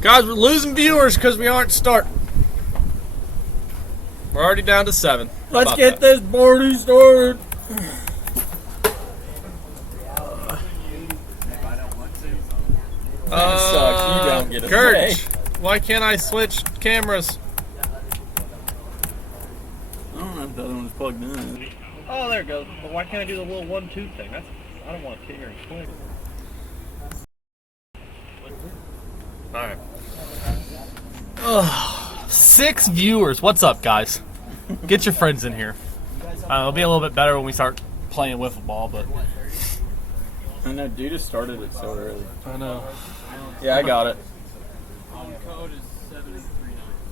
Guys, we're losing viewers because we aren't starting. We're already down to 7. Let's get this party started. Sucks. You don't get it. Kurt, why can't I switch cameras? I don't know if the other one's plugged in. Oh, there it goes. But why can't I do the little 1-2 thing? I don't want to sit here and swing. Alright. 6 viewers. What's up, guys? Get your friends in here. It'll be a little bit better when we start playing wiffle ball, but... I know, dude just started it so early. I know. Yeah, I got it. Code is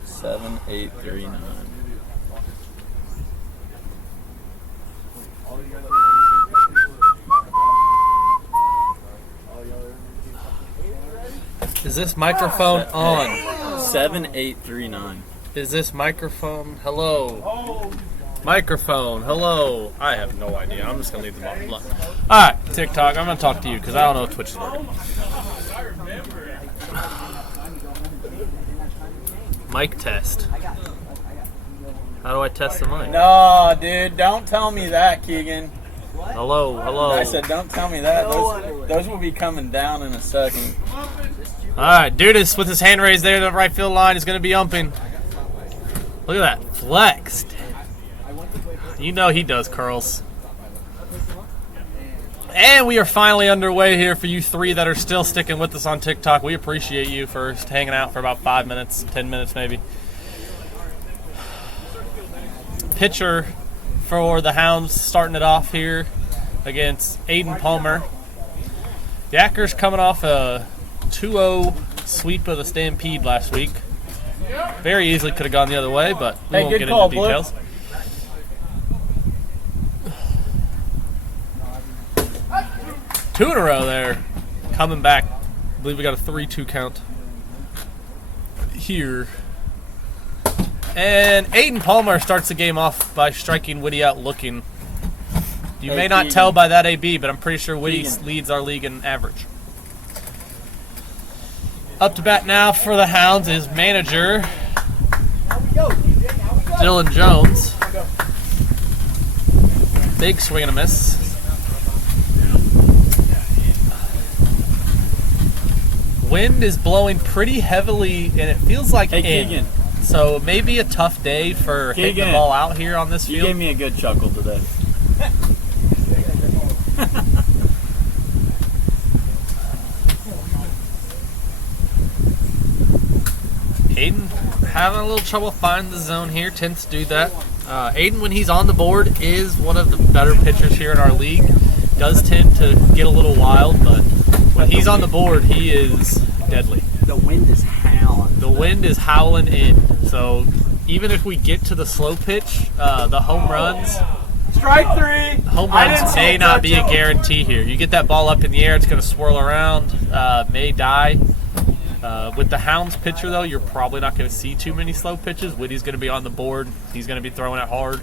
7839. 7839. Is this microphone on? 7839. Is this microphone? Hello? Microphone, hello. I have no idea. I'm just going to leave them on. Alright, TikTok, I'm going to talk to you because I don't know if Twitch is working. Mic test. How do I test the mic? No, dude, don't tell me that, Keegan. Hello, hello. I said, don't tell me that. Those will be coming down in a second. Alright, Dudas with his hand raised there in the right field line is going to be umping. Look at that. Flexed. You know he does curls. And we are finally underway here for you 3 that are still sticking with us on TikTok. We appreciate you for hanging out for about 5 minutes, 10 minutes maybe. Pitcher for the Hounds starting it off here against Aiden Palmer. Yackers coming off a 2-0 sweep of the Stampede last week. Very easily could have gone the other way, but we won't get into details. Two in a row there. Coming back. I believe we got a 3-2 count here. And Aiden Palmer starts the game off by striking Whitty out looking. You may not tell by that AB, but I'm pretty sure Whitty leads our league in average. Up to bat now for the Hounds is manager Dylan Jones. Big swing and a miss. Wind is blowing pretty heavily, and it feels like Keegan. So it may be a tough day for hitting the ball out here on this field. You gave me a good chuckle today. Aiden having a little trouble finding the zone here, tends to do that. Aiden, when he's on the board, is one of the better pitchers here in our league. Does tend to get a little wild, but when he's on the board, he is deadly. The wind is howling. The wind is howling in. So even if we get to the slow pitch, the home runs... Strike 3! Home runs may not be a guarantee here. You get that ball up in the air, it's going to swirl around, may die. With the Hounds pitcher, though, you're probably not going to see too many slow pitches. Whitty's going to be on the board. He's going to be throwing it hard.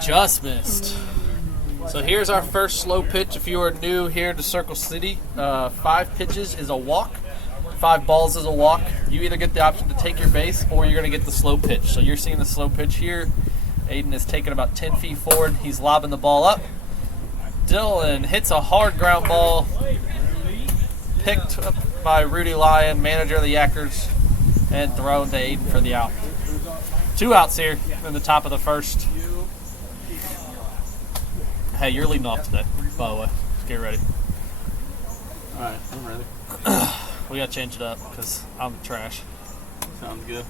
Just missed. So here's our first slow pitch. If you are new here to Circle City, 5 pitches is a walk. 5 balls is a walk. You either get the option to take your base or you're going to get the slow pitch. So you're seeing the slow pitch here. Aiden is taking about 10 feet forward. He's lobbing the ball up. Dylan hits a hard ground ball. Picked up by Rudy Lyon, manager of the Yackers, and thrown to Aiden for the out. 2 outs here in the top of the first. Hey, you're leading off today, by the way. Let's get ready. All right, I'm ready. We got to change it up because I'm trash. Sounds good.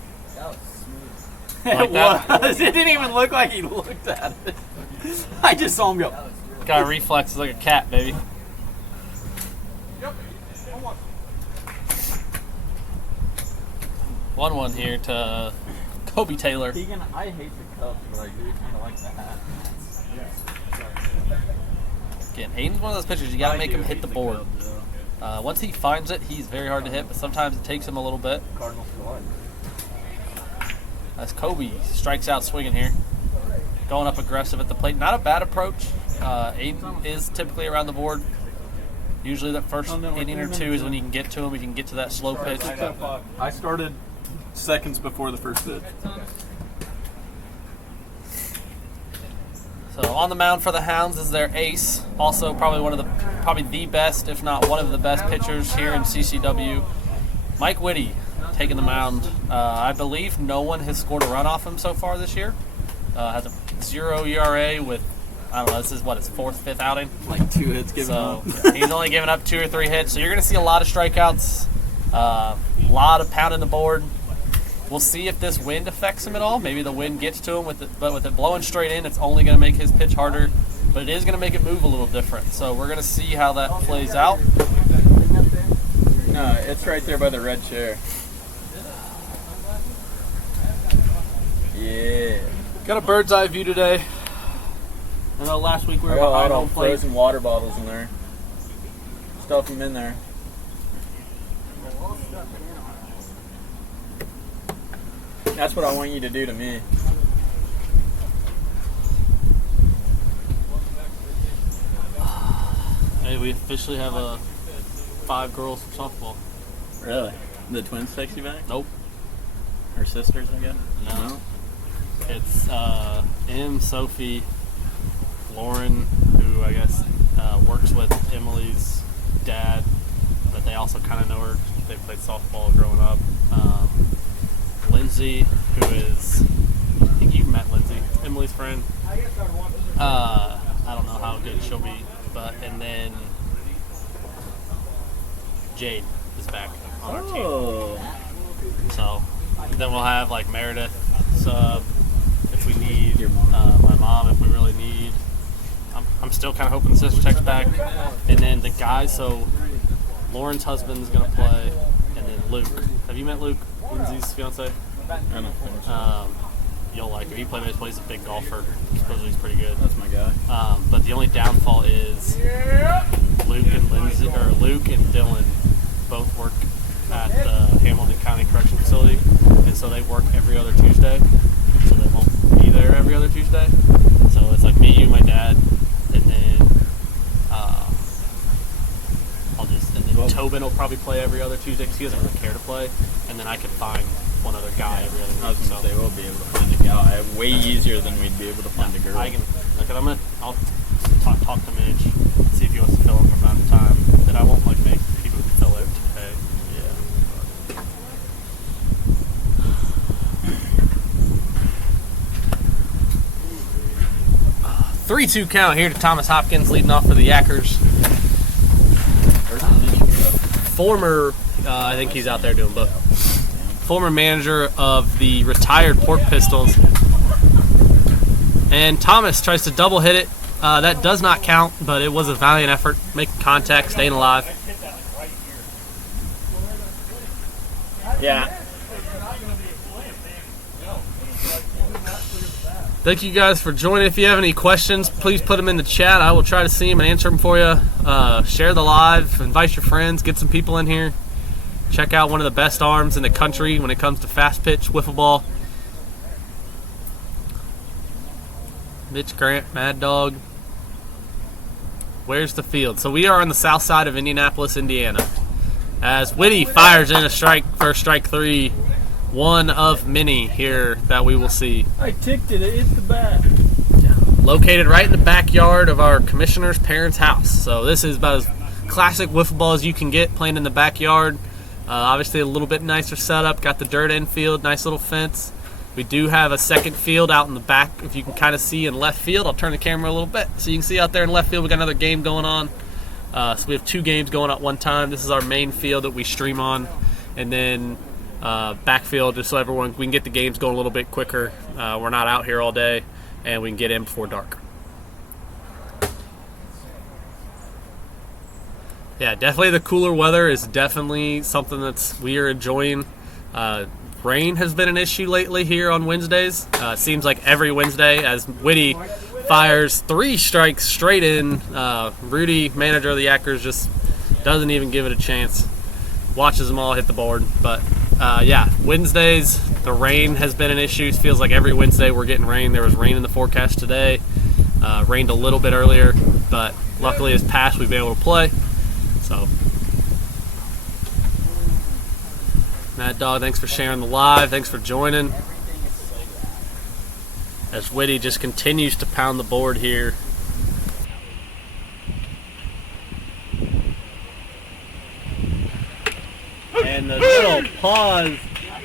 Like that? It didn't even look like he looked at it. I just saw him go. Got reflexes like a cat, baby. One here to Kobe Taylor. Keegan, I hate the cup, but I do kind of like the hat. Again, Aiden's one of those pitchers, you got to make him hit the board. Once he finds it, he's very hard to hit, but sometimes it takes him a little bit. As Kobe strikes out swinging here. Going up aggressive at the plate. Not a bad approach. Aiden is typically around the board. Usually the first inning or two is when you can get to them. You can get to that slow pitch. I started seconds before the first pitch. So on the mound for the Hounds is their ace. Also probably the best, if not one of the best pitchers here in CCW. Mike Whitty taking the mound. I believe no one has scored a run off him so far this year. Has a 0 ERA with, I don't know, this is what, his fourth, fifth outing? Like 2 hits given up. He's only given up 2 or 3 hits. So you're going to see a lot of strikeouts, a lot of pounding the board. We'll see if this wind affects him at all. Maybe the wind gets to him, but with it blowing straight in, it's only going to make his pitch harder. But it is going to make it move a little different. So we're going to see how that plays out. No, it's right there by the red chair. Yeah. Got a bird's eye view today. I know last week we were behind home plate. Frozen water bottles in there. Stuff them in there. That's what I want you to do to me. Hey, we officially have 5 girls from softball. Really? The twins text you back? Nope. Her sisters, I guess? No. It's M, Sophie, Lauren, who I guess works with Emily's dad, but they also kind of know her. They played softball growing up. Lindsay, who is, I think you've met Lindsay, Emily's friend. I don't know how good she'll be, and then Jade is back on our team. So then we'll have like Meredith sub if we need, my mom if we really need. I'm still kind of hoping the sister texts back, and then the guys. So Lauren's husband is going to play, and then Luke. Have you met Luke, Lindsay's fiance? I don't think so. You'll like him. He plays a big golfer. Supposedly he's pretty good. That's my guy. But the only downfall is Luke and Dylan both work at the Hamilton County Correction Facility, and so they work every other Tuesday. So they won't be there every other Tuesday. So it's like me, you, my dad, and then Tobin will probably play every other Tuesday because he doesn't really care to play, and then I could find one other guy every other week. I was going to say, we'll be able to find a guy way easier than we'd be able to find a girl. I'll talk to Midge, see if he wants to fill in from time to time. Then I won't like make people fill in today. Yeah. 3-2 count here to Thomas Hopkins leading off for the Yackers. Former, I think he's out there doing both. Former manager of the retired Pork Pistols. And Thomas tries to double hit it. That does not count, but it was a valiant effort, making contact, staying alive. Yeah. Thank you guys for joining. If you have any questions, please put them in the chat. I will try to see them and answer them for you. Share the live, invite your friends, get some people in here. Check out one of the best arms in the country when it comes to fast pitch wiffle ball. Mitch Grant, Mad Dog. Where's the field? So we are on the south side of Indianapolis, Indiana. As Whitty fires in a first strike 3. One of many here that we will see. I ticked it. It hit the bat. Located right in the backyard of our commissioner's parents' house. So this is about as classic wiffle ball as you can get, playing in the backyard. Obviously a little bit nicer setup. Got the dirt infield, nice little fence. We do have a second field out in the back, if you can kind of see in left field. I'll turn the camera a little bit so you can see out there in left field we got another game going on. So we have 2 games going at one time. This is our main field that we stream on. And then backfield, just so we can get the games going a little bit quicker. We're not out here all day, and we can get in before dark. Yeah, definitely the cooler weather is definitely something we are enjoying. Rain has been an issue lately here on Wednesdays. Seems like every Wednesday as Whitty fires 3 strikes straight in. Rudy, manager of the Yackers, just doesn't even give it a chance. Watches them all hit the board. But yeah, Wednesdays, the rain has been an issue. It feels like every Wednesday we're getting rain. There was rain in the forecast today. Rained a little bit earlier, but luckily it's passed. We've been able to play. So, Mad Dog, thanks for sharing the live. Thanks for joining. As Whitty just continues to pound the board here. And the little pause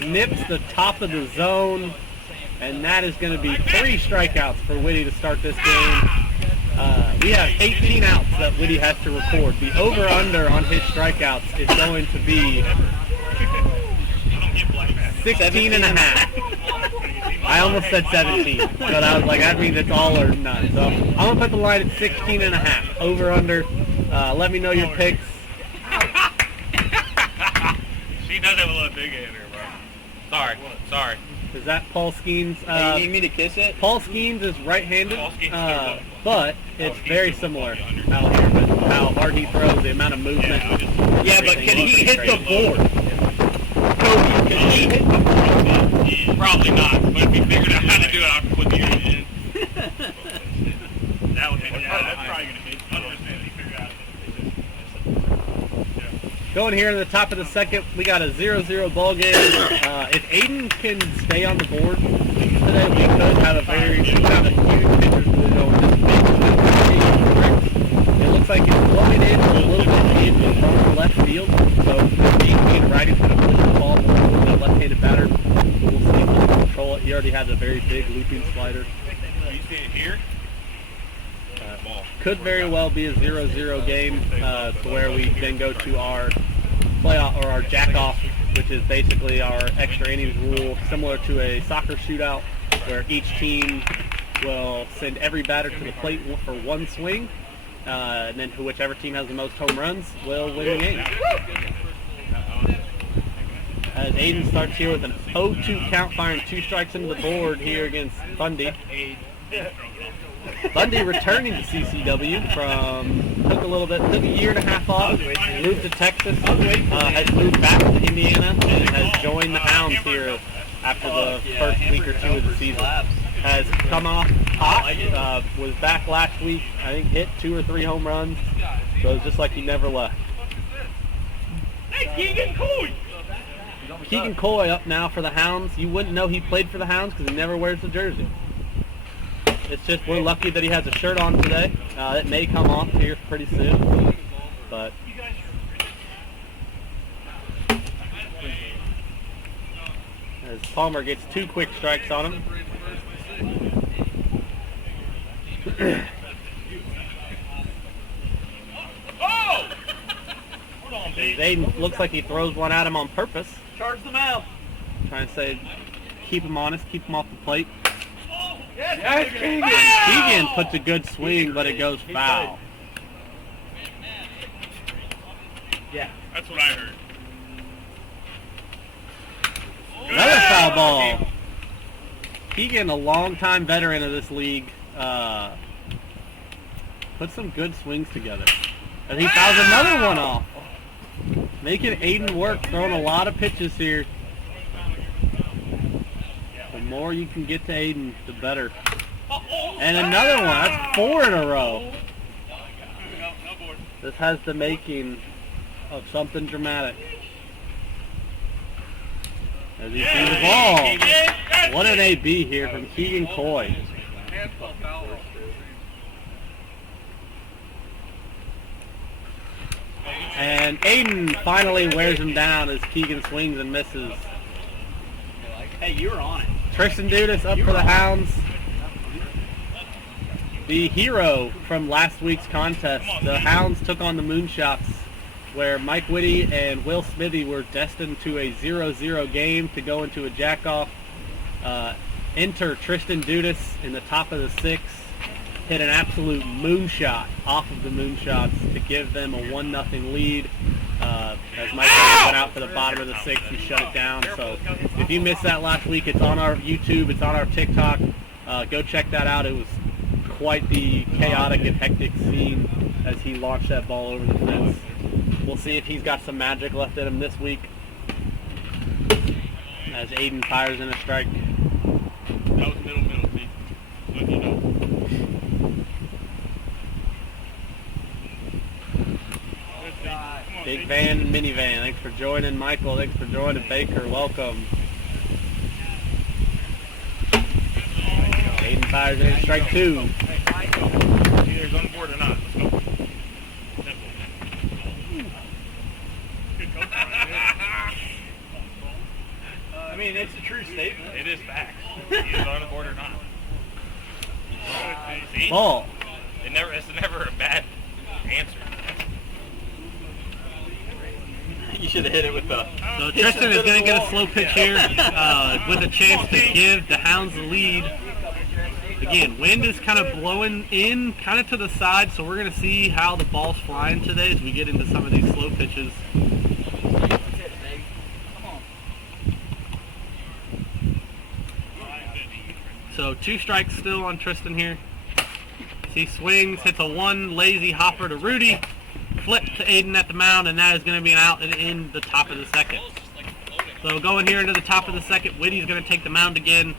nips the top of the zone, and that is going to be 3 strikeouts for Whitty to start this game. We have 18 outs that Whitty has to record. The over-under on his strikeouts is going to be 16 and a half. I almost said 17, but I was like, that means it's all or none. So I'm going to put the line at 16 and a half. Over-under. Let me know your picks. She does have a little big in her, bro. Sorry. Is that Paul Skeens? You need me to kiss it? Paul Skeens is right-handed, Paul Skeens but it's very similar out here. But how hard he throws, the amount of movement. Yeah, but can he hit the board? Can he hit the board? Probably not, but if he figured out how to do it, I would put the in. That would that's probably going to hit. I understand he figured out. Going here in the top of the second, we got a 0-0 ball game. If Aiden can stay on the board today, we could have a very huge pitcher to go with this big. It looks like it's blowing in a little bit in from left field, so being righty could have pushed the ball more with the left-handed batter. We'll see if he can control it. He already has a very big looping slider. You see it here? Could very well be a 0-0 game to where we then go to our playoff or our jack-off, which is basically our extra innings rule, similar to a soccer shootout, where each team will send every batter to the plate for one swing, and then whichever team has the most home runs will win the game. As Aiden starts here with an 0-2 count, firing 2 strikes into the board here against Bundy. Bundy returning to CCW took a year and a half off, moved to Texas, has moved back to Indiana, and has joined the Hounds here after the first week or 2 of the season. Has come off hot, was back last week, I think hit 2 or 3 home runs, so it's just like he never left. Keegan Coy up now for the Hounds. You wouldn't know he played for the Hounds because he never wears the jersey. It's just we're lucky that he has a shirt on today. It may come off here pretty soon, but as Palmer gets 2 quick strikes on him. Zayden looks like he throws one at him on purpose. Charge the mouth. Trying to say, keep him honest, keep him off the plate. Yes, Keegan puts a good swing, but it goes foul. Yeah. That's what I heard. Another foul ball. Keegan, a longtime veteran of this league, put some good swings together. And he fouls another one off. Making Aiden work, throwing a lot of pitches here. The more you can get to Aiden, the better. And another one. That's 4 in a row. This has the making of something dramatic. As you see the ball. What an AB here from Keegan Coy. And Aiden finally wears him down as Keegan swings and misses. Hey, you were on it. Tristan Dudas up for the Hounds. The hero from last week's contest. The Hounds took on the Moonshots, where Mike Whitty and Will Smithy were destined to a 0-0 game to go into a jack-off. Enter Tristan Dudas in the top of the 6. Hit an absolute moonshot off of the Moonshots to give them a 1-0 lead. As Mike went out for the bottom of the 6th and shut it down. So if you missed that last week, it's on our YouTube, it's on our TikTok. Go check that out. It was quite the chaotic and hectic scene as he launched that ball over the fence. We'll see if he's got some magic left in him this week as Aiden fires in a strike. That was middle, see. Let you know. Van and Minivan. Thanks for joining, Michael. Thanks for joining, Baker. Welcome. Aiden fires in strike 2. Either he's on the board or not. Let's go. Simple. Good coach on it, I mean, it's a true statement. It is facts. He is on the board or not. See? Ball. It's never a bad answer. You should have hit it with the... So Tristan is going to get a slow pitch here with a chance to give the Hounds the lead. Again, wind is kind of blowing in, kind of to the side, so we're going to see how the ball's flying today as we get into some of these slow pitches. So 2 strikes still on Tristan here. He swings, hits a 1 lazy hopper to Rudy, flip to Aiden at the mound, and that is going to be an out in the top of the second. So going here into the top of the second, Whitty's going to take the mound again.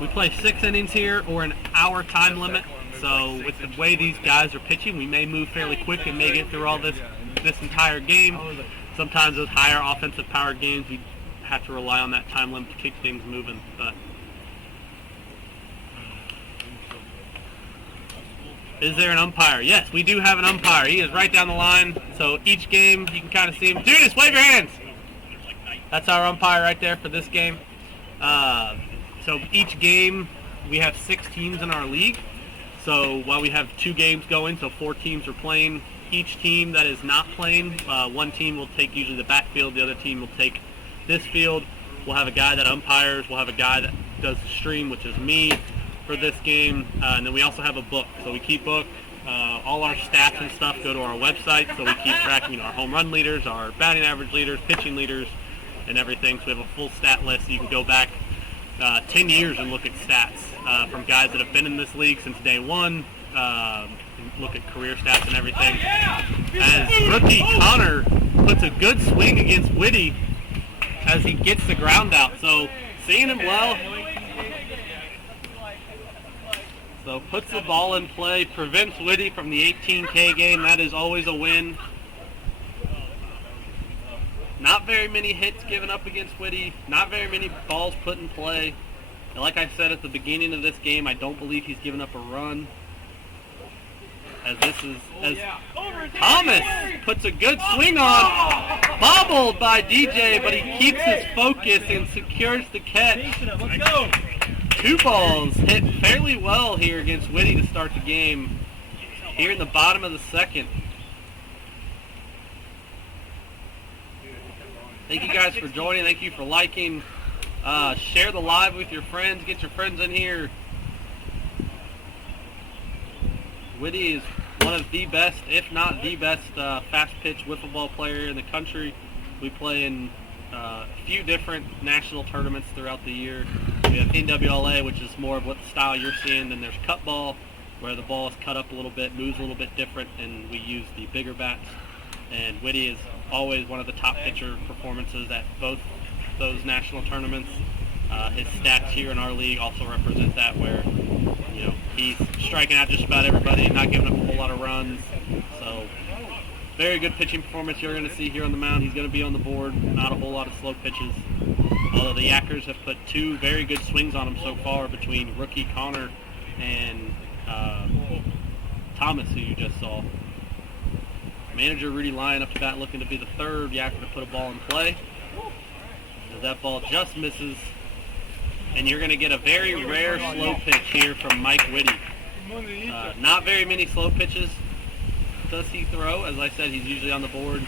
We play 6 innings here, or an hour time limit. So with the way these guys are pitching, we may move fairly quick and may get through all this entire game. Sometimes those higher offensive power games, we have to rely on that time limit to keep things moving. But is there an umpire? Yes, we do have an umpire. He is right down the line. So each game, you can kind of see him. Judas, wave your hands. That's our umpire right there for this game. So each game, we have 6 teams in our league. So while we have 2 games going, so 4 teams are playing. Each team that is not playing, one team will take usually the backfield, the other team will take this field. We'll have a guy that umpires, we'll have a guy that does the stream, which is me for this game, and then we also have a book. So we keep book. All our stats and stuff go to our website, so we keep tracking our home run leaders, our batting average leaders, pitching leaders, and everything. So we have a full stat list. So you can go back 10 years and look at stats from guys that have been in this league since day one. Look at career stats and everything. As rookie Connor puts a good swing against Whitty as he gets the ground out. So seeing him well. So puts the ball in play, prevents Whitty from the 18K game. That is always a win. Not very many hits given up against Whitty. Not very many balls put in play. And like I said at the beginning of this game, I don't believe he's given up a run. As Thomas puts a good swing on, bobbled by DJ, but he keeps his focus and secures the catch. Let's go. 2 balls hit fairly well here against Whitty to start the game. Here in the bottom of the second. Thank you guys for joining. Thank you for liking. Share the live with your friends. Get your friends in here. Whitty is one of the best, if not the best, fast-pitch wiffle ball player in the country. We play in a few different national tournaments throughout the year. We have NWLA, which is more of what the style you're seeing. Then there's cut ball, where the ball is cut up a little bit, moves a little bit different, and we use the bigger bats. And Whitty is always one of the top pitcher performances at both those national tournaments. His stats here in our league also represent that, where he's striking out just about everybody, not giving up a whole lot of runs. So very good pitching performance you're going to see here on the mound. He's going to be on the board, not a whole lot of slow pitches. Although the Yackers have put 2 very good swings on him so far between rookie Connor and Thomas, who you just saw. Manager Rudy Lyon up to bat, looking to be the 3rd Yacker to put a ball in play. As that ball just misses. And you're going to get a very rare slow pitch here from Mike Whitty. Not very many slow pitches does he throw. As I said, he's usually on the board.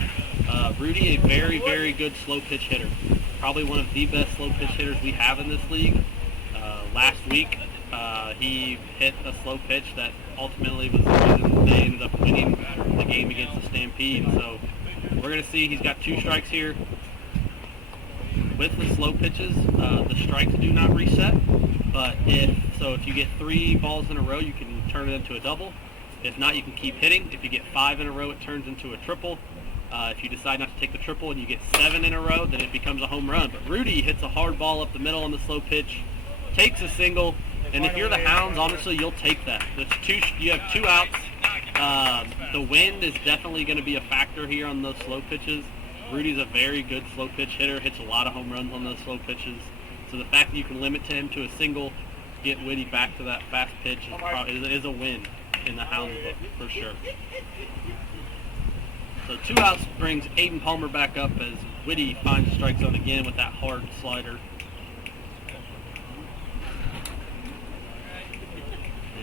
Rudy, a very, very good slow pitch hitter. Probably one of the best slow pitch hitters we have in this league. Last week, he hit a slow pitch that ultimately was the reason they ended up winning the game against the Stampede. So we're going to see he's got 2 strikes here. With the slow pitches, the strikes do not reset, but if you get 3 balls in a row, you can turn it into a double. If not, you can keep hitting. If you get 5 in a row, it turns into a triple. If you decide not to take the triple and you get 7 in a row, then it becomes a home run. But Rudy hits a hard ball up the middle on the slow pitch, takes a single, And if you're the Hounds, honestly, you'll take that. You have 2 outs. The wind is definitely going to be a factor here on those slow pitches. Rudy's a very good slow pitch hitter, hits a lot of home runs on those slow pitches. So the fact that you can limit him to a single, get Whitty back to that fast pitch is a win in the Hounds book for sure. So 2 outs brings Aiden Palmer back up as Whitty finds the strike zone again with that hard slider.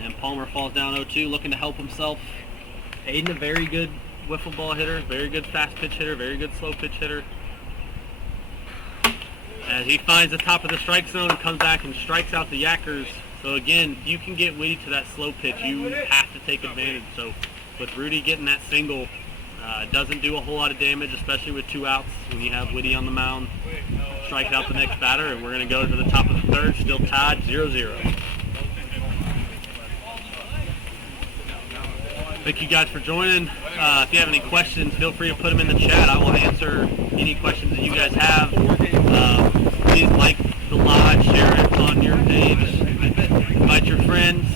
And Palmer falls down 0-2, looking to help himself. Aiden, a very good wiffle ball hitter, very good fast pitch hitter, very good slow pitch hitter. As he finds the top of the strike zone and comes back and strikes out the Yackers. So again, if you can get Whitty to that slow pitch, you have to take advantage. So with Rudy getting that single, it doesn't do a whole lot of damage, especially with 2 outs when you have Whitty on the mound. Strikes out the next batter, and we're going to go to the top of the third, still tied 0-0. Thank you guys for joining. If you have any questions, feel free to put them in the chat. I will answer any questions that you guys have. Please like the live, share it on your page, invite your friends.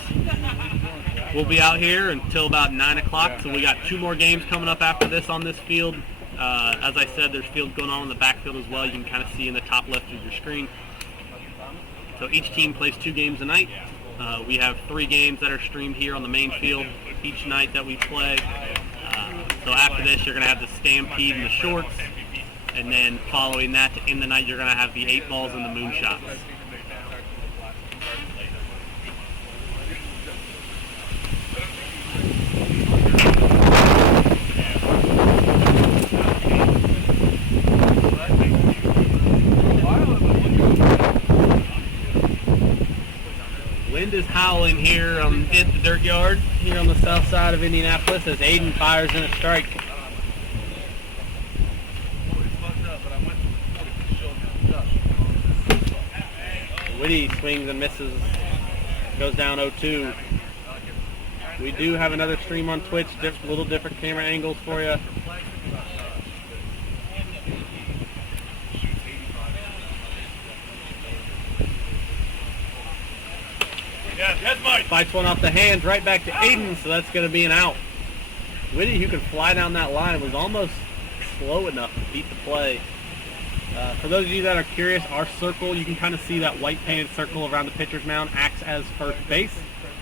We'll be out here until about 9 o'clock, so we got 2 more games coming up after this on this field. As I said, there's fields going on in the backfield as well. You can kind of see in the top left of your screen. So each team plays 2 games a night. We have 3 games that are streamed here on the main field each night that we play. So after this, you're going to have the Stampede and the Shorts. And then following that, to end the night, you're going to have the 8 balls and the Moonshots. Wind is howling here at the dirt yard here on the south side of Indianapolis as Aiden fires in a strike. Whitty swings and misses, goes down 0-2. We do have another stream on Twitch, little different camera angles for you. Fights one off the hands right back to Aiden, so that's going to be an out. Whitty, who can fly down that line, was almost slow enough to beat the play. For those of you that are curious, our circle, you can kind of see that white painted circle around the pitcher's mound acts as first base.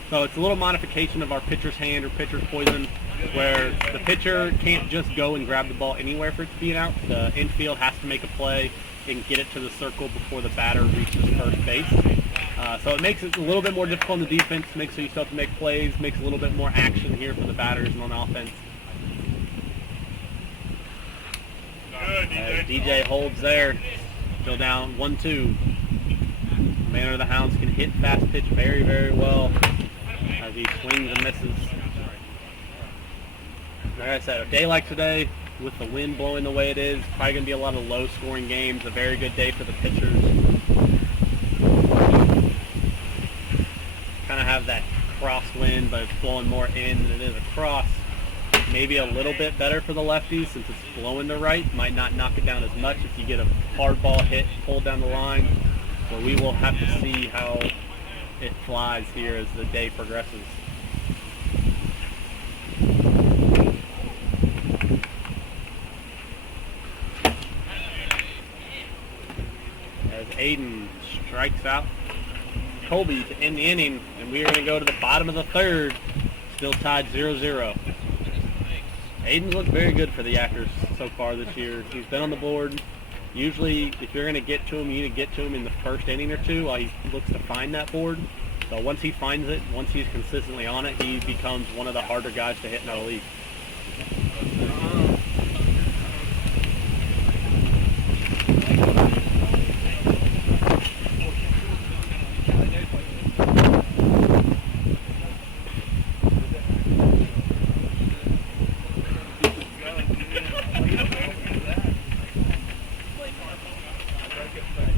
So it's a little modification of our pitcher's hand or pitcher's poison, where the pitcher can't just go and grab the ball anywhere for it to be an out. The infield has to make a play and get it to the circle before the batter reaches first base. So it makes it a little bit more difficult on the defense, makes it so you still have to make plays, makes a little bit more action here for the batters and on offense. DJ holds there, still down 1-2. Man of the Hounds can hit fast pitch very, very well as he swings and misses. Like I said, a day like today, with the wind blowing the way it is, probably going to be a lot of low-scoring games. A very good day for the pitchers. Kind of have that crosswind, but it's blowing more in than it is across. Maybe a little bit better for the lefties since it's blowing to right. Might not knock it down as much if you get a hard ball hit pulled down the line. So we will have to see how it flies here as the day progresses. As Aiden strikes out Colby to end the inning, and we are going to go to the bottom of the third, still tied 0-0. Aiden's looked very good for the Yackers so far this year. He's been on the board. Usually, if you're going to get to him, you need to get to him in the first inning or two while he looks to find that board. So once he finds it, once he's consistently on it, he becomes one of the harder guys to hit in our league.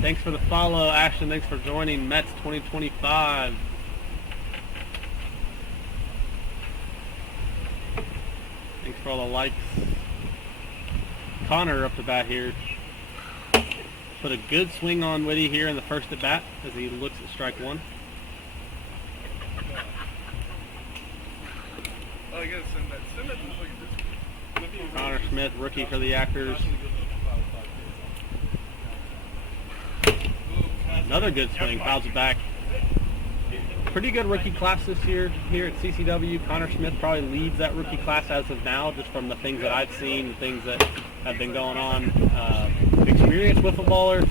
Thanks for the follow, Ashton. Thanks for joining Mets 2025. Thanks for all the likes. Connor up to bat here. Put a good swing on Whitty here in the first at bat as he looks at strike one. Connor Smith, rookie for the Yackers. Another good swing, fouls it back. Pretty good rookie class this year here at CCW. Connor Smith probably leads that rookie class as of now, just from the things that I've seen, the things that have been going on. Experienced wiffle baller,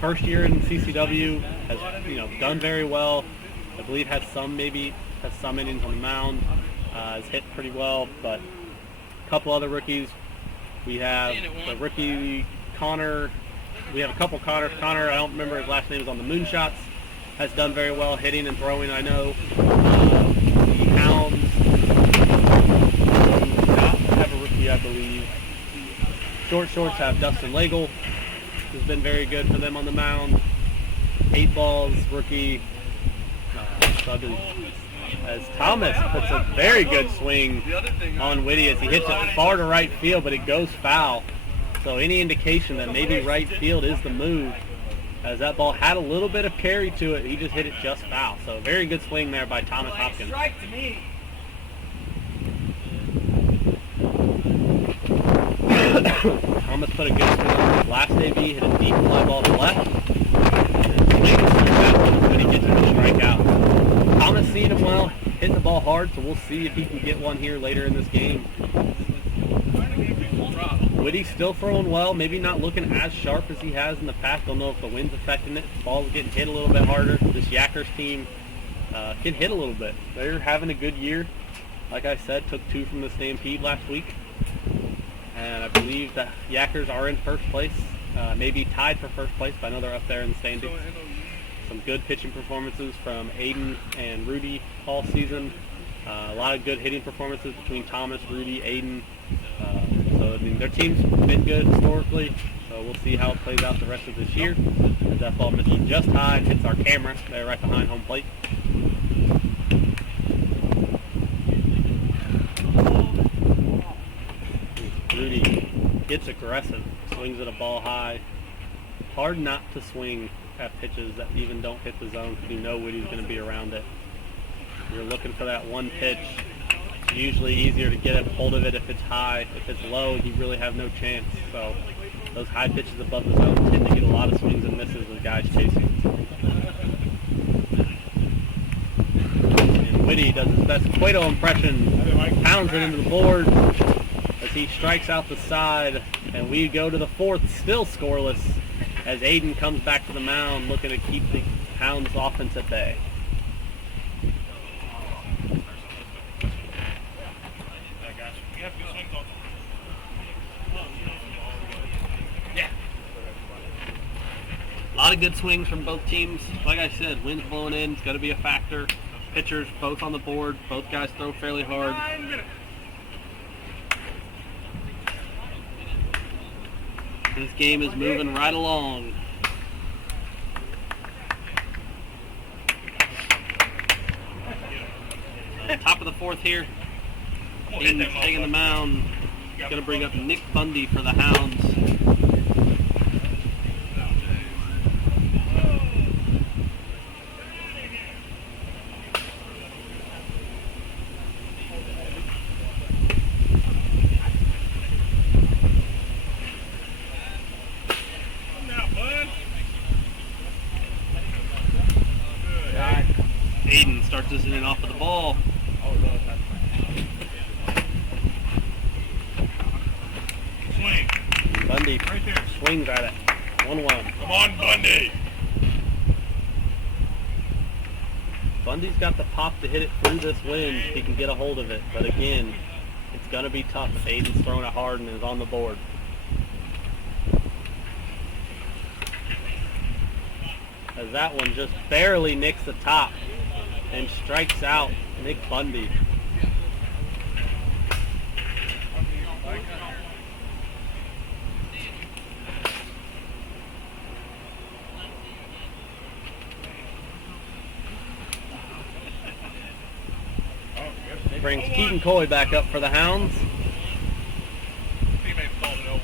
first year in CCW, has done very well. I believe has some innings on the mound. Has hit pretty well, but a couple other rookies. We have the rookie Connor. We have a couple Connors. Connor, I don't remember his last name, is on the Moonshots. Has done very well hitting and throwing, I know. The Hounds do not have a rookie, I believe. Shorts have Dustin Lagle, who's been very good for them on the mound. 8 Balls, rookie. As Thomas puts a very good swing on Whitty as he hits it far to right field, but it goes foul. So any indication that maybe right field is the move, as that ball had a little bit of carry to it, he just hit it just foul. So very good swing there by Thomas Hopkins. Thomas put a good swing on his last AB, hit a deep fly ball to left, and swings through that one when he gets him a strikeout. Thomas seeing him well, hitting the ball hard, so we'll see if he can get one here later in this game. Whitty's still throwing well, maybe not looking as sharp as he has in the past. Don't know if the wind's affecting it. The ball's getting hit a little bit harder. This Yackers team can hit a little bit. They're having a good year. Like I said, took 2 from the Stampede last week. And I believe the Yackers are in first place, maybe tied for first place, but I know they're up there in the standings. Some good pitching performances from Aiden and Rudy all season. A lot of good hitting performances between Thomas, Rudy, Aiden. So I mean, their team's been good historically, so we'll see how it plays out the rest of this year. As that ball misses just high and hits our camera there right behind home plate. Rudy gets aggressive, swings at a ball high. Hard not to swing at pitches that even don't hit the zone because you know Whitty's going to be around it. You're looking for that one pitch. It's usually easier to get a hold of it if it's high. If it's low, you really have no chance. So those high pitches above the zone tend to get a lot of swings and misses with guys chasing. And Whitty does his best Cueto impression, pounds it into the board as he strikes out the side, and we go to the 4th, still scoreless, as Aiden comes back to the mound looking to keep the Hounds offense at bay. A lot of good swings from both teams. Like I said, wind's blowing in. It's going to be a factor. Pitchers both on the board. Both guys throw fairly hard. This game is moving right along. Top of the 4th here. Aiden's taking the mound. Going to bring up Nick Bundy for the Hounds. Aiden starts this in off of the ball. Swing. Bundy Right there. swings at it. 1-1. Come on, Bundy. Bundy's got the pop to hit it through this wind if he can get a hold of it. But again, it's going to be tough if Aiden's throwing it hard and is on the board. As that one just barely nicks the top and strikes out Nick Bundy. Brings Keaton Coy back up for the Hounds. Teammates called it 0-1.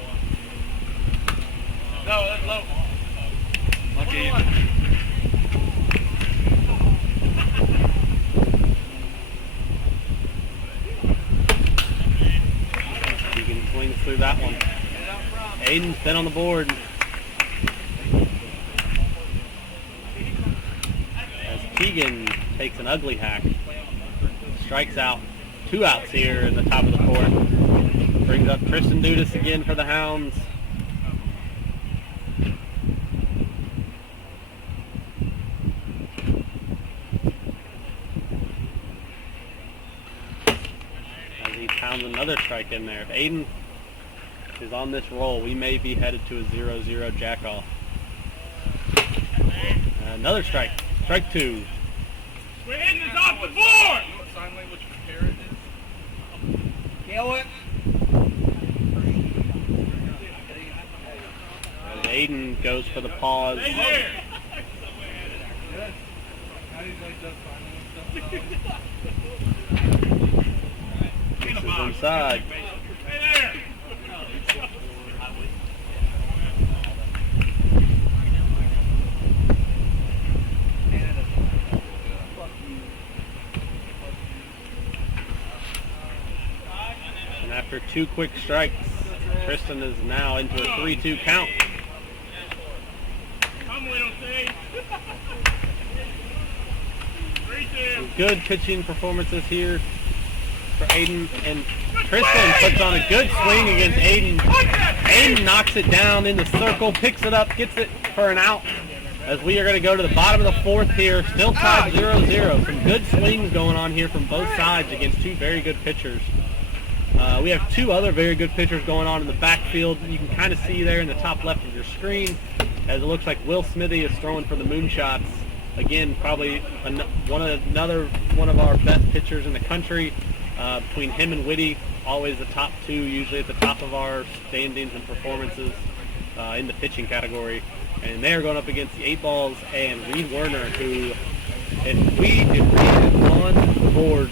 No, that's low. Lucky. that one. Aiden's been on the board. As Keegan takes an ugly hack. Strikes out. 2 outs here in the top of the 4th. Brings up Tristan Dudas again for the Hounds. As he pounds another strike in there. If Aiden is on this roll, we may be headed to a 0-0 jack-off. Another strike. Strike 2. Swing is off the board! Sign language for parrot is? Kill it. As Aiden goes for the pause. Stay there. This is inside. Stay there. And after 2 quick strikes, Tristan is now into a 3-2 count. Come with him, Steve. 3-2. Good pitching performances here for Aiden, and Tristan puts on a good swing against Aiden. Aiden knocks it down in the circle, picks it up, gets it for an out. As we are going to go to the bottom of the 4th here, still tied 0-0. Some good swings going on here from both sides against 2 very good pitchers. We have 2 other very good pitchers going on in the backfield. You can kind of see there in the top left of your screen, as it looks like Will Smithy is throwing for the Moonshots. Again, probably another one of our best pitchers in the country. Between him and Whitty, always the top 2, usually at the top of our standings and performances in the pitching category. And they are going up against the 8 Balls and Reed Werner, who, if Reed is on the board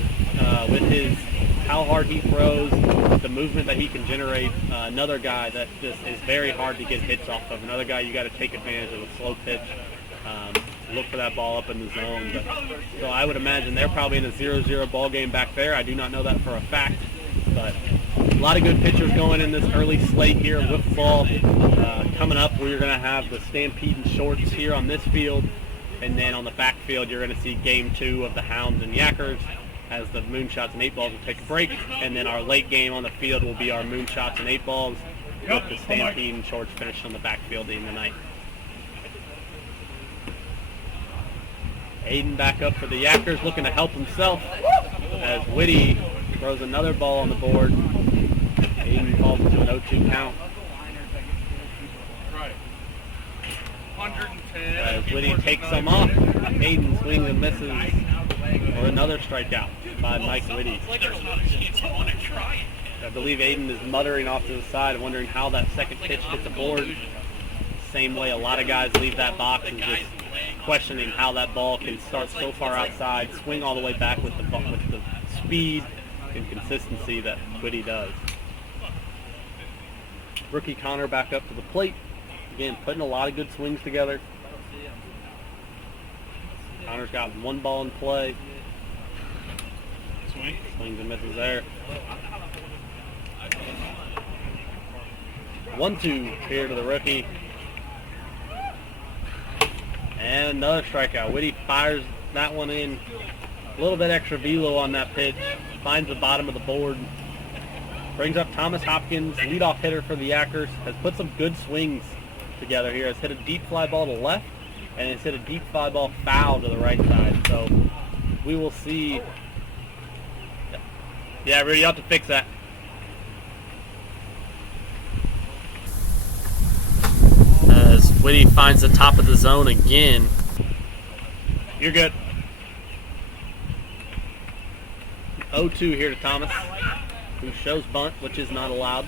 with his how hard he throws, the movement that he can generate, another guy that just is very hard to get hits off of. Another guy you got to take advantage of a slow pitch. Look for that ball up in the zone. So I would imagine they're probably in a 0-0 ball game back there. I do not know that for a fact, but a lot of good pitchers going in this early slate here. Wiffle ball coming up. We're going to have the Stampede and Shorts here on this field, and then on the backfield you're going to see game 2 of the Hounds and Yackers, as the Moonshots and 8 Balls will take a break, and then our late game on the field will be our Moonshots and 8 Balls, with the Stampede and Shorts finishing on the backfield in the night. Aiden back up for the Yackers, looking to help himself, as Whitty throws another ball on the board. Aiden falls into an 0-2 count. Right. 110. As Whitty takes some off, Aiden swings and misses for another strikeout by Mike Whitty. I believe Aiden is muttering off to the side, wondering how that second pitch hit the board. Same way a lot of guys leave that box, and just questioning how that ball can start so far outside, swing all the way back with the speed and consistency that Whitty does. Rookie Connor back up to the plate. Again, putting a lot of good swings together. Connor's got 1 ball in play. Swings and misses there. 1-2 here to the rookie. And another strikeout. Whitty fires that one in. A little bit extra velo on that pitch. Finds the bottom of the board. Brings up Thomas Hopkins, leadoff hitter for the Yackers. Has put some good swings together here. Has hit a deep fly ball to left, and has hit a deep fly ball foul to the right side. So we will see. Yeah, Rudy, you have to fix that. As Whitty finds the top of the zone again. You're good. 0-2 here to Thomas, who shows bunt, which is not allowed.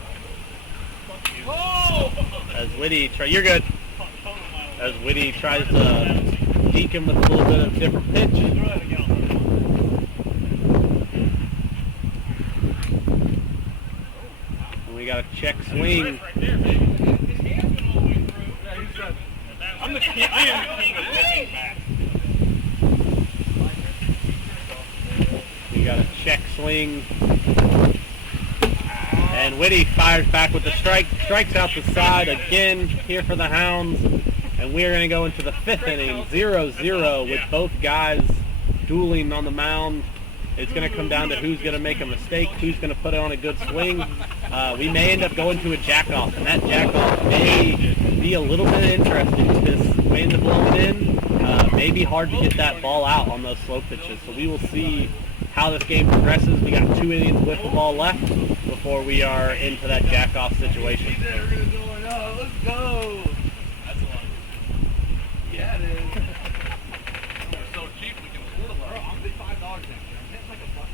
As Whitty you're good. As Whitty tries to deke him with a little bit of different pitch. And we got a check swing. I am the king of pitching back. We got a check swing. And Whitty fires back with the strike, strikes out the side again here for the Hounds. And we are going to go into the 5th inning, 0-0, with both guys dueling on the mound. It's going to come down to who's going to make a mistake, who's going to put it on a good swing. We may end up going to a jack-off, and that jack-off may be a little bit interesting because wind blowing in, may be hard to get that ball out on those slow pitches. So we will see how this game progresses. We got 2 innings with the ball left before we are into that jack-off situation. Let's go. That's a lot. Yeah, it is. We're so cheap we can afford a lot. I'm gonna be $5 next year. That's like a buck.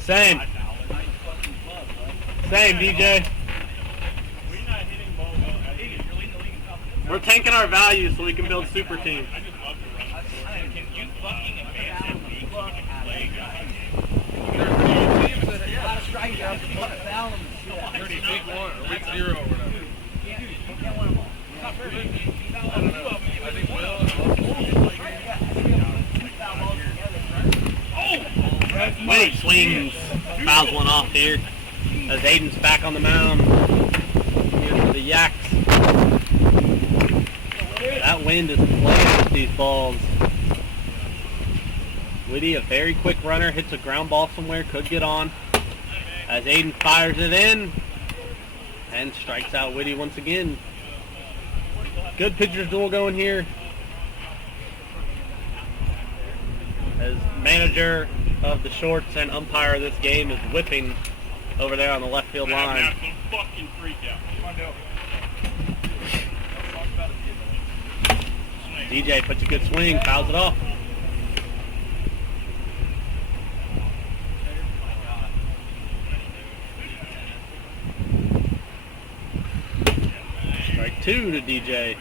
Same. Same, DJ. We're not hitting balls. We're tanking our value so we can build super teams. I just love to run. Can you fucking advance your league so we can play, guys? 30 week 1 or week 0 or whatever. I don't know. I think Whitty swings, fouls one off here as Aiden's back on the mound here for the Yaks. That wind is playing with these balls. Whitty, a very quick runner, hits a ground ball somewhere, could get on. As Aiden fires it in and strikes out Whitty once again. Good pitcher's duel going here. As manager of the shorts and umpire of this game is whipping over there on the left field line. Now some fucking freak out. Come on, DJ puts a good swing, fouls it off. Strike 2 to DJ.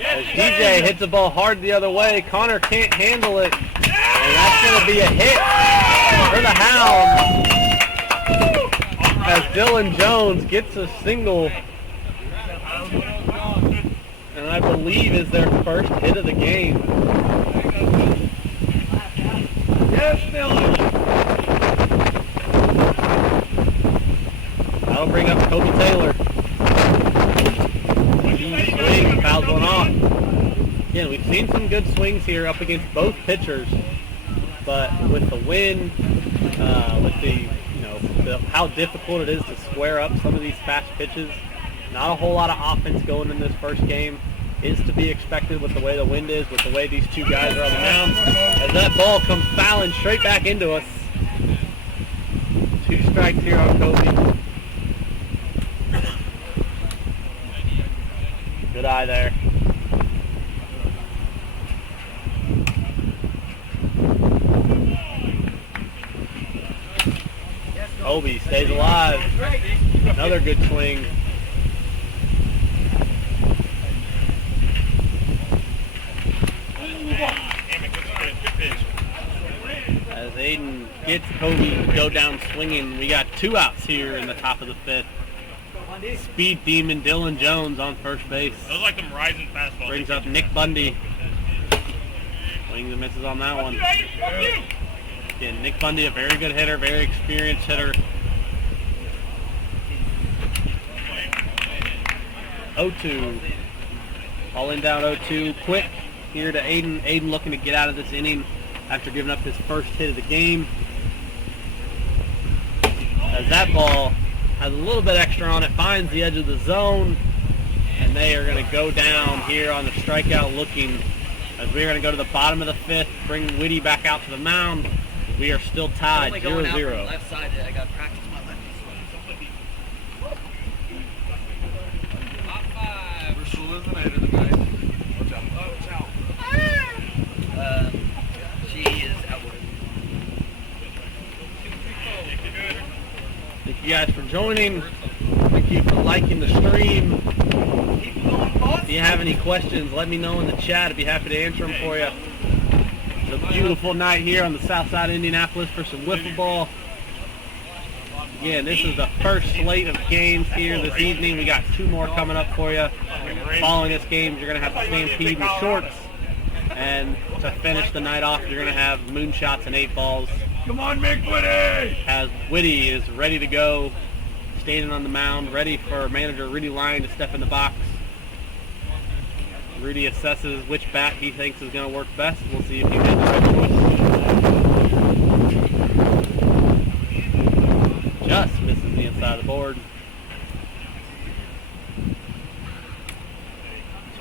As DJ hits the ball hard the other way, Connor can't handle it. And that's going to be a hit for the Hounds. As Dylan Jones gets a single. And I believe is their first hit of the game. Yes, Dylan! That'll bring up Kobe Taylor. He swings, fouls one off. Again, we've seen some good swings here up against both pitchers, but with the wind, with the how difficult it is to square up some of these fast pitches, not a whole lot of offense going in this first game is to be expected with the way the wind is, with the way these two guys are on the mound. As that ball comes fouling straight back into us. 2 strikes here on Kobe. Good eye there. Kobe stays alive. Another good swing. As Aiden gets Kobe to go down swinging, we got 2 outs here in the top of the 5th. Speed demon Dylan Jones on first base. Those like them rising fastballs. Brings up Nick Bundy. Swings and misses on that one. Again, Nick Bundy, a very good hitter, very experienced hitter. 0-2. Falling down 0-2. Quick here to Aiden. Aiden looking to get out of this inning after giving up his first hit of the game. As that ball has a little bit extra on it, finds the edge of the zone, and they are going to go down here on the strikeout looking, as we're going to go to the bottom of the 5th, bring Whitty back out to the mound. We are still tied, 0-0. Left side, I got practice my left. Top 5. We're still eliminated tonight. Watch out. She is outward. Thank you guys for joining. Thank you for liking the stream. If you have any questions, let me know in the chat. I'd be happy to answer them for you. It's a beautiful night here on the south side of Indianapolis for some wiffle ball. Again, this is the first slate of games here this evening. We got 2 more coming up for you. Following this game, you're going to have the Stampede and Shorts And to finish the night off, you're going to have moonshots and 8 balls. Come on, Mick Woody! As Whitty is ready to go, standing on the mound, ready for manager Rudy Lyon to step in the box. Rudy assesses which bat he thinks is going to work best. We'll see if he made the right choice. Just misses the inside of the board.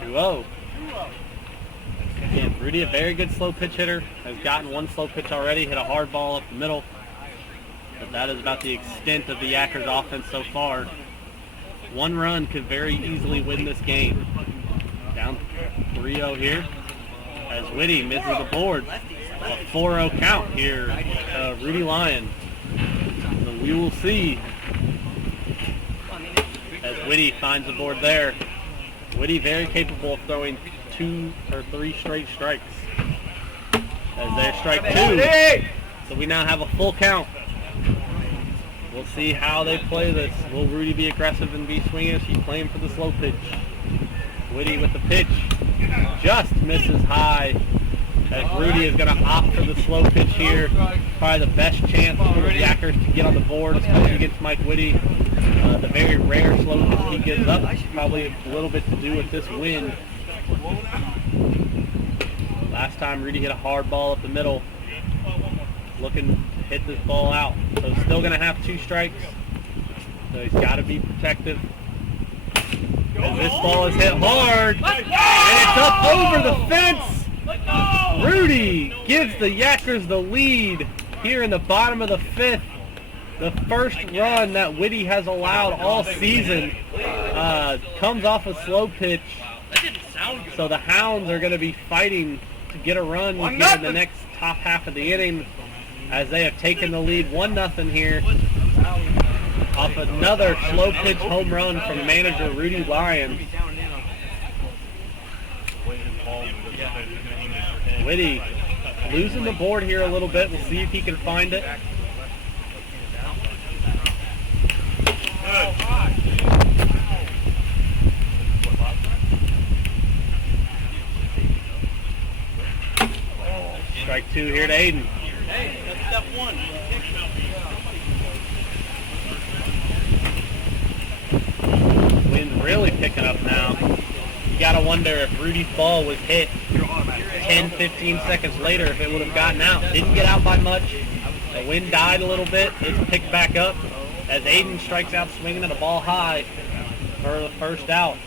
2-0. Again, Rudy, a very good slow pitch hitter, has gotten one slow pitch already, hit a hard ball up the middle. But that is about the extent of the Yackers offense so far. One run could very easily win this game. Down 3-0 here as Whitty misses the board. A 4-0 count here. Rudy Lyon. So we will see as Whitty finds the board there. Whitty very capable of throwing 2 or 3 straight strikes. As there's strike 2. So we now have a full count. We'll see how they play this. Will Rudy be aggressive and be swinging? She's playing for the slow pitch. Whitty with the pitch. Just misses high. As Rudy is going to opt for the slow pitch here. Probably the best chance for the Yackers to get on the board, especially against Mike Whitty. The very rare slow pitch he gives up. Probably a little bit to do with this win. Last time Rudy hit a hard ball up the middle. Looking to hit this ball out. So still going to have 2 strikes. So he's got to be protective. As this ball is hit hard. And it's up over the fence. Rudy gives the Yackers the lead here in the bottom of the 5th. The first run that Whitty has allowed all season comes off a slow pitch. So the Hounds are going to be fighting to get a run here in the next top half of the inning as they have taken the lead 1-0 here off another slow pitch home run from manager Rudy Lyon. Whitty losing the board here a little bit. We'll see if he can find it. Strike 2 here to Aiden. Hey, that's step 1. Wind's really picking up now. You gotta wonder if Rudy's ball was hit 10-15 seconds later, if it would have gotten out. Didn't get out by much. The wind died a little bit. It's picked back up as Aiden strikes out swinging at a ball high for the first out.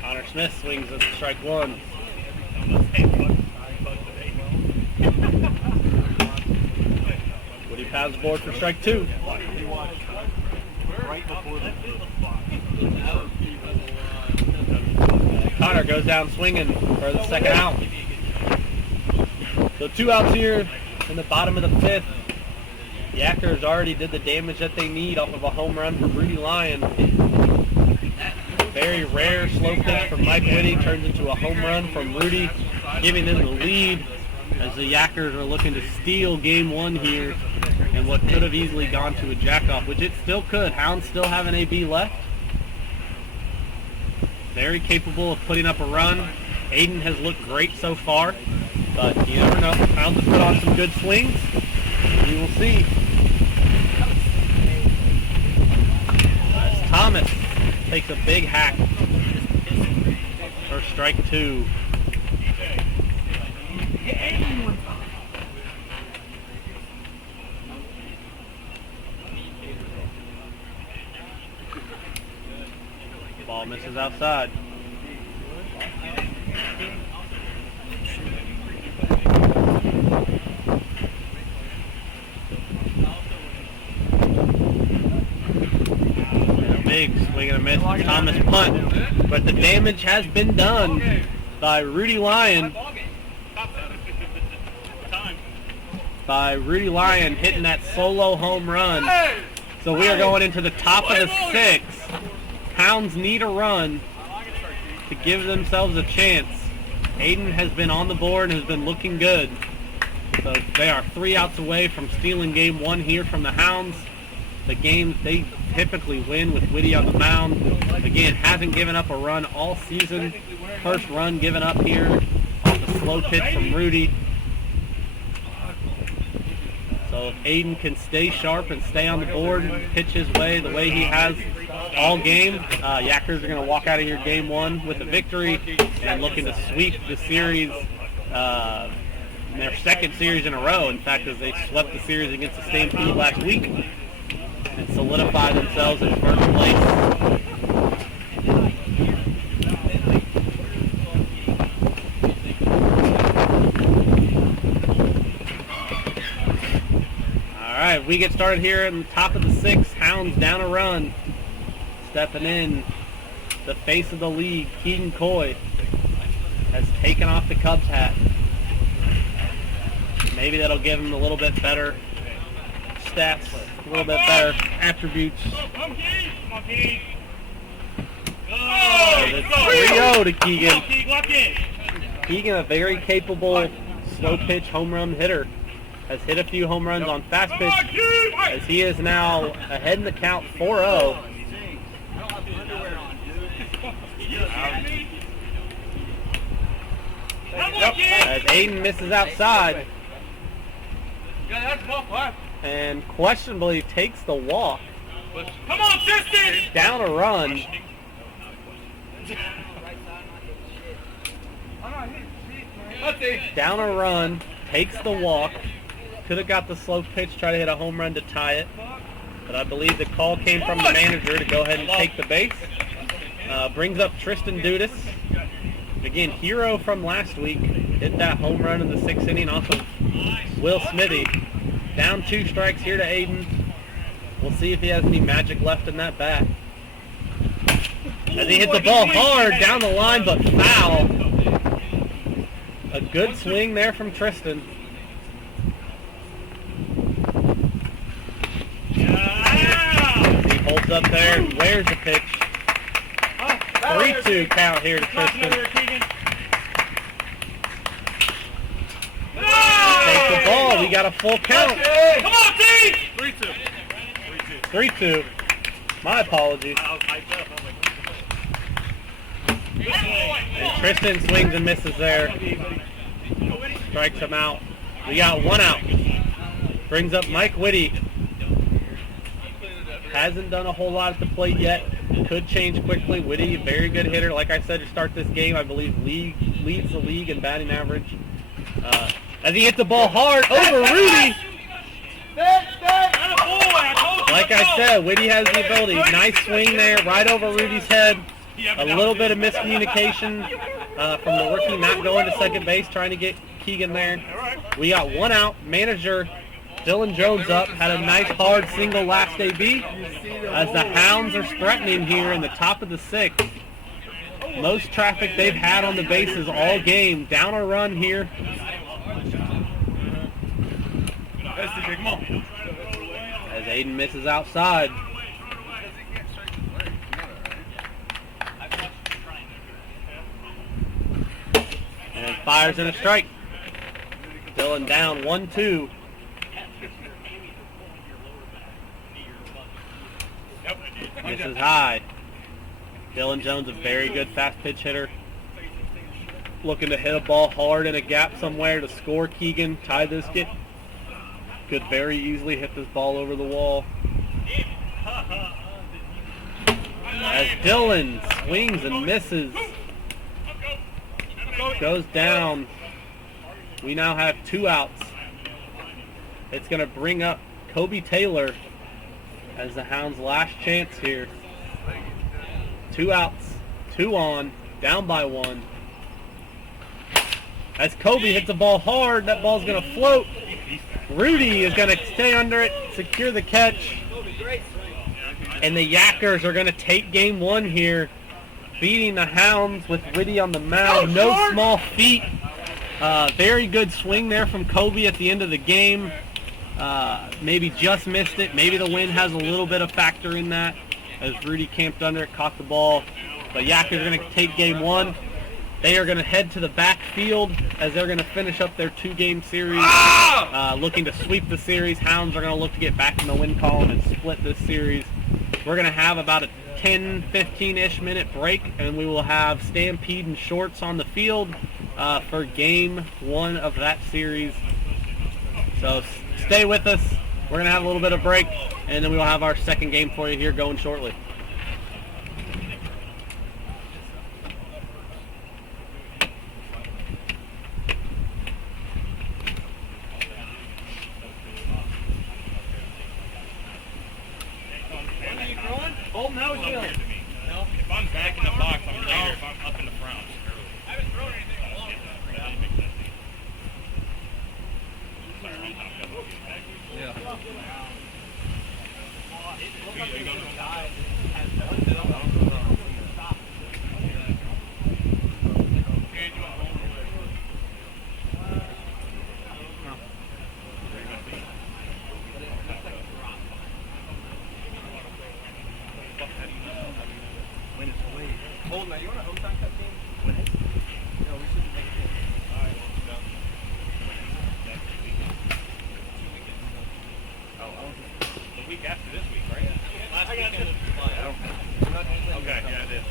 Connor Smith swings at strike 1. Woody pounds the board for strike 2. Connor goes down swinging for the second out. So 2 outs here in the bottom of the 5th. The Yackers already did the damage that they need off of a home run from Rudy Lyon. Very rare slow pitch from Mike Whitty turns into a home run from Rudy, giving them the lead as the Yackers are looking to steal game 1 here and what could have easily gone to a jack-off, which it still could. Hounds still have an AB left. Very capable of putting up a run. Aiden has looked great so far, but you never know. Hounds have put on some good swings. We will see. As Thomas takes a big hack for strike 2. Ball misses outside. Big swing and a miss from Thomas punt, but the damage has been done by Rudy Lyon. By Rudy Lyon hitting that solo home run. So we are going into the top of the 6th. Hounds need a run to give themselves a chance. Aiden has been on the board and has been looking good. So they are 3 outs away from stealing game 1 here from the Hounds. The game they typically win with Whitty on the mound. Again, hasn't given up a run all season. First run given up here off the slow pitch from Rudy. So if Aiden can stay sharp and stay on the board and pitch his way the way he has all game, Yackers are going to walk out of here game 1 with a victory and looking to sweep the series, their second series in a row. In fact, as they swept the series against the Stampede last week and solidify themselves in first place. All right, we get started here in the top of the 6th. Hounds down a run. Stepping in, the face of the league, Keegan Coy, has taken off the Cubs hat. Maybe that'll give him a little bit better stats, a little bit better attributes. Come on, Keegan. It's 3-0 to Keegan. Keegan, lock in. Keegan, a very capable slow pitch home run hitter, has hit a few home runs on fast pitch, as he is now ahead in the count 4-0. As Aiden misses outside and questionably takes the walk. Come on, Tristan! Down a run. Down a run, takes the walk. Could have got the slow pitch, try to hit a home run to tie it. But I believe the call came from the manager to go ahead and take the base. Brings up Tristan Dudas. Again, hero from last week. Hit that home run in the 6th inning off of Will Smithy. Down 2 strikes here to Aiden. We'll see if he has any magic left in that bat. As he hit the ball hard down the line, but foul. A good swing there from Tristan. He holds up there and wears the pitch. 3-2 count here to Tristan. Take the ball. We got a full count. Come on, team! 3-2. My apologies. And Tristan swings and misses there. Strikes him out. We got 1 out. Brings up Mike Whitty. Hasn't done a whole lot at the plate yet. Could change quickly. Whitty, very good hitter. Like I said to start this game, I believe leads the league in batting average. As he hits the ball hard over Rudy. Like I said, Whitty has the ability. Nice swing there, right over Rudy's head. A little bit of miscommunication from the rookie not going to second base, trying to get Keegan there. We got 1 out. Manager Dylan Jones up, had a nice hard single last AB. As the Hounds are threatening here in the top of the 6th. Most traffic they've had on the bases all game. Down a run here. As Aiden misses outside. And fires in a strike. Dylan down 1-2. Misses high. Dylan Jones, a very good fast pitch hitter. Looking to hit a ball hard in a gap somewhere to score Keegan. Tie this get. Could very easily hit this ball over the wall. As Dylan swings and misses. Goes down. We now have 2 outs. It's going to bring up Kobe Taylor as the Hounds' last chance here. 2 outs, 2 on, down by 1. As Kobe hits the ball hard, that ball's going to float. Rudy is going to stay under it, secure the catch. And the Yackers are going to take game 1 here, beating the Hounds with Whitty on the mound. No small feat. Very good swing there from Kobe at the end of the game. Maybe just missed it. Maybe the wind has a little bit of factor in that, as Rudy camped under it, caught the ball. But Yackers are going to take game 1. They are going to head to the backfield as they're going to finish up their 2-game series, looking to sweep the series. Hounds are going to look to get back in the win column and split this series. We're going to have about a 10, 15-ish minute break, and we will have Stampede and Shorts on the field for game 1 of that series. So stay with us. We're going to have a little bit of break, and then we will have our second game for you here going shortly. Oh, no, Jill. If I'm back in the box, I'm later. If I'm up in the front, I'm screwed. I haven't thrown anything in a long time. Hold on, you want a home time cut team? No, we shouldn't make it. The week after this week, right? Last weekend of July. Okay, yeah, it is.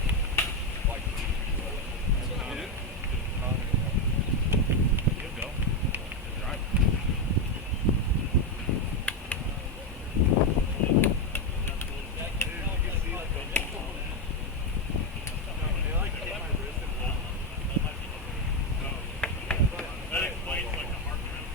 You'll go. That's right. That explains like the heart rhythm.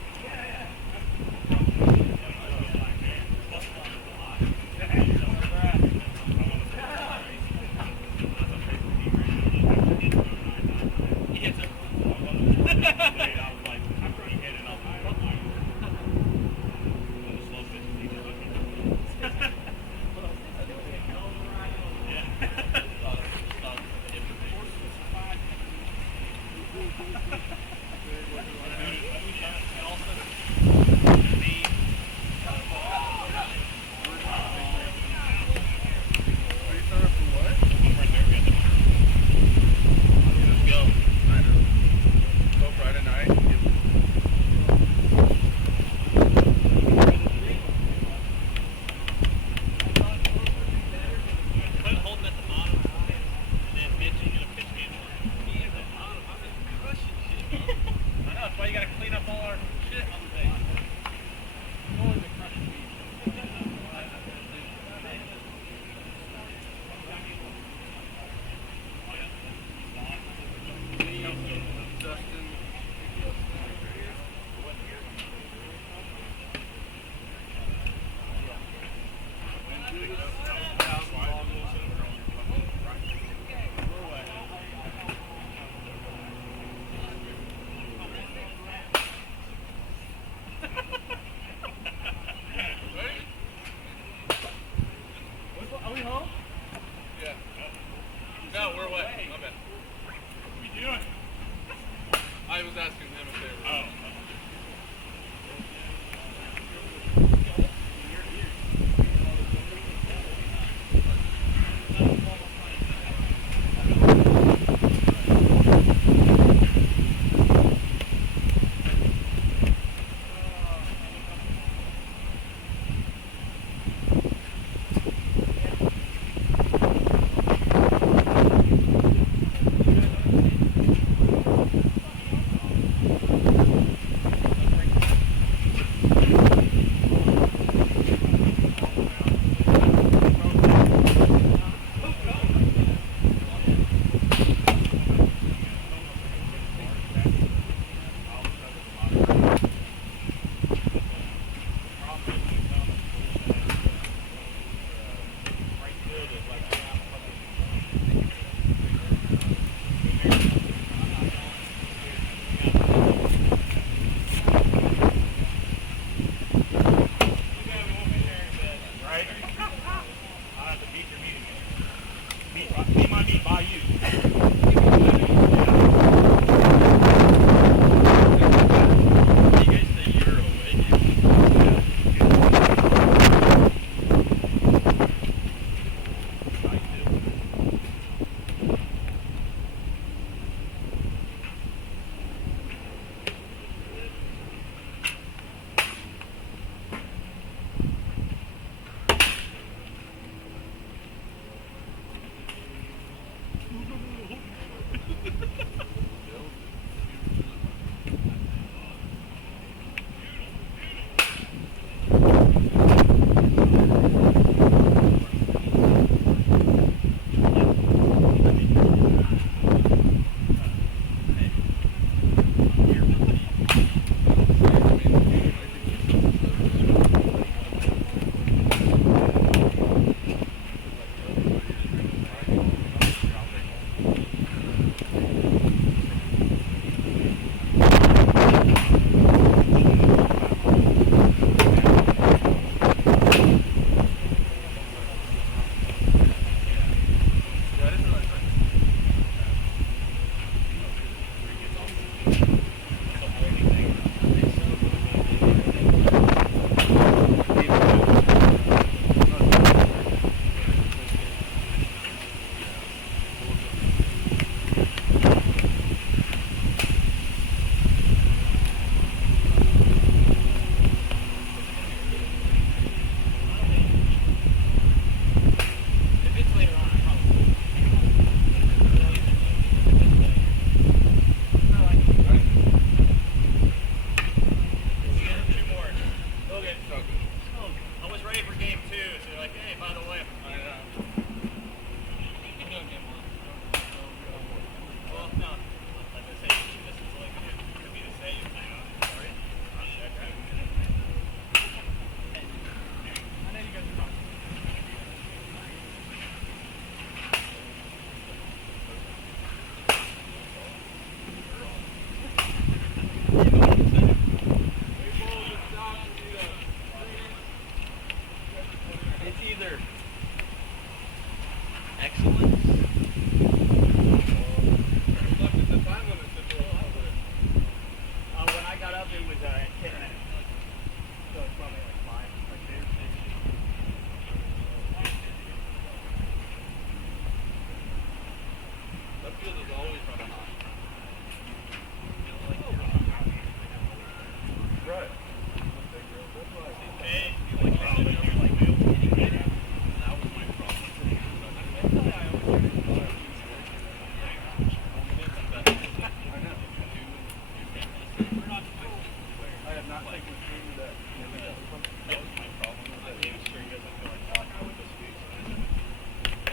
Like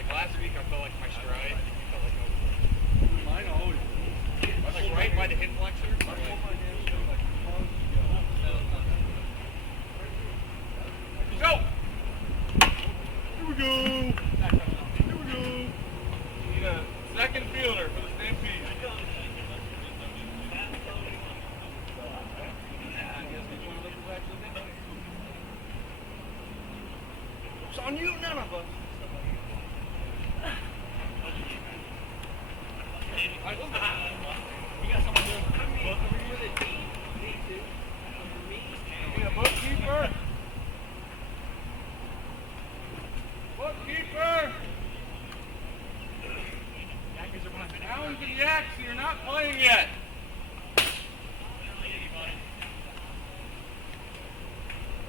last week, I felt like my stride. Mine always. Like right by the hip flexor. Go! Here we go. Here we go. Need a second fielder for the Stampede. It's on you, none of us. We got someone doing bookkeeping with it. Need a bookkeeper. Bookkeeper! Hounds and Yaks, you're not playing yet.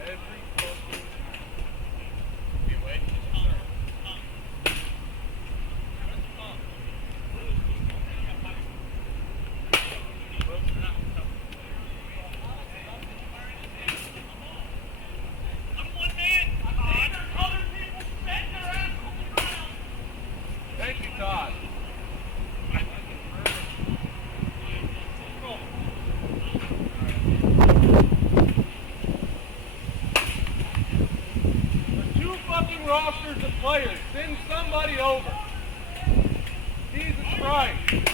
Every fucking Thank you, Todd. The two fucking rosters of players. Send somebody over. Jesus Christ.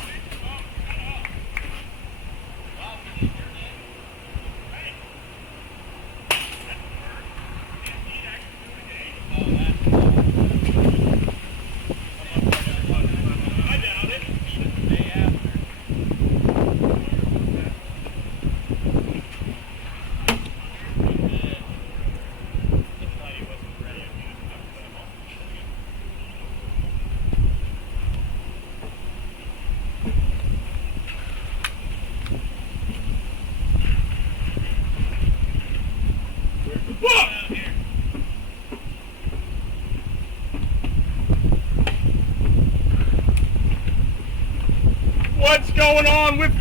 What's going on with...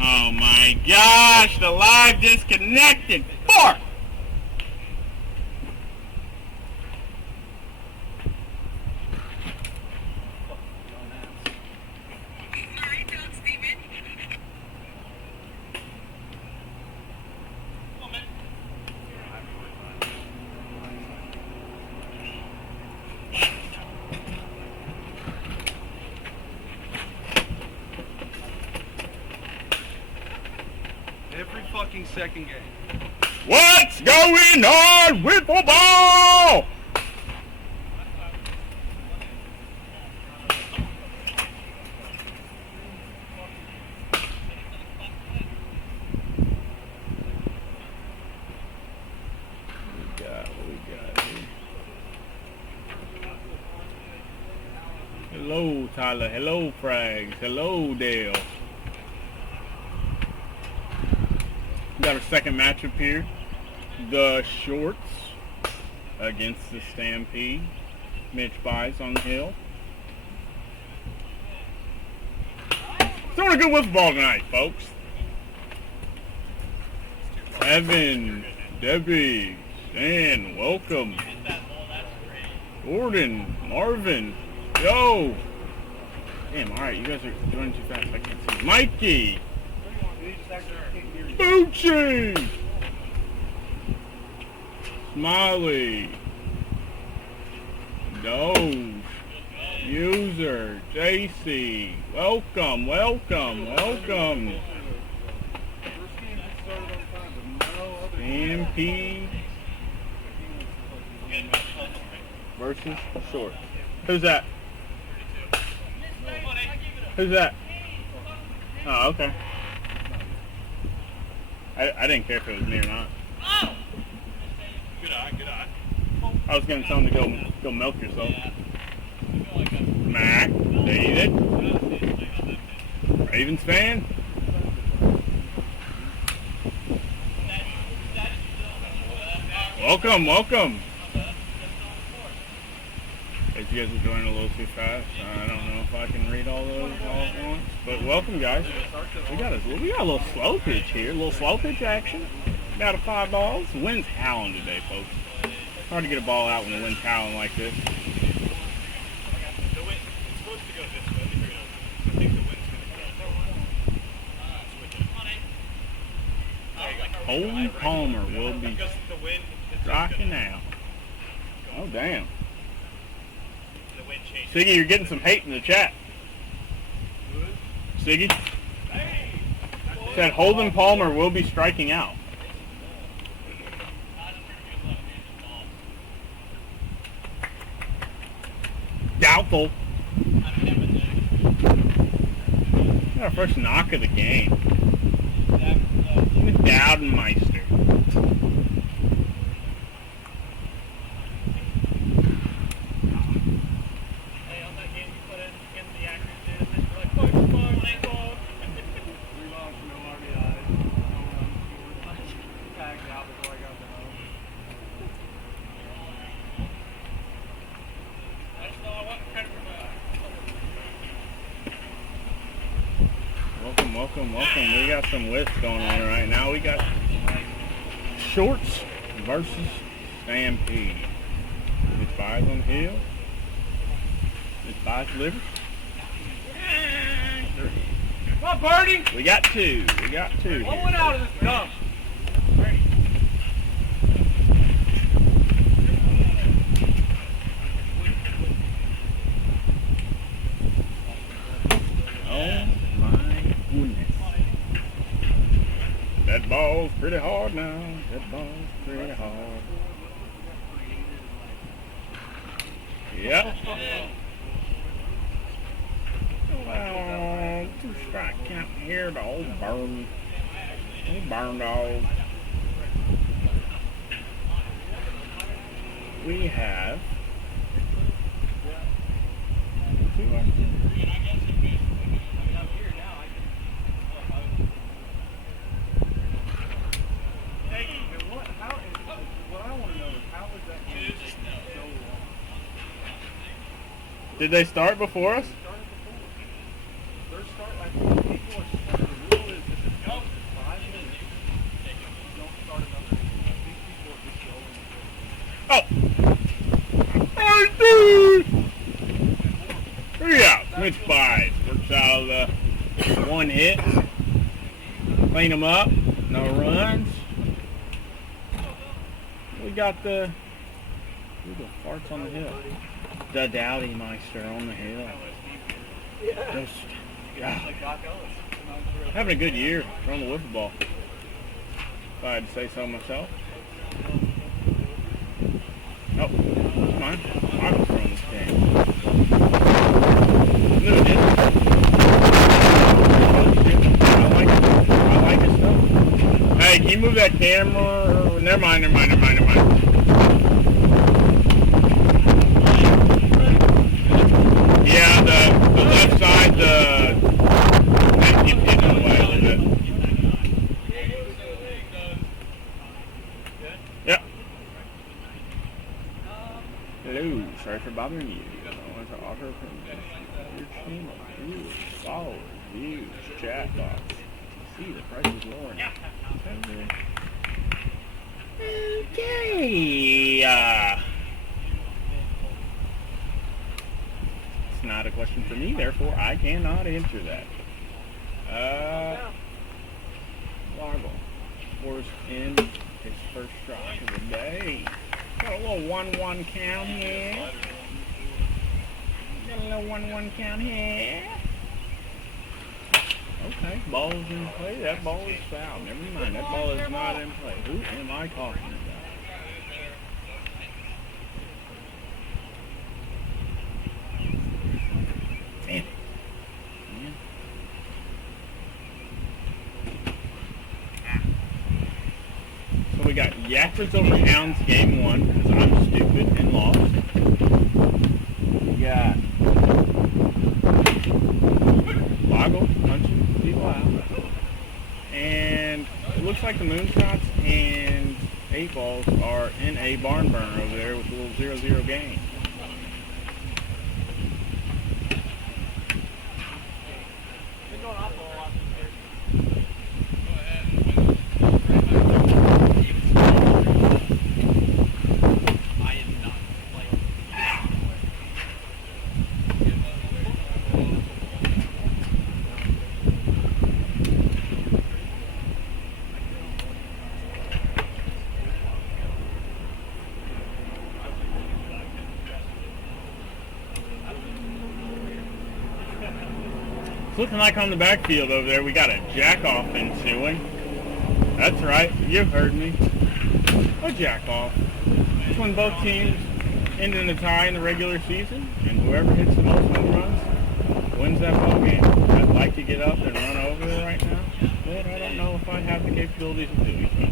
Oh my gosh, the live disconnected. Fuck! Every fucking second game. What's going on with football? Hello, Tyler. Hello, Frags. Hello, Dale. We got our second matchup here. The Shorts against the Stampede. Mitch Bice on the hill. Throwing a good wiffle ball tonight, folks. Evan, Debbie, Stan, welcome. Gordon, Marvin, yo. Damn, alright, you guys are joining too fast. I can't see. Mikey. Boochie. Smiley. Doge. User. JC. Welcome, welcome, welcome. MP versus Short. Who's that? Who's that? Oh, okay. I didn't care if it was me or not. Good eye, good eye. I was gonna tell him to go milk yourself. Mac, David, Ravens fan. Welcome, welcome. If you guys are joining a little too fast. I don't know if I can read all those all at once. But welcome, guys. We got a little slow pitch here. A little slow pitch action. Got a 5 balls. The wind's howling today, folks. Hard to get a ball out when the wind's howling like this. The wind, it's supposed to go this way. I think the wind's going to go. Holden Palmer will be Because the wind, striking out. Oh, damn. the wind changes. Siggy, you're getting some hate in the chat. Siggy? Said Holden Palmer will be striking out. Doubtful. Our first knock of the game. Dowdenmeister. Hey, on that game you put in against the Actors, dude, it's like, fuck, ain't ball. 3 balls, no RBIs. Tagged out before I got the home. That's all I want credit for that. Welcome. We got some whiffs going on right now. We got Shorts versus Stampede. It's 5 on the hill. It's 5 delivered. Come on, Birdie! We got 2. One here. went out of this dump. Oh my goodness. That ball's pretty hard now. That ball's pretty hard. Yep. Well, 2 strike count here. The old burn. Old burn dog. We have 2 What I want to know is how was that game so long? Did they start before us? Started before. Their start, like, people are starting. The rule is if it's up to 5 minutes, you don't start another inning. These people are just going. Oh! 3 outs. It's 5. Works out of the 1 hit. Clean them up. No runs. We got the farts on the hill. The Dowdymeister on the hill. Just, yeah. Having a good year throwing the wiffle ball. If I had to say so myself. Nope, it's fine. I was throwing this game. No, it didn't. I like his stuff. Hey, can you move that camera? Never mind. Yeah, the left side, that keeps getting in the way a little bit. Yep. Hello, sorry for bothering you. I want to offer from your channel. Views, followers, views, chat box. See, the price is lowering. Okay. It's not a question for me, therefore I cannot answer that. Larval forced in his first strike of the day. Got a little 1-1 count here. Got a little 1-1 count here. Okay, ball is in play. That ball is foul. Never mind, that ball is not in play. Who am I talking about? Damn it. Man. So we got Yakkers over Hounds game 1 because I'm stupid and lost. We got Boggle punching people out. And it looks like the Moonshots and 8 Balls are in a barn burner over there with a little 0-0 game. It's looking like on the backfield over there we got a jack-off ensuing. That's right, you've heard me. A jack-off. It's when both teams end in a tie in the regular season, and whoever hits the most home runs wins that ball game. I'd like to get up and run over there right now, but I don't know if I have the capabilities of doing so.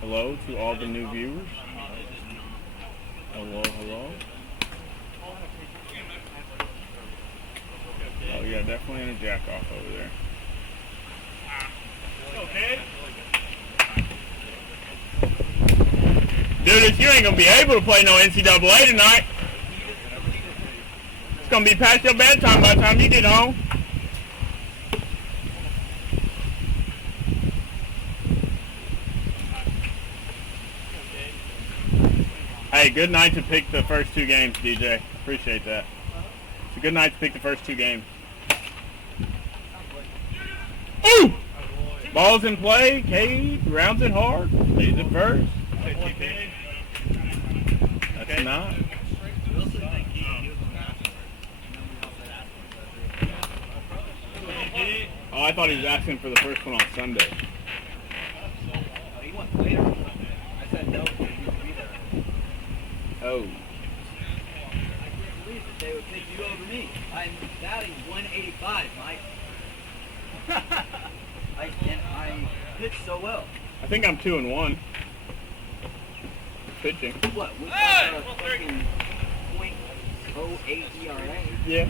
Hello to all the new viewers. Hello, hello. Oh yeah, definitely in a jack off over there. Okay. Dude, you ain't gonna be able to play no NCAA tonight. It's gonna be past your bedtime by the time you get home. Hey, good night to pick the first 2 games, DJ. Appreciate that. It's a good night to pick the first 2 games. Ooh! Ball's in play. Cade rounds it hard. Stays it first. That's not. Oh, I thought he was asking for the first one on Sunday. He wants later. I said no, he would be there. Oh. I can't believe that they would pick you over me. I'm batting 185, Mike. I pitch so well. I think I'm 2-1. Pitching. What? With fucking .08 ERA? Yeah.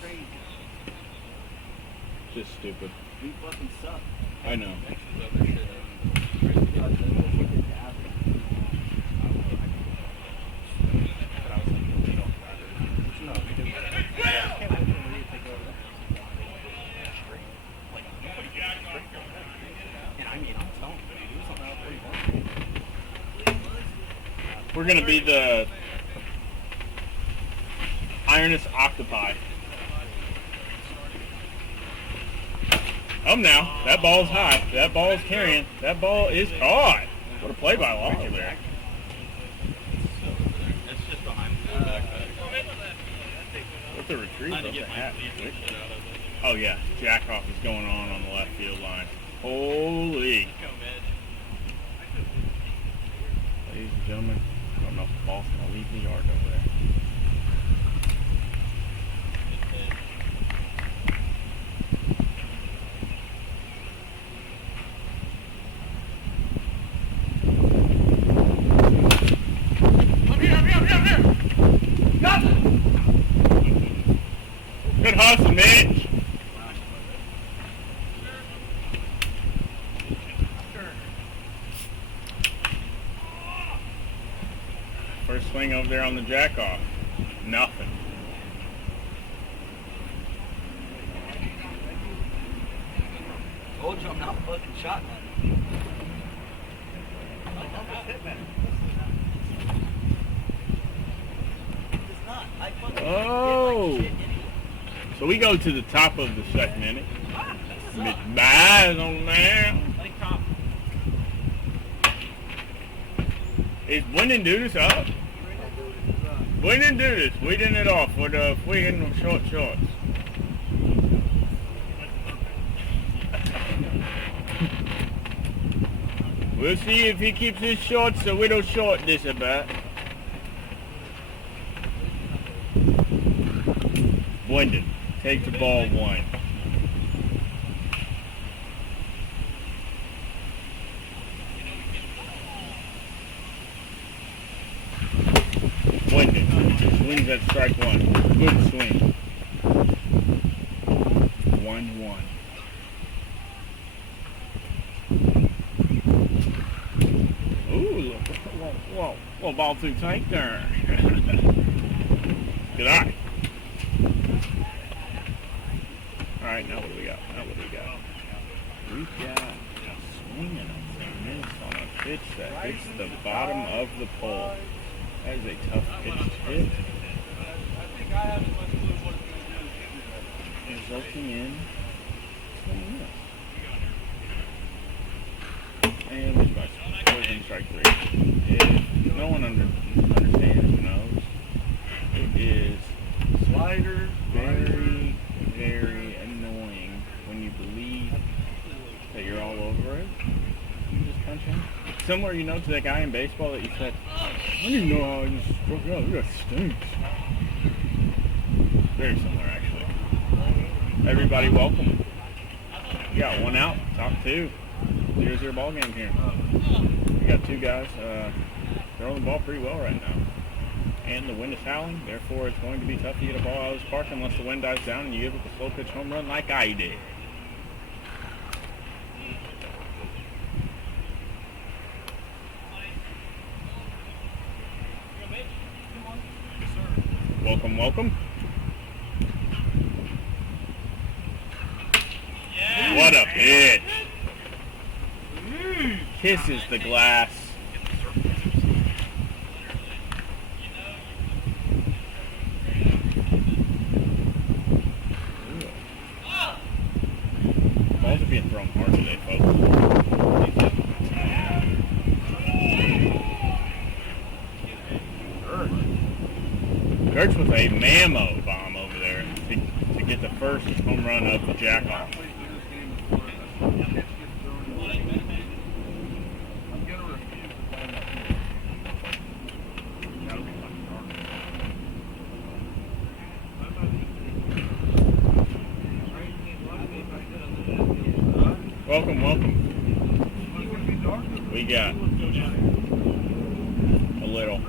Crazy. Just stupid. We fucking suck. I know. We're gonna be the Ironous Octopi. Now. That ball's high. That ball is carrying. That ball is caught. What a play by Lawler there. What's the retrieve of the hat? Oh yeah, jack-off is going on the left field line. Holy. Ladies and gentlemen, I don't know if the ball's going to leave the yard over there. Good hustle, Mitch. First swing over there on the jack-off. Nothing. Told you I'm not fucking shotgun. It's not. I fucking Oh. hit like shit anyway. So we go to the top of the second inning. Mitch buys on there. Is Wyndon Dudas up? Wyndon Dudas leading it off with a free in the short shorts. We'll see if he keeps his shorts so we don't short this a bit. Wyndon, take the ball one. Wyndon swings at strike one. Good swing. 1-1. Ooh, look. Whoa. Well, ball too tight there. Good eye. Alright, now what do we got? We've got a swing and a miss on a pitch that hits the bottom of the pole. That is a tough pitch to hit. Resulting in swing and miss. And we got poison strike three. If no one understands or knows, it is Slider. very, very annoying when you believe that you're all over it. You just punch him. Similar, to that guy in baseball that you said, I didn't know how I just struck out. That stinks. Very similar, actually. Everybody, welcome. We got one out, top two. 0-0 ball game here. We got two guys throwing the ball pretty well right now. And the wind is howling, therefore it's going to be tough to get a ball out of this park unless the wind dies down and you give it the slow pitch home run like I did. Welcome, welcome. What a pitch. Kisses the glass. Balls are being thrown hard today, folks. Kurtz with a mammo bomb over there to get the first home run of the jack-off. Welcome, welcome. We got a little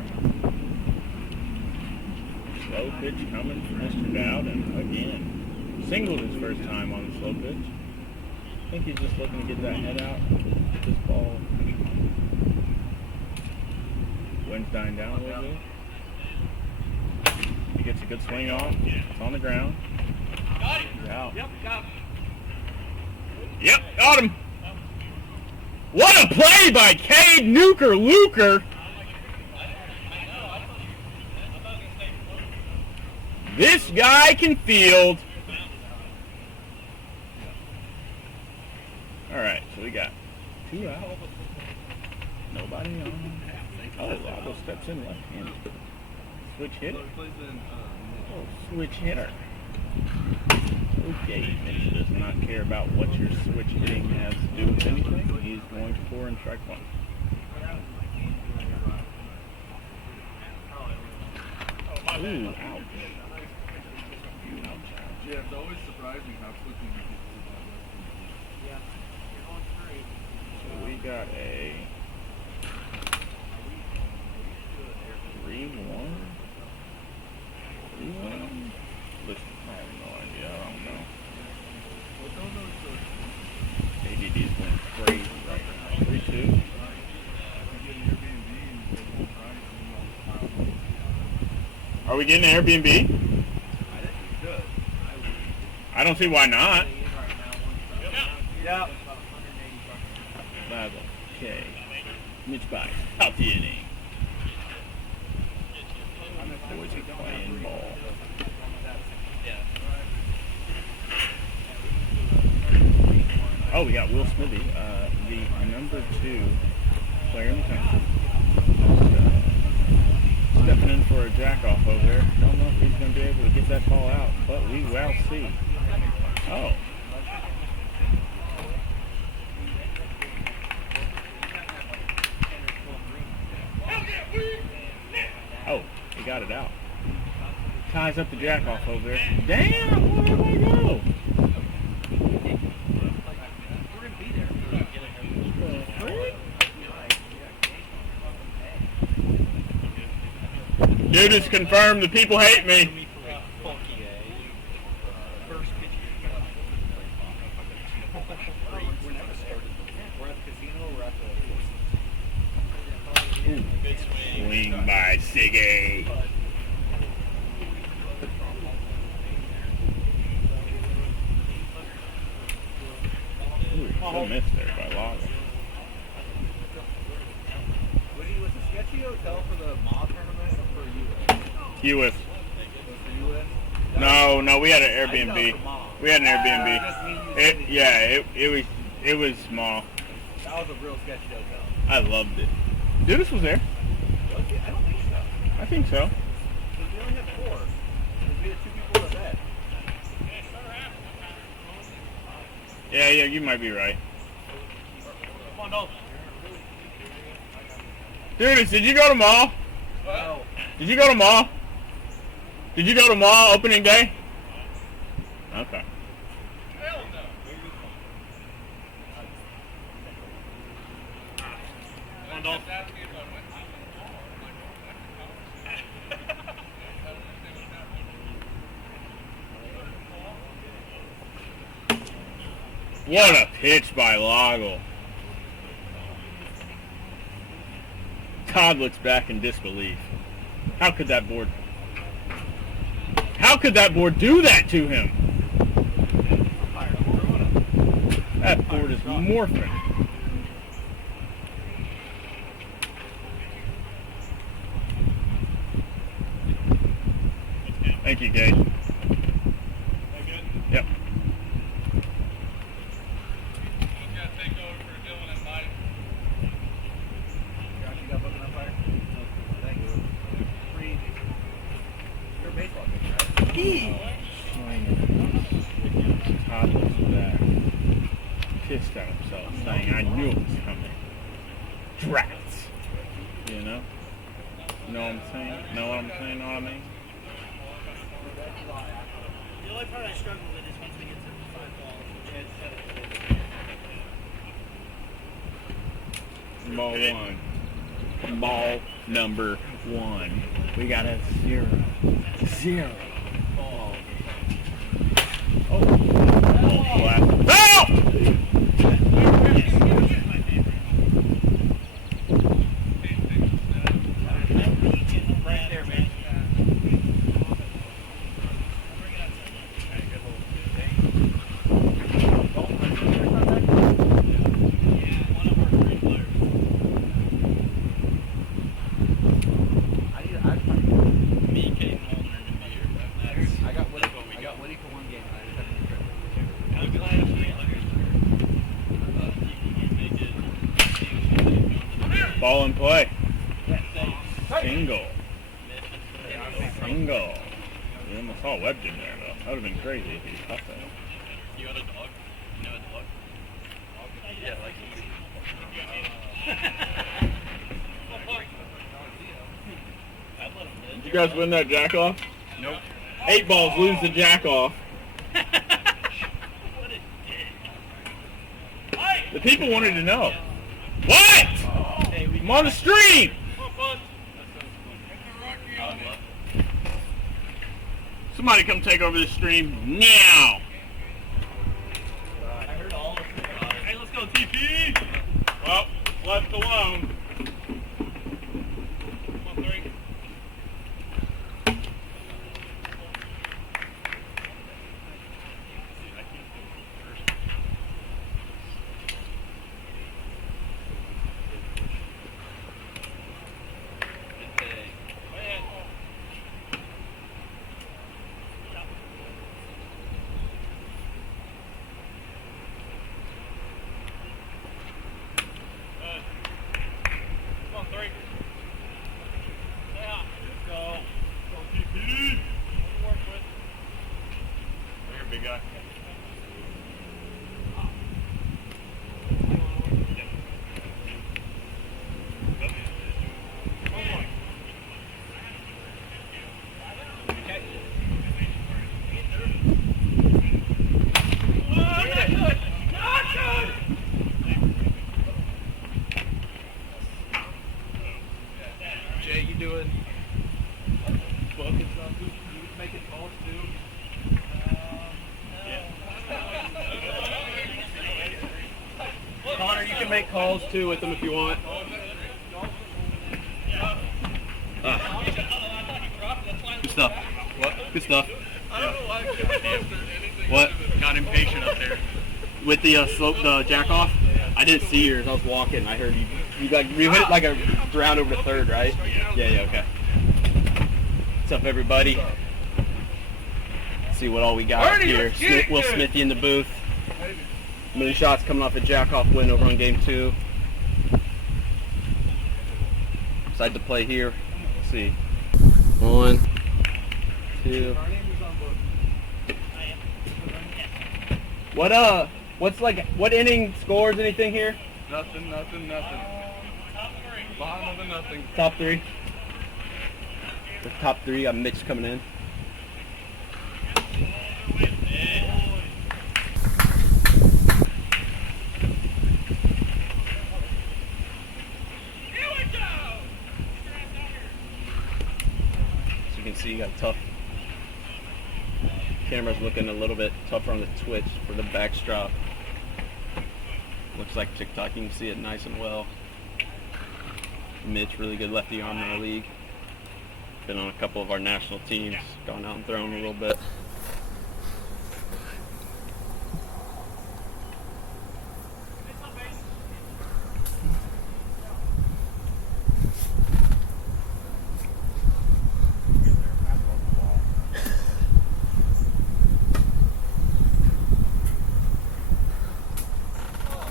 slow pitch coming from Mr. Dowden again. Singled his first time on the slow pitch. I think he's just looking to get that head out. This ball. Wind's dying down a little bit. He gets a good swing off. It's on the ground. He's out. Yep, got him. Yep, got him. What a play by Cade Luker. This guy can field. All right, so we got two out. Nobody on. Oh, Lago steps in left-handed. Switch hitter. Oh, switch hitter. Okay, Mitch does not care about what your switch hitting has to do with anything. He's going to pour in strike one. Ooh, ouch. Yeah, it's always surprising how quickly you get So we got a 3-1. 3-1? Listen, I have no idea. I don't know. ADD is going crazy right now. 3-2. Are we getting an Airbnb? I don't see why not. Yeah. Bible. Okay. Mitch Bice. Out the inning. Boys are playing ball. Oh, we got Will Smithy, the number 2 player in the country. Stepping in for a jack-off over there. Don't know if he's going to be able to get that ball out, but we will see. Oh. Oh, he got it out. Ties up the jack-off over there. Damn, where did I go? Dude, it's confirmed. The people hate me. Swing by Siggy. Ooh, miss there by Lago. Was the sketchy hotel for the mall tournament or for US? US. No, we had an Airbnb. We had an Airbnb. It was small. That was a real sketchy hotel. I loved it. Dudas was there. I don't think so. I think so. Because we only had 4. Because we had 2 people that bet. Yeah, you might be right. Come on, Dolph. Dudas, did you go to mall? No. Did you go to mall? Did you go to mall opening day? Okay. Hell no. Come on, Dolph. What a pitch by Loggle. Todd looks back in disbelief. How could that board do that to him? That board is morphing. Thank you, Gage. Yep. Todd looks back, pissed at himself, saying, I knew it was coming. Drats. You know? Know what I'm saying? Know what I'm saying? Know what I mean? The only part I struggle with is once we get to 5 balls. Ball 1. Ball number 1. We got a 0. 0. Right there, man. Ball in play. Single. Single. We almost saw Webbed in there, though. That would have been crazy if he caught that. You got a dog? You know a dog? Yeah, like Did you guys win that jack off? Nope. 8 balls lose the jack off. The people wanted to know. What? I'm on the stream. Somebody come take over the stream now. Hey, let's go, TP! Well, left alone. Come on, 3. Come on, 3. Yeah. Let's go. Go, TP! Work with. Here, big guy. Jay, you doing book and stuff? You making calls too? Connor, you can make calls too with them if you want. Good stuff. What? Good stuff. I don't know why I can't answer anything. What? Got impatient up there. With the slope, the jack off, I didn't see yours. I was walking. I heard you. You hit it like a round over to third, right? Yeah. Okay. What's up, everybody? Let's see what all we got here. Will Smithy in the booth. Moonshots coming off a jack off win over on game 2. Decide to play here. Let's see. 1, 2. What inning scores anything here? Nothing. Bottom of the nothing. Top 3. The top 3 got Mitch coming in. As you can see, you got tough. Camera's looking a little bit tougher on the twitch for the backstrap. Looks like TikTok, you can see it nice and well. Mitch, really good lefty arm in our league. Been on a couple of our national teams, gone out and thrown a little bit.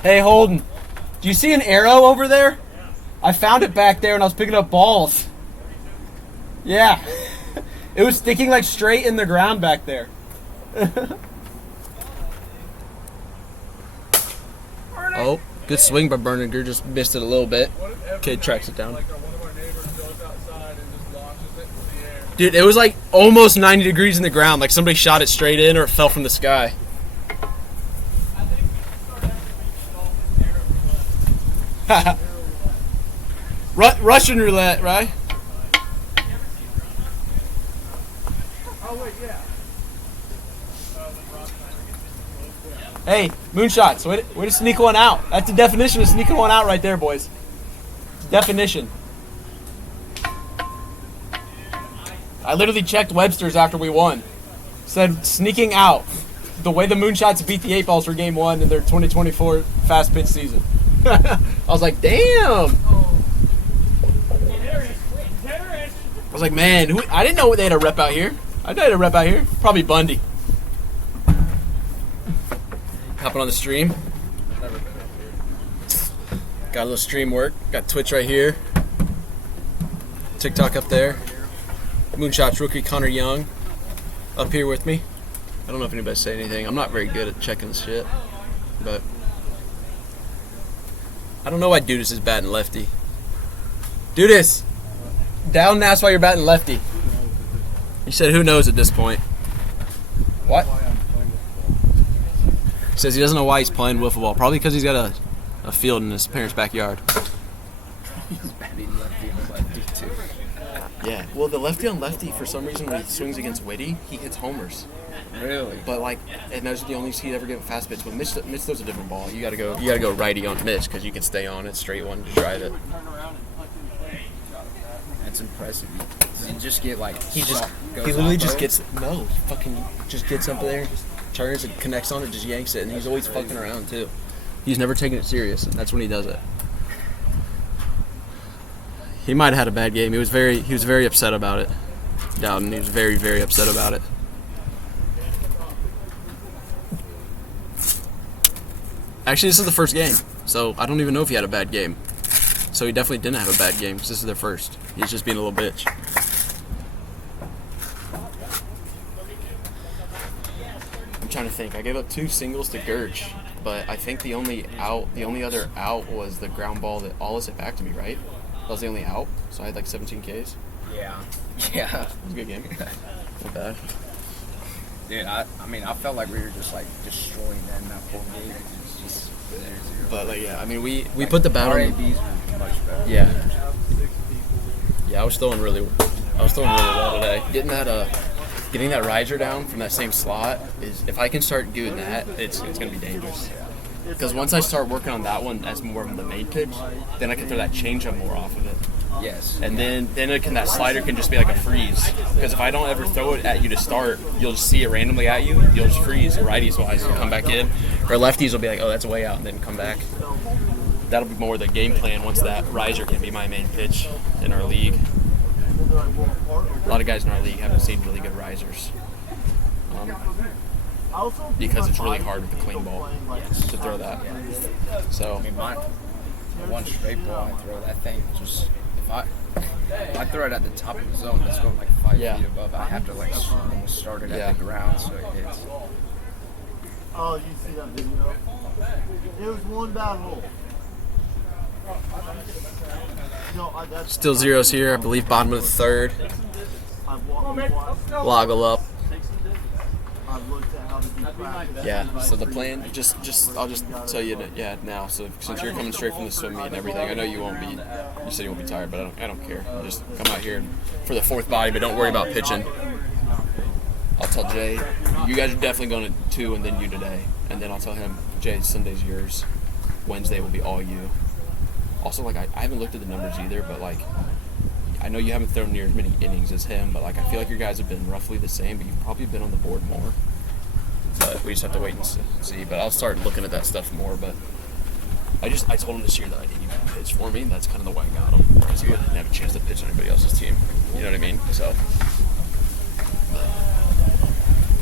Hey Holden, do you see an arrow over there? I found it back there when I was picking up balls. Yeah, it was sticking like straight in the ground back there. Oh, good swing by Berninger, just missed it a little bit. Kid tracks it down. Like one of our neighbors goes outside and just launches it into the air. Dude, it was like almost 90 degrees in the ground, like somebody shot it straight in or it fell from the sky. Russian roulette, right? Oh wait, yeah. Hey, moonshots, way to sneak one out. That's the definition of sneaking one out right there, boys. Definition. I literally checked Webster's after we won. Said sneaking out. The way the moonshots beat the 8-balls for game 1 in their 2024 fast pitch season. I was like, damn. I was like, man, I didn't know they had a rep out here. I know they had a rep out here. Probably Bundy. Hopping on the stream. Got a little stream work. Got Twitch right here. TikTok up there. Moonshots rookie Connor Young up here with me. I don't know if anybody's saying anything. I'm not very good at checking this shit, but I don't know why Dudas is batting lefty. Dudas, down and ask why you're batting lefty. He said, "Who knows at this point." What? He says he doesn't know why he's playing wiffle ball. Probably because he's got a field in his parents' backyard. He's batting lefty on lefty too. Yeah. Well, the lefty on lefty, for some reason, when he swings against Whitty, he hits homers. Really? But and those are the only he'd ever give fast pitch. When Mitch throws a different ball, you gotta go righty on Mitch because you can stay on it, straight one to drive it. That's impressive. Does he just get like? He literally just gets he fucking just gets up there, turns and connects on it, just yanks it, and he's always fucking around too. He's never taking it serious, and that's when he does it. He might have had a bad game. He was very upset about it. Dowden, he was very, very upset about it. Actually, this is the first game, so I don't even know if he had a bad game. So he definitely didn't have a bad game because this is their first. He's just being a little bitch. I'm trying to think. I gave up 2 singles to Gurch, but I think the only other out was the ground ball that Allis hit back to me, right? That was the only out, so I had like 17 Ks. Yeah. It was a good game. Not bad. Dude, I mean, I felt like we were just like destroying them that whole game. It's just But like, yeah, I mean, we put the bat on. RABs were much better. Yeah. Yeah, I was throwing really well today. Getting that riser down from that same slot is, if I can start doing that, it's gonna be dangerous. Because once I start working on that one as more of the main pitch, then I can throw that changeup more off of it. Yes. And then that slider can just be like a freeze. Because if I don't ever throw it at you to start, you'll just see it randomly at you. You'll just freeze. Righties wise, you'll come back in, or lefties will be like, oh, that's way out, and then come back. That'll be more the game plan once that riser can be my main pitch in our league. A lot of guys in our league haven't seen really good risers. Because it's really hard with the clean ball to throw that. So I mean, one straight ball, I throw that thing. Just if I throw it at the top of the zone that's going like 5 Yeah. feet above. I have to like almost start it Yeah. at the ground so it hits. Oh, you see that video? It was one bad hole. No, that's Still zeros here. I believe bottom of the third. I've walked twice. Loggle up. I've looked at how to do practice. Yeah. So the plan, I'll just tell you now. So since you're coming straight from the swim meet and everything, I know you won't be. You said you won't be tired, but I don't care. Just come out here for the fourth body, but don't worry about pitching. I'll tell Jay, you guys are definitely going to 2 and then you today. And then I'll tell him, Jay, Sunday's yours. Wednesday will be all you. Also, like, I haven't looked at the numbers either, but, like, I know you haven't thrown near as many innings as him, but, like, I feel like your guys have been roughly the same, but you've probably been on the board more. But we just have to wait and see. But I'll start looking at that stuff more. But I told him this year that I didn't even pitch for me. And that's kind of the way I got him. Because he wouldn't have a chance to pitch on anybody else's team. You know what I mean? So...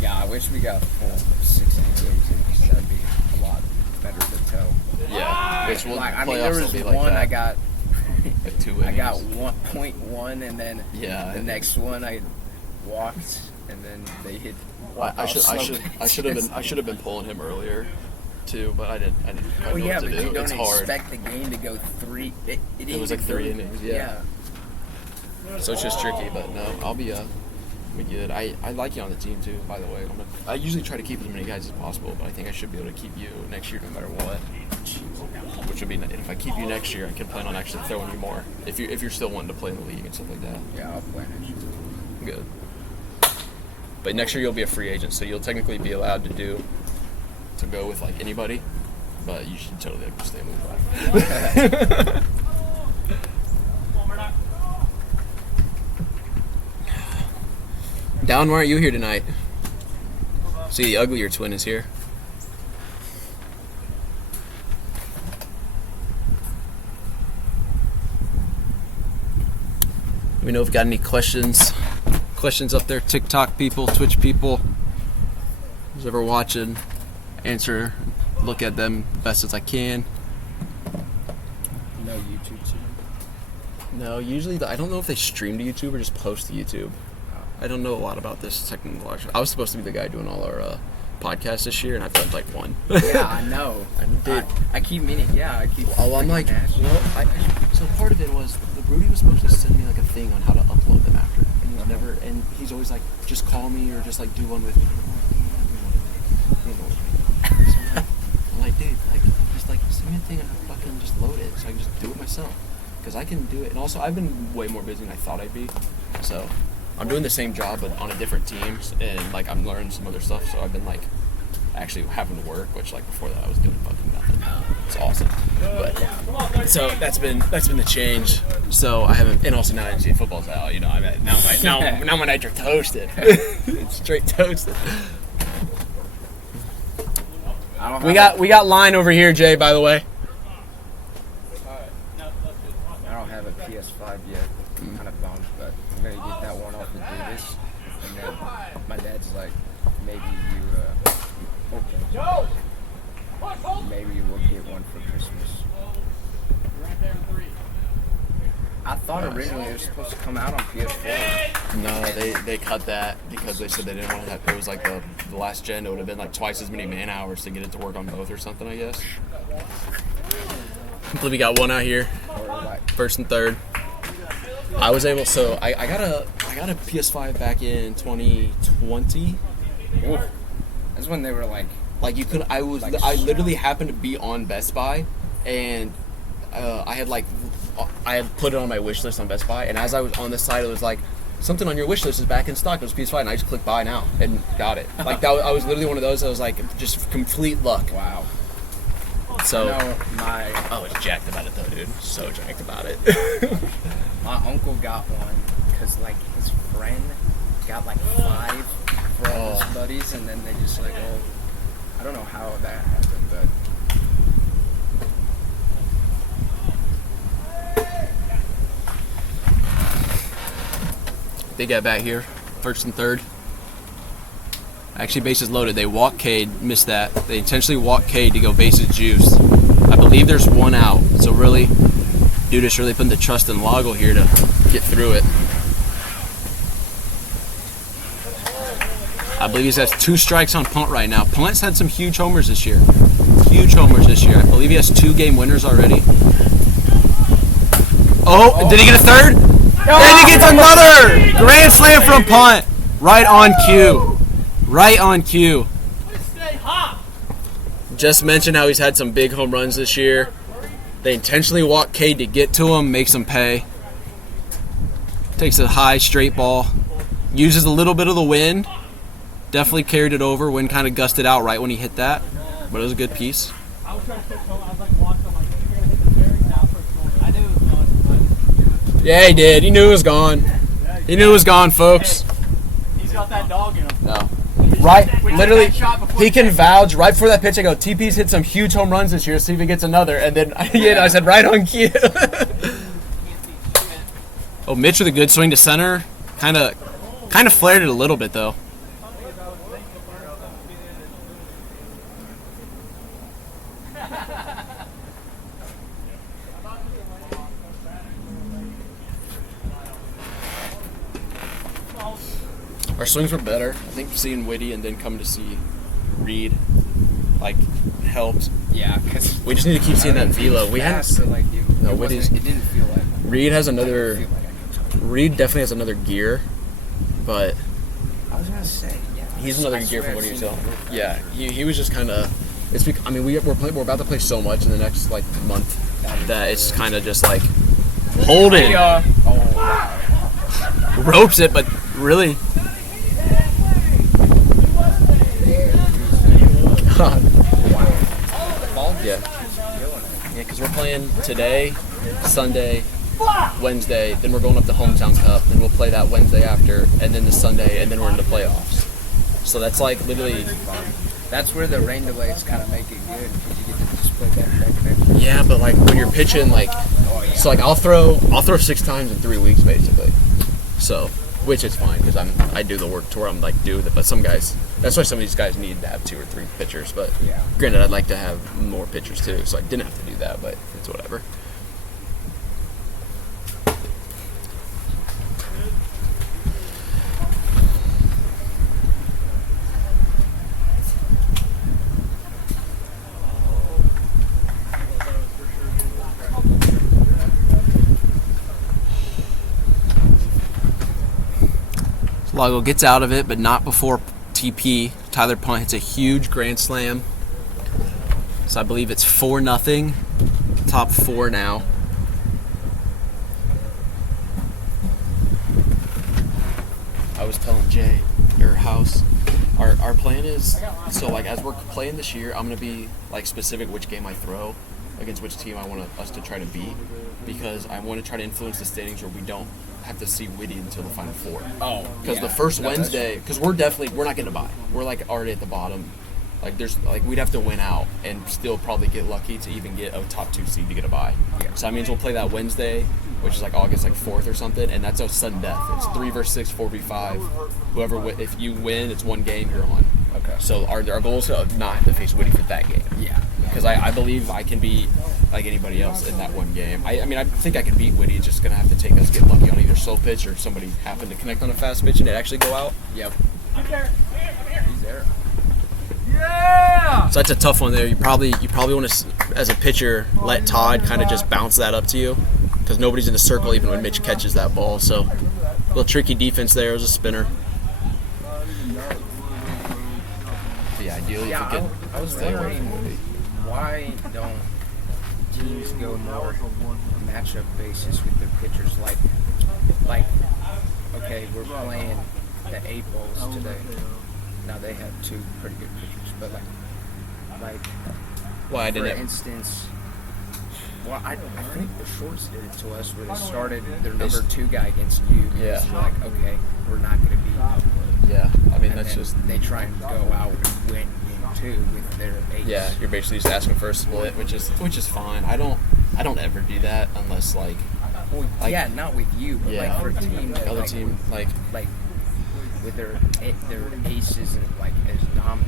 Yeah, I wish we got full 60 games. That'd be a lot better to tell. Yeah, which will Like, I playoffs mean, there will was be like one that. I got. Like 2 innings. I got 1.1, and then Yeah, the next one I walked, and then they hit. I should have been pulling him earlier, too, but I didn't quite Well, know yeah, what to but do. you don't It's hard. expect the game to go 3. It was like 3 innings. Yeah. So it's just tricky, but no, I'll be good. I like you on the team too, by the way. I usually try to keep as many guys as possible, but I think I should be able to keep you next year no matter what. Which would be, if I keep you next year, I can plan on actually throwing you more. If you're still wanting to play in the league and stuff like that. Yeah, I'll play next year. Good. But next year you'll be a free agent, so you'll technically be allowed to go with like anybody, but you should totally have to stay moved. Down, why aren't you here tonight? See, the uglier twin is here. Let me know if you got any questions up there, TikTok people, Twitch people, who's ever watching. Answer, look at them best as I can. No YouTube too. No, usually I don't know if they stream to YouTube or just post to YouTube. I don't know a lot about this technology. I was supposed to be the guy doing all our podcasts this year, and I've done like one. Yeah, I know. I keep meaning. Yeah, I keep. Oh, I'm like, so part of it was Rudy was supposed to send me like a thing on how to upload them after, and he's never. And he's always like, just call me or just like do one with me. So I'm like, dude, like just like send me a thing and I'll fucking just load it, so I can just do it myself, because I can do it. And also, I've been way more busy than I thought I'd be, so. I'm doing the same job, but on a different team, and like I'm learning some other stuff. So I've been like actually having to work, which like before that I was doing fucking nothing. It's awesome. But so that's been the change. So I haven't, and also now NCAA football's out. You know, now my nights are toasted. It's straight toasted. We got line over here, Jay. By the way. I don't have a PS5 yet. I'm kind of bummed, but I'm gonna get that one off the Davis. And then my dad's like, maybe we'll get one for Christmas. I thought originally it was supposed to come out on PS4. No, they cut that because they said they didn't want to have. It was like the last gen. It would have been like twice as many man hours to get it to work on both or something, I guess. I believe we got one out here, first and third. I was able, so I got a PS5 back in 2020. Ooh. That's when they were like you could. I literally happened to be on Best Buy, and I had put it on my wish list on Best Buy, and as I was on the site, it was like something on your wish list is back in stock. It was PS5, and I just clicked buy now and got it. Like that, I was literally one of those. I was like just complete luck. Wow. So I was jacked about it though, dude. So jacked about it. My uncle got one because like his friend got like 5 for all his buddies, and then they just like, I don't know how that happened, but. They got back here, first and third. Actually, bases loaded. They walk Cade, missed that. They intentionally walk Cade to go bases juiced. I believe there's one out. So really, dude is really putting the trust in Lago here to get through it. I believe he has 2 strikes on punt right now. Punt's had some huge homers this year. Huge homers this year. I believe he has 2 game winners already. Oh, did he get a third? And he gets another grand slam from punt. Right on cue. Right on cue. Just mentioned how he's had some big home runs this year. They intentionally walk Cade to get to him, makes him pay. Takes a high straight ball. Uses a little bit of the wind. Definitely carried it over. Wind kind of gusted out right when he hit that. But it was a good piece. Yeah, he did. He knew it was gone. He knew it was gone, folks. He's got that dog in him. No. Right, literally, he can vouch right before that pitch. I go, TP's hit some huge home runs this year. See if he gets another. And then I said, right on cue. Oh, Mitch with a good swing to center. Kind of flared it a little bit though. Our swings were better. I think seeing Whitty and then coming to see Reed helped. Yeah, because we just need to keep seeing that velo. We had like no it Whitty's. It didn't feel like Reed has another. Reed definitely has another gear, but I was gonna say he's another gear from what he was telling. Yeah, he was just kind of. It's I mean we're about to play so much in the next month that it's kind of just holding. Ropes it, but really. Yeah, because we're playing today, Sunday, Wednesday, then we're going up to Hometown Cup, then we'll play that Wednesday after, and then the Sunday, and then we're in the playoffs. So that's literally. That's where the rain delays kind of make it good because you get to just play back. Yeah, but when you're pitching so I'll throw 6 times in 3 weeks basically. So, which is fine because I do the work to where I'm do that. But some guys, that's why some of these guys need to have 2 or 3 pitchers. But granted, I'd like to have more pitchers too, so I didn't have to do that. But it's whatever. Lago gets out of it, but not before TP. Tyler Punt hits a huge grand slam. So I believe it's 4-0. Top 4 now. I was telling Jay, your house, our plan is, so as we're playing this year, I'm going to be specific which game I throw against which team I want us to try to beat, because I want to try to influence the standings where we don't have to see Whitty until the Final Four. Oh, because the first Wednesday, because we're not getting a bye. We're already at the bottom. We'd have to win out and still probably get lucky to even get a top 2 seed to get a bye. Yeah. So that means we'll play that Wednesday, which is August 4th or something, and that's a sudden death. It's 3 versus 6, 4 v 5. Whoever, if you win, it's 1 game, you're on. Okay. So our goal is to not to face Whitty for that game. Yeah. Because I believe I can beat anybody else in that 1 game. I mean, I think I can beat Whitty. It's just going to have to take us get lucky on either slow pitch or somebody happen to connect on a fast pitch and it actually go out. Yep. He's there. Yeah! So that's a tough one there. You probably want to, as a pitcher, let Todd kind of just bounce that up to you, because nobody's in the circle even when Mitch catches that ball. So a little tricky defense there. It was a spinner. Yeah, ideally if we could I was stay away wondering from Whitty. why don't teams go more matchup basis with their pitchers? Okay, we're playing the 8-balls today. Now they have 2 pretty good pitchers, but for instance, I think the Shorts did it to us where they started their number 2 guy against you. Yeah. They're okay, we're not going to beat. Yeah, I mean, And that's then just. they try and go out and win game 2 with their 8s. Yeah, you're basically just asking for a split, which is fine. I don't ever do that unless Well, yeah, not with you, but Yeah. for a team that other team with their aces and as dominant.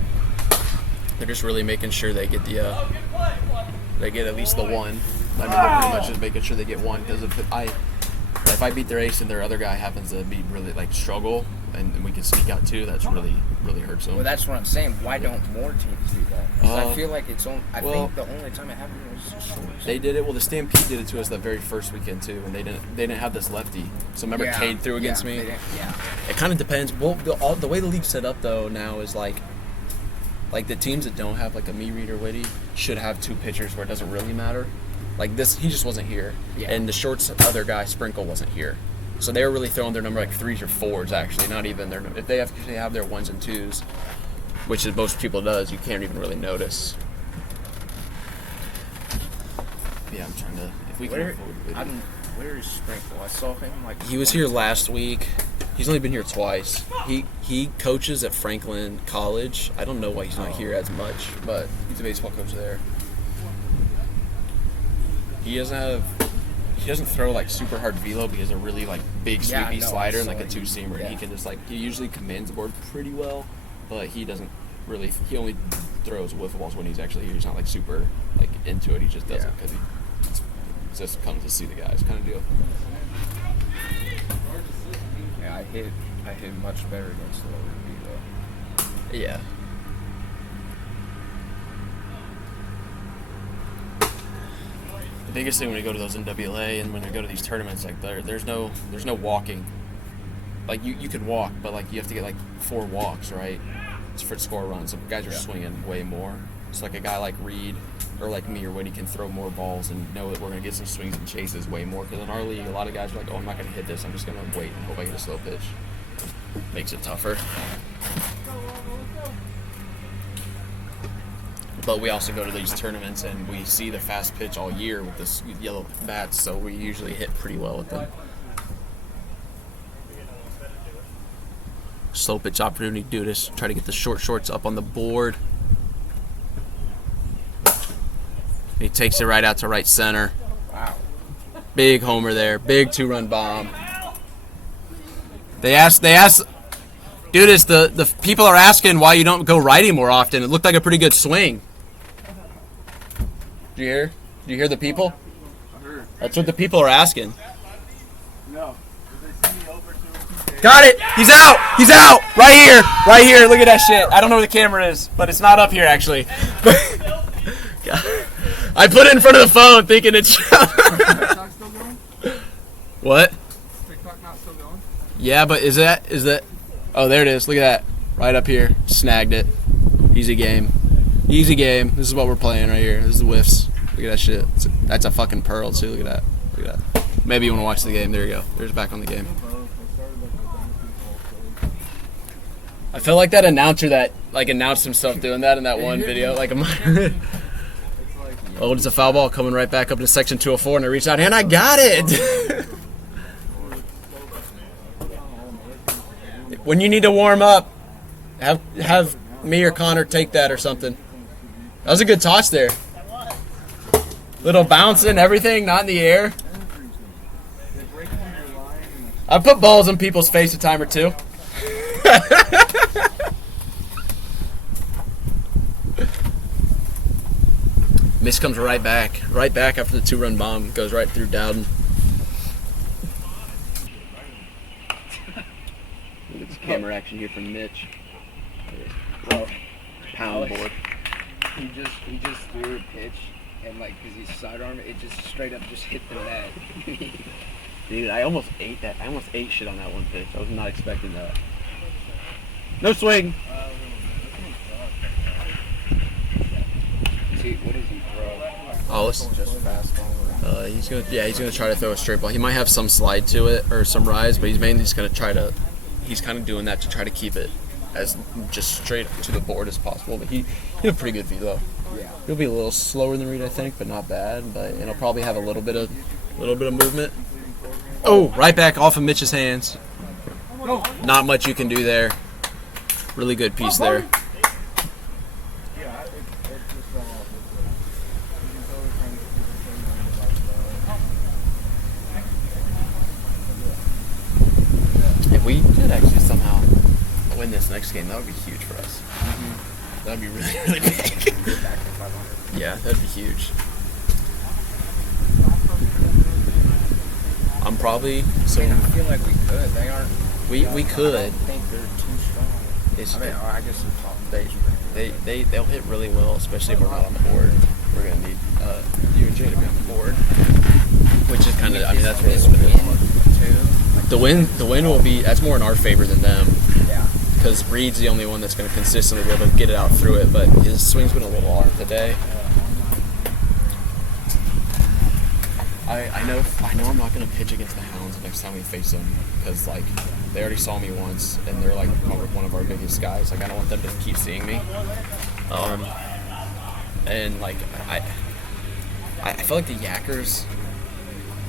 they're just really making sure they get they get at least the 1. I mean, they're pretty much just making sure they get 1, because if if I beat their ace and their other guy happens to be really like struggle and we can sneak out too, that's really hurts them. Well, that's what I'm saying. Why don't more teams do that? 'Cause I feel like it's only. I well, think the only time it happened was shorts. They did it. Well, the Stampede did it to us the very first weekend too, and they didn't have this lefty. So remember, Yeah, Cade threw against yeah, me. they didn't- yeah. It kind of depends. Well, the way the league's set up though now is like the teams that don't have like a me, Reed, or Whitty should have 2 pitchers where it doesn't really matter. Like this, he just wasn't here, Yeah. and the shorts other guy Sprinkle wasn't here. So they were really throwing their number like 3s or 4s actually, not even their. If they have their 1s and 2s, which is most people does, you can't even really notice. Yeah, I'm trying to. If we can Where, afford Whitty. where is Sprinkle? I saw him like. He was here last week. He's only been here twice. He coaches at Franklin College. I don't know why he's not here as much, but he's a baseball coach there. He doesn't throw like super hard velo, but he has a really like big sweepy no, slider I and like saw a it. 2-seamer. Yeah. He can just like he usually commands the board pretty well, but he doesn't really. He only throws wiffle balls when he's actually here. He's not like super like into it. He just does it because he just comes to see the guys kind of deal. Yeah, I hit much better against lower velo. Yeah. The biggest thing when you go to those NWA and when you go to these tournaments, like there's no walking. Like you can walk, but like you have to get like 4 walks, right? It's for score runs. So guys are swinging way more. So like a guy like Reed or like me or Whitty can throw more balls and know that we're gonna get some swings and chases way more. Because in our league, a lot of guys are like, oh, I'm not gonna hit this. I'm just gonna wait and hope I get a slow pitch. Makes it tougher. But we also go to these tournaments and we see the fast pitch all year with this yellow bats, so we usually hit pretty well with them. Slow pitch opportunity to do this. Try to get the shorts up on the board. He takes it right out to right center. Wow. Big homer there. Big 2-run bomb. They asked, dude, the people are asking why you don't go righty more often. It looked like a pretty good swing. Did you hear? Did you hear the people? I heard. That's what the people are asking. No. Did they send me over to Got it. He's out. He's out. Right here. Right here. Look at that shit. I don't know where the camera is, but it's not up here actually. I put it in front of the phone thinking it's. TikTok still going? What? TikTok not still going? Yeah, but is that? Oh, there it is. Look at that. Right up here. Snagged it. Easy game. Easy game. This is what we're playing right here. This is the whiffs. Look at that shit. That's a fucking pearl too. Look at that. Look at that. Maybe you want to watch the game. There you go. There's back on the game. I feel like that announcer that like announced himself doing that in that one video. Like, oh, it's a foul ball coming right back up to section 204, and I reached out and I got it. When you need to warm up, have me or Connor take that or something. That was a good toss there. Little bouncing, everything, not in the air. I put balls in people's face a time or two. Miss comes right back after the 2-run bomb, goes right through Dowden. Look at this camera action here from Mitch. Pound board. He just threw a pitch, and like, cause he's sidearm, it just straight up just hit the net. Dude, I almost ate that. I almost ate shit on that one pitch. I was not expecting that. No swing. What does he throw? Oh, this is Just fastball. he's gonna try to throw a straight ball. He might have some slide to it or some rise, but he's mainly just gonna try to. He's kind of doing that to try to keep it as just straight to the board as possible. But he had a pretty good velo. Yeah. He'll be a little slower than Reed, I think, but not bad. But it'll probably have a little bit of movement. Oh, right back off of Mitch's hands. Not much you can do there. Really good piece there. If we did actually somehow win this next game, that would be huge for us. That would be really, really big. Yeah, that'd be huge. I'm probably so. I mean, I feel like we could. They aren't. We I could. don't think they're too strong. It's, I mean, I guess they're top. they'll hit really well, especially if we're not on the board. We're gonna need you and Jay to be on the board, which is kind of. I mean, that's really what it is. The win will be. That's more in our favor than them. Yeah. Because Reed's the only one that's going to consistently be able to get it out through it, but his swing's been a little off today. I know I'm not going to pitch against the Hounds next time we face them because like they already saw me once and they're like one of our biggest guys. Like I don't want them to keep seeing me. And like I feel like the Yakkers,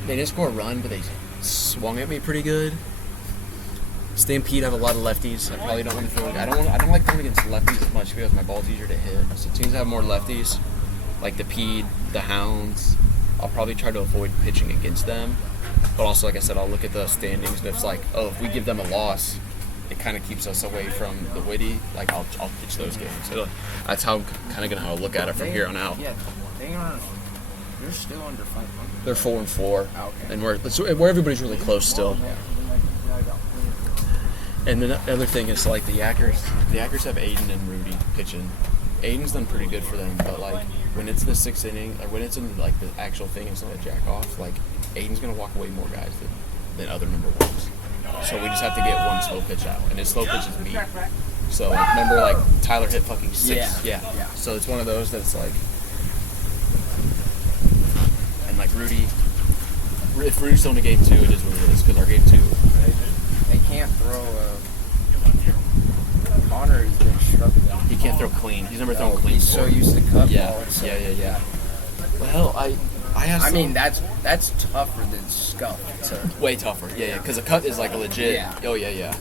they didn't score a run, but they swung at me pretty good. Stampede have a lot of lefties. I probably don't want to throw. I don't like throwing against lefties as much because my ball's easier to hit. So teams that have more lefties, like the Pede, the Hounds, I'll probably try to avoid pitching against them. But also, like I said, I'll look at the standings, and if it's like, oh, if we give them a loss, it kind of keeps us away from the Witty. Like I'll pitch those games. So that's how I'm kind of gonna look at it from here on out. Yeah, they aren't. They're still under 500. They're 4-4, Okay. and we're everybody's really close still. And then the other thing is like the Yakkers have Aiden and Rudy pitching. Aiden's done pretty good for them, but like when it's the 6th inning, or when it's in like the actual thing, it's not a jack off. Like Aiden's gonna walk away more guys than other number ones. So we just have to get one slow pitch out, and his slow pitch is me. So like, remember like Tyler hit fucking 6. Yeah. So it's one of those that's like, and like Rudy. If Rudy's still in the game 2, it is what it is because our game 2. They can't throw. Connor has been struggling. He can't throw clean. He's never thrown clean. He's so used to cut Yeah. balls. Yeah. Well, I have. I mean, that's tougher than scuff. Way tougher. Yeah. Because a cut is like a legit. Yeah. Oh yeah.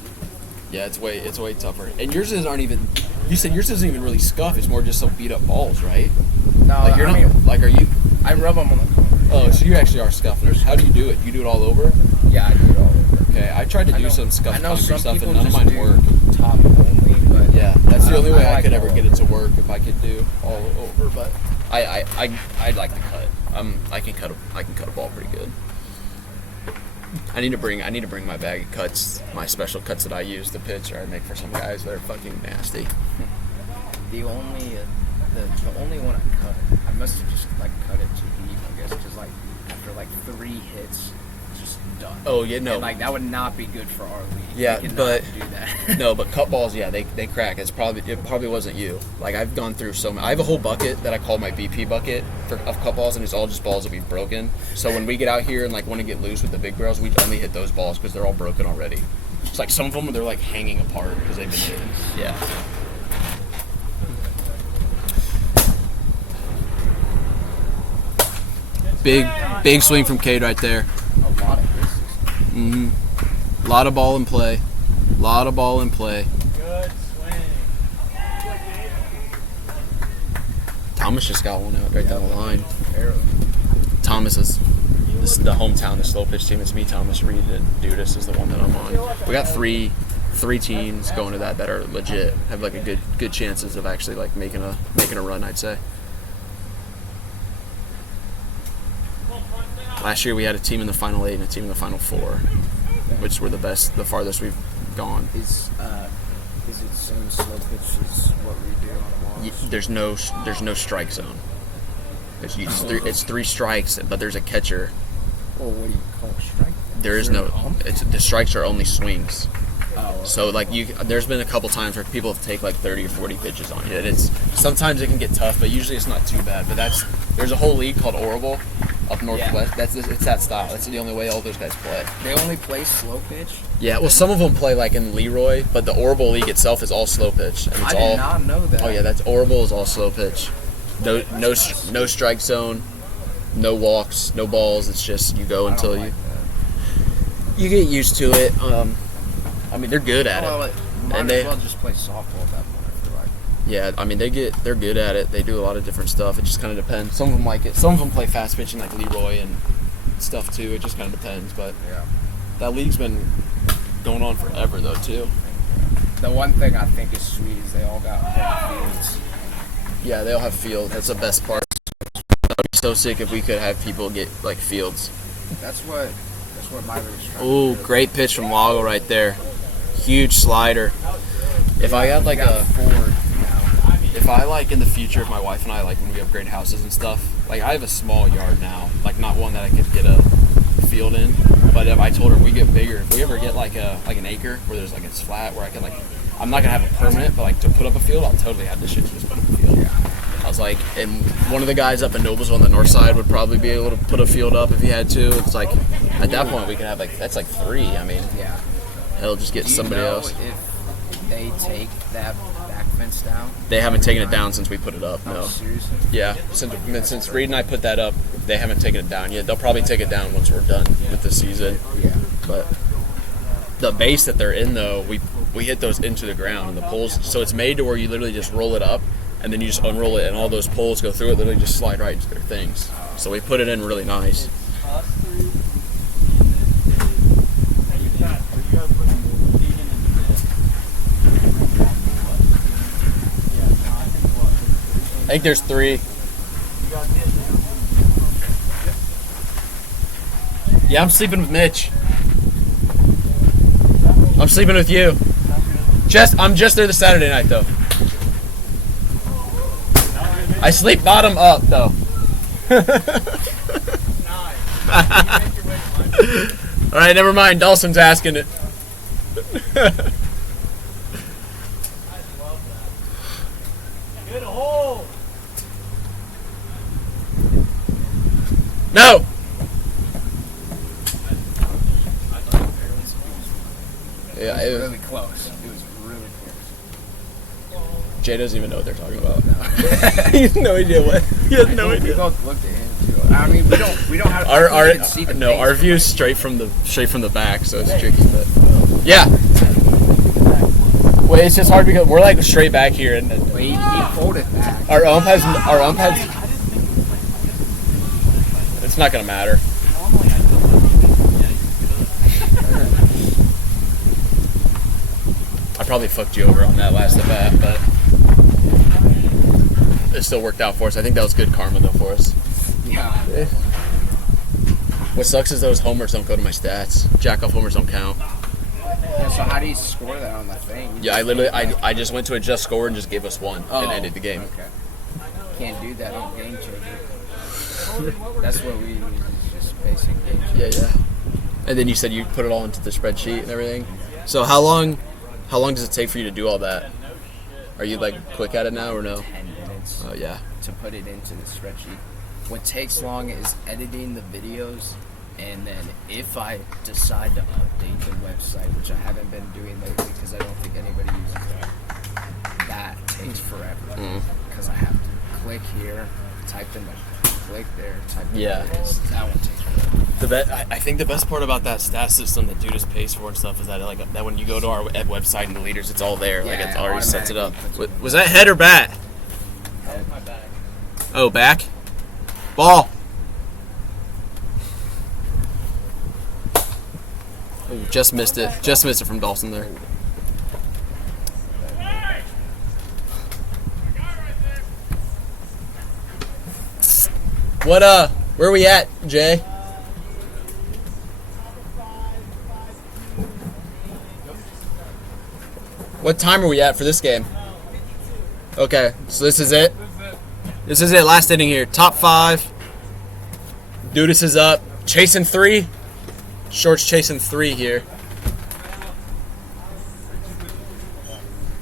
Yeah, it's way tougher. And yours aren't even. You said yours isn't even really scuff. It's more just some beat up balls, right? No, Like you're I not. mean, Like, are you? I rub them on the corner. Oh, so you actually are scuffers. How do you do it? You do it all over? Yeah, I do it all over. Okay, I tried to do some scuff I know concrete some stuff, people and none of just mine do work. top only, but Yeah, that's the only way I like could it ever all get it to work if I could do all over. But I'd like to cut. I can cut a ball pretty good. I need to bring my bag of cuts, my special cuts that I use to pitch, or I make for some guys that are fucking nasty. the only one I cut, I must have just like cut it too deep, I guess, because like after like 3 hits, it's just done. Oh yeah, no. And, like that would not be good for our league. Yeah, We cannot but do that. no, but cut balls, yeah, they crack. It probably wasn't you. Like I've gone through so many. I have a whole bucket that I call my BP bucket of cut balls, and it's all just balls that we've broken. So when we get out here and like want to get loose with the big barrels, we only hit those balls because they're all broken already. It's like some of them they're like hanging apart because they've been hit. Yeah. Big swing from Cade right there. A lot of this. Mm-hmm. Lot of ball in play. Good swing. Thomas just got one out right down the line. Thomas is the hometown, the slow pitch team. It's me, Thomas, Reed, and Dudas is the one that I'm on. We got three teams going to that are legit. Have like a good chances of actually like making a run, I'd say. Last year we had a team in the final 8 and a team in the final 4, which were the farthest we've gone. Is it same slow pitch as what we do on balls? There's no strike zone. It's 3 strikes, but there's a catcher. Well, what do you call a strike? There is no. The strikes are only swings. Oh, okay. So like there's been a couple times where people have take like 30 or 40 pitches on it. Sometimes it can get tough, but usually it's not too bad. But there's a whole league called Orable up northwest. Yeah. It's that style. That's the only way all those guys play. They only play slow pitch? Yeah, well some of them play like in Leroy, but the Orable league itself is all slow pitch. And it's I did not know that. Oh yeah, that's Orable is all slow pitch. No strike zone, no walks, no balls. It's just you go until you get used to it. I mean, they're good at it. Might as well just play softball at that point, I feel like. Yeah, I mean, they're good at it. They do a lot of different stuff. It just kind of depends. Some of them like it. Some of them play fast pitching like Leroy and stuff too. It just kind of depends. But yeah, that league's been going on forever though too. The one thing I think is sweet is they all got home fields. Yeah, they all have fields. That's the best part. I'd be so sick if we could have people get like fields. That's what what my biggest struggle Ooh, is. great pitch from Lago right there. Huge slider. If I had like got a, forward. if I like in the future, if my wife and I like when we upgrade houses and stuff, like I have a small yard now, like not one that I could get a field in. But if I told her if we get bigger, if we ever get like an acre where there's like it's flat where I can like, I'm not gonna have a permanent, but like to put up a field, I'll totally have this shit to just put up a field. I was like, and one of the guys up in Noblesville on the north side would probably be able to put a field up if he had to. It's like at that point we can have like that's like 3. I mean, Yeah. it'll just get Do you somebody know else. if they take that back fence down? They haven't taken it down since we put it up. Oh, No. seriously? Yeah, since Reed and I put that up, they haven't taken it down yet. They'll probably take it down once we're done with the season. Yeah. But the base that they're in, though, we hit those into the ground and the poles. So it's made to where you literally just roll it up and then you just unroll it and all those poles go through it. Literally just slide right into their things. So we put it in really nice. I think there's 3. Yeah, I'm sleeping with Mitch. I'm sleeping with you. I'm just there the Saturday night though. I sleep bottom up though. All right, never mind. Dawson's asking it. Get a hole. No. Yeah, It it was was, really close. It was really close. Jay doesn't even know what they're talking about. He has no idea what. He has no We idea. both looked at him too. I mean, we don't have to Our see the no, face. our view is straight from the back, so it's tricky. But yeah, well, it's just hard because we're like straight back here, and Wait, he pulled it back. our ump has. It's not gonna matter. I probably fucked you over on that last at bat, but it still worked out for us. I think that was good karma though for us. Yeah. What sucks is those homers don't go to my stats. Jack off homers don't count. Yeah, so how do you score that on the thing? Yeah, I just went to adjust score and just gave us 1 and ended the game. Okay. Can't do that on Game Changer. That's what we use, is just basic Game Changer. Yeah. And then you said you put it all into the spreadsheet and everything. So how long does it take for you to do all that? Are you like quick at it now or no? 10 minutes Oh yeah. to put it into the spreadsheet. What takes long is editing the videos, and then if I decide to update the website, which I haven't been doing lately because I don't think anybody uses that takes forever. Because I have to click here, type in the click there, type in Yeah. this. That one takes forever. I think the best part about that stat system that Dudas pays for and stuff is that that when you go to our website and the leaders, it's all there. Like Yeah, it already sets it up. automatically puts it Was that head or bat? Oh, back. Ball. Oh, just missed it. Just missed it from Dawson there. Where are we at, Jay? What time are we at for this game? Okay, so this is it. This is it. Last inning here. Top 5. Dudas is up. Chasing 3. Short's chasing 3 here.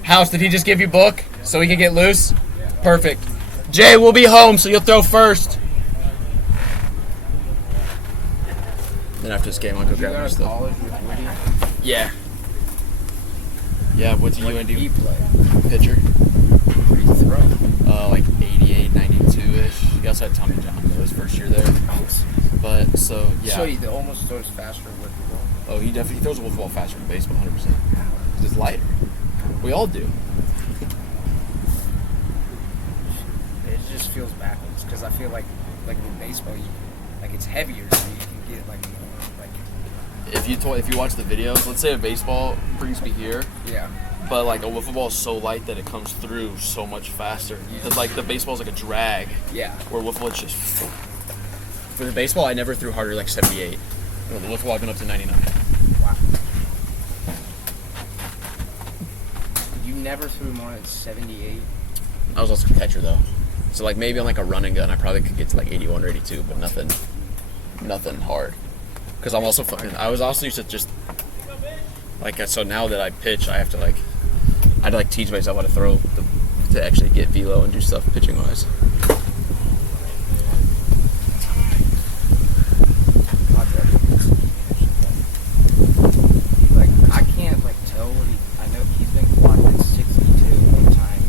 House, did he just give you book so he can get loose? Perfect. Jay, we'll be home, so you'll throw first. Then after this game, I'll go You grab go my to stuff. college with Woody? Yeah. Yeah, what's a What did he UND play? pitcher? What did he throw? Like 88, 92-ish. He also had Tommy John though his first year there. But, so, yeah. So he almost throws faster with the ball. Oh, he definitely throws a wiffle ball faster than baseball, 100%. Because it's lighter. We all do. It just feels backwards because I feel like with baseball, it's heavier, so you can get like If you watch the videos, let's say a baseball brings me here, yeah. but like a wiffle ball is so light that it comes through so much faster. Because like the baseball's like a drag, Yeah. where wiffle it's just. For the baseball, I never threw harder like 78. Well, the Wiffle ball went up to 99. Wow. You never threw more than 78. I was also a catcher though, so like maybe on like a running gun, I probably could get to like 81 or 82, but nothing hard. Because I'm also fucking. I was also used to just like so now that I pitch, I have to like I'd like teach myself how to throw to actually get velo and do stuff pitching wise. Like I can't like tell what I know he's been clocked at 62 one time.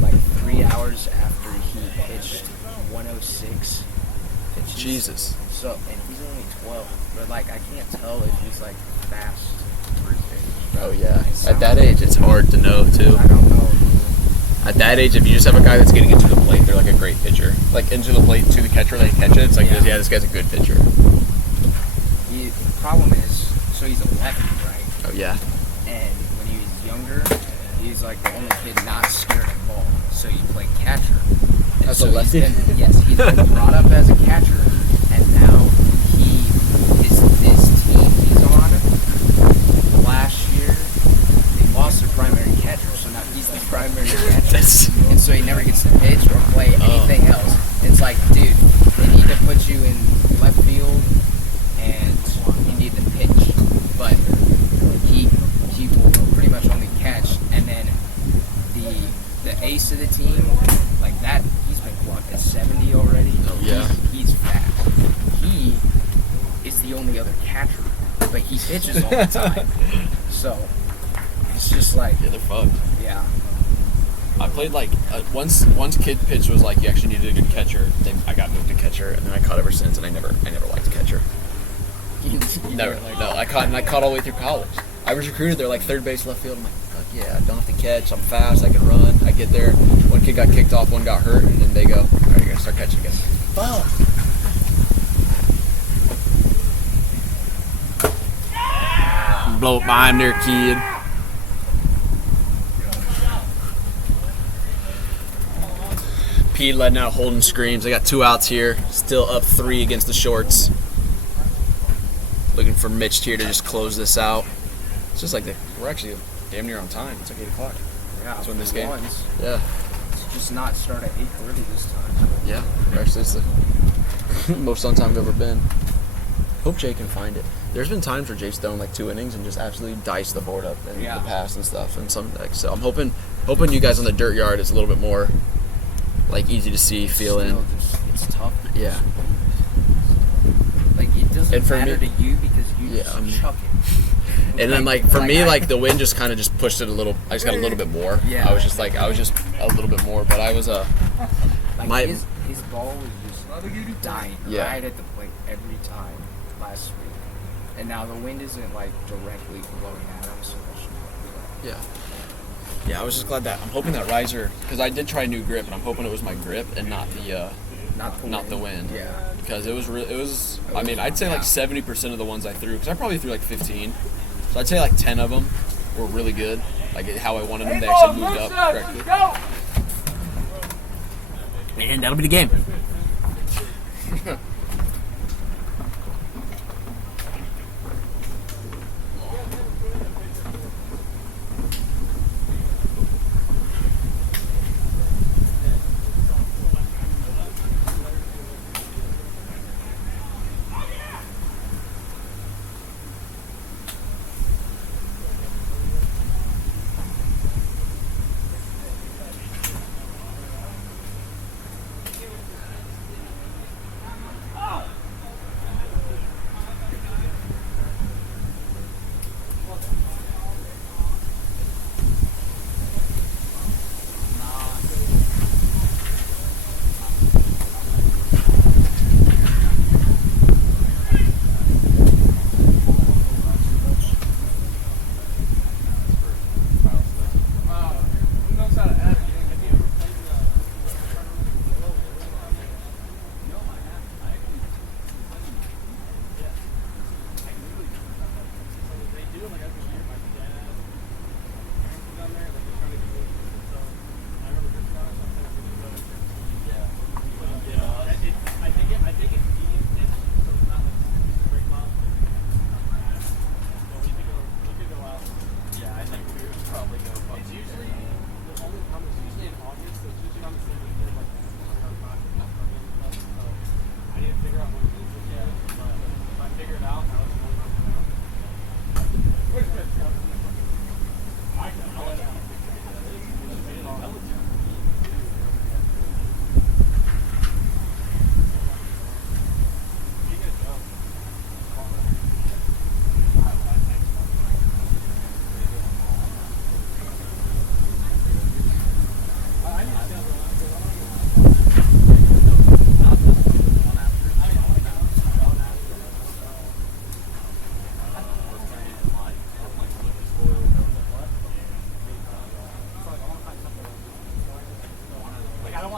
Like 3 hours after he pitched 106 pitches. Jesus. So and he's only 12, but like I can't tell if he's like fast for his age. Oh yeah. At that age, it's hard to know too. I don't know. At that age, if you just have a guy that's getting into the plate, they're like a great pitcher. Like into the plate to the catcher, they catch it. It's like, yeah, this guy's a good pitcher. The problem is, so he's a lefty, right? Oh yeah. And when he was younger, he's like the only kid not scared of the ball. So he played catcher. And As so a lefty? Yes, he's been brought up as a catcher, and now his team he's on last year, they lost their primary catcher, so now he's the primary catcher. And so he never gets to pitch or play anything else. It's like, dude, they need to put you in left field and you need to pitch. But he will pretty much only catch, and then the ace of the team, like that, he's been clocked at 70 already. Oh, yeah. He's fast. He is the only other catcher, but he pitches all the time. So it's just like, Yeah, they're fucked. yeah. I played like once kid pitch was like you actually needed a good catcher. Then I got moved to catcher, and then I caught ever since. And I never liked catcher. You Never. didn't like No, I caught all the way through college. I was recruited there like third base, left field. I'm like, fuck yeah, I don't have to catch. I'm fast. I can run. I get there. One kid got kicked off. One got hurt, and then they go, all right, you're gonna start catching again. Fuck. Blow up behind there, kid. Pete letting out holding screams. I got 2 outs here. Still up 3 against the Shorts. Looking for Mitch here to just close this out. It's just like we're actually damn near on time. It's like 8 o'clock. Yeah, Let's win this for game. once. Yeah. It's just not start at 8:30 this time. Yeah. Actually, it's the most on time I've ever been. Hope Jay can find it. There's been times where Jay's thrown like 2 innings and just absolutely diced the board up and Yeah. the pass and stuff. And some like so, I'm hoping you guys on the dirt yard is a little bit more like easy to see, feel in. Still, it's tough. Yeah. Like it doesn't And for matter me- to you because you Yeah, just I'm- chuck it. And then like for me, I- like the wind just kind of just pushed it a little. I just got a little bit more. Yeah. I was just a little bit more, but I was like my- his ball was just dying Yeah. right at the plate every time last week, and now the wind isn't like directly blowing at him, so that should be yeah. Yeah, I was just glad that I'm hoping that riser because I did try a new grip, and I'm hoping it was my grip and not the not the wind. Yeah. Because it was I mean, I'd say like 70% of the ones I threw, because I probably threw like 15. So I'd say like 10 of them were really good, like how I wanted them. They actually moved up correctly. And that'll be the game.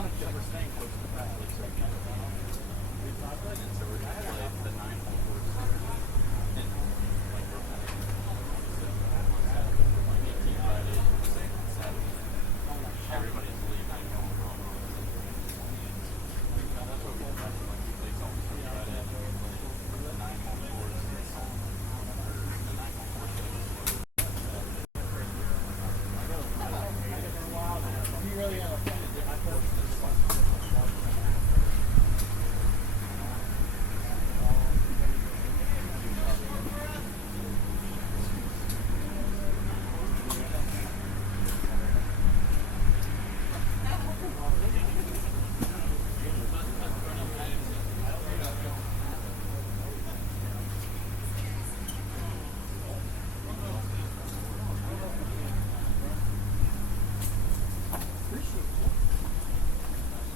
lot of different things close to that. So we're gonna play the 9-hole course. And like everybody's leaving. That's what we play. We play something Friday. The 9-hole course. The 9-hole course.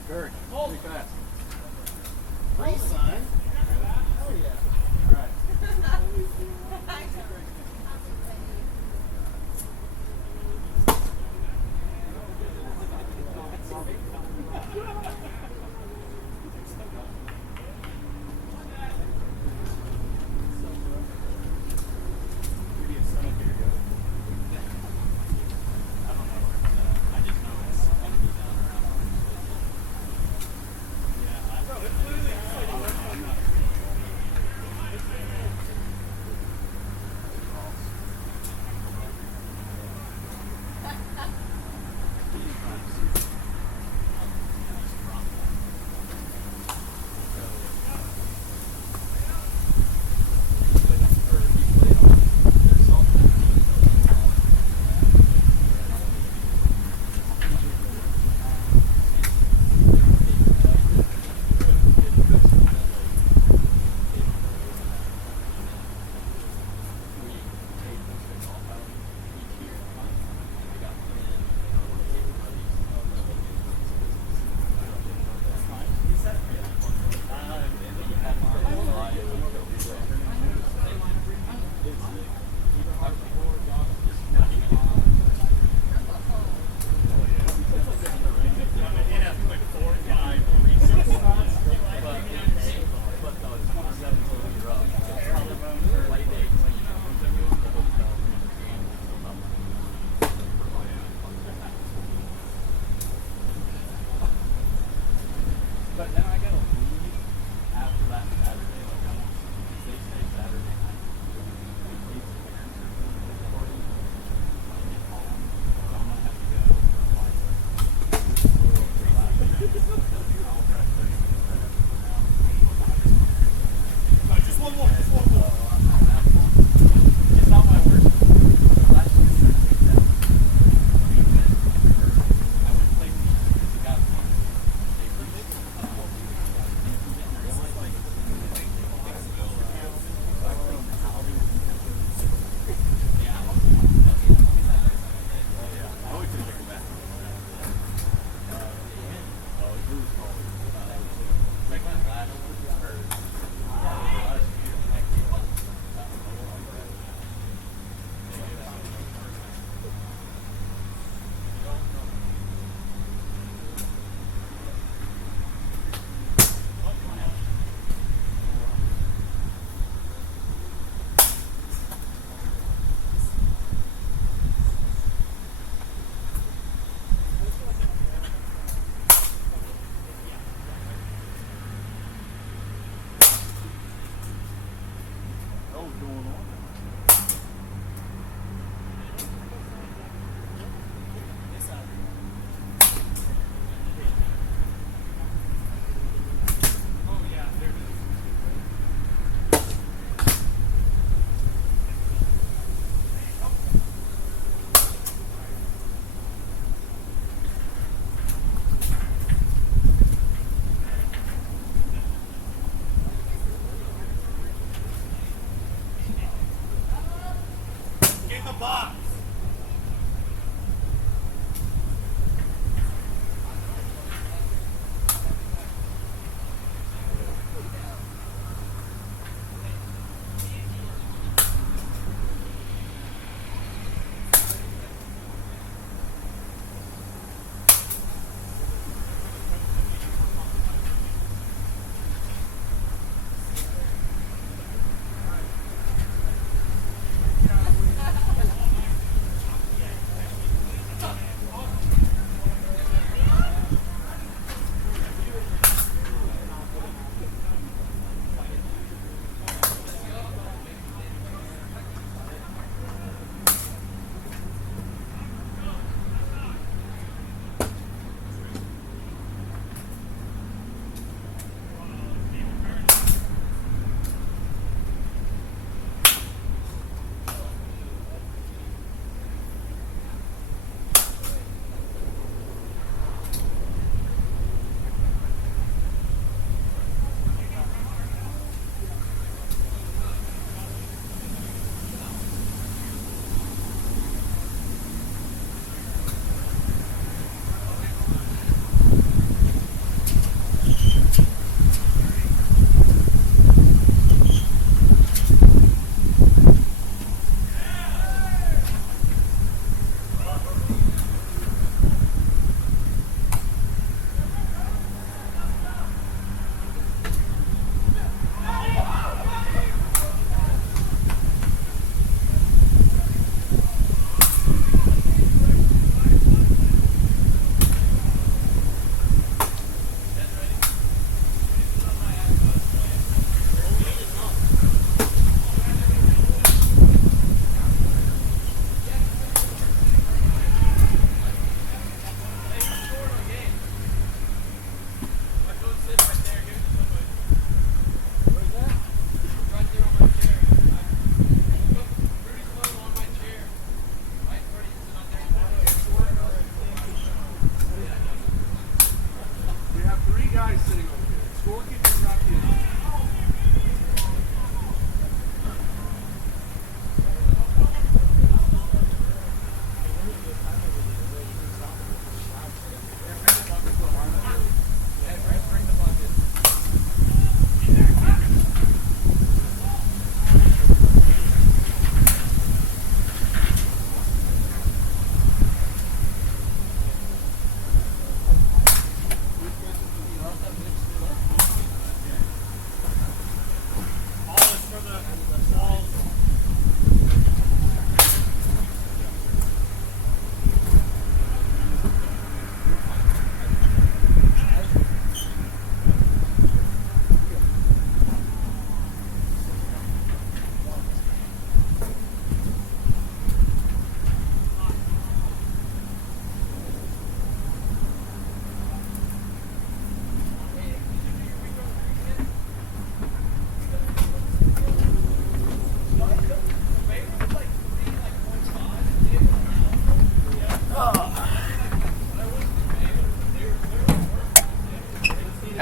Very. Pretty fast. Free, son. Oh, yeah. All right.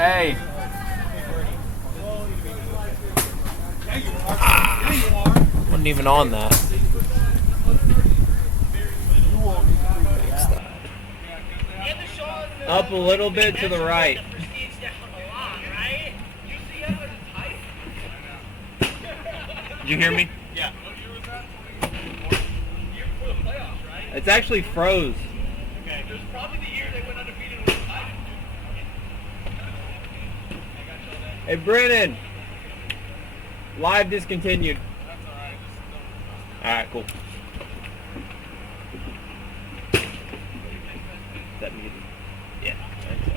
Hey. Wasn't even on that. Up a little bit to the right. Did you hear me? Yeah. It's actually froze. Okay. It was probably the year they went undefeated with the Titans. Hey, Brennan. Live discontinued. That's alright. Alright, cool. Is that muted? Yeah, I think so.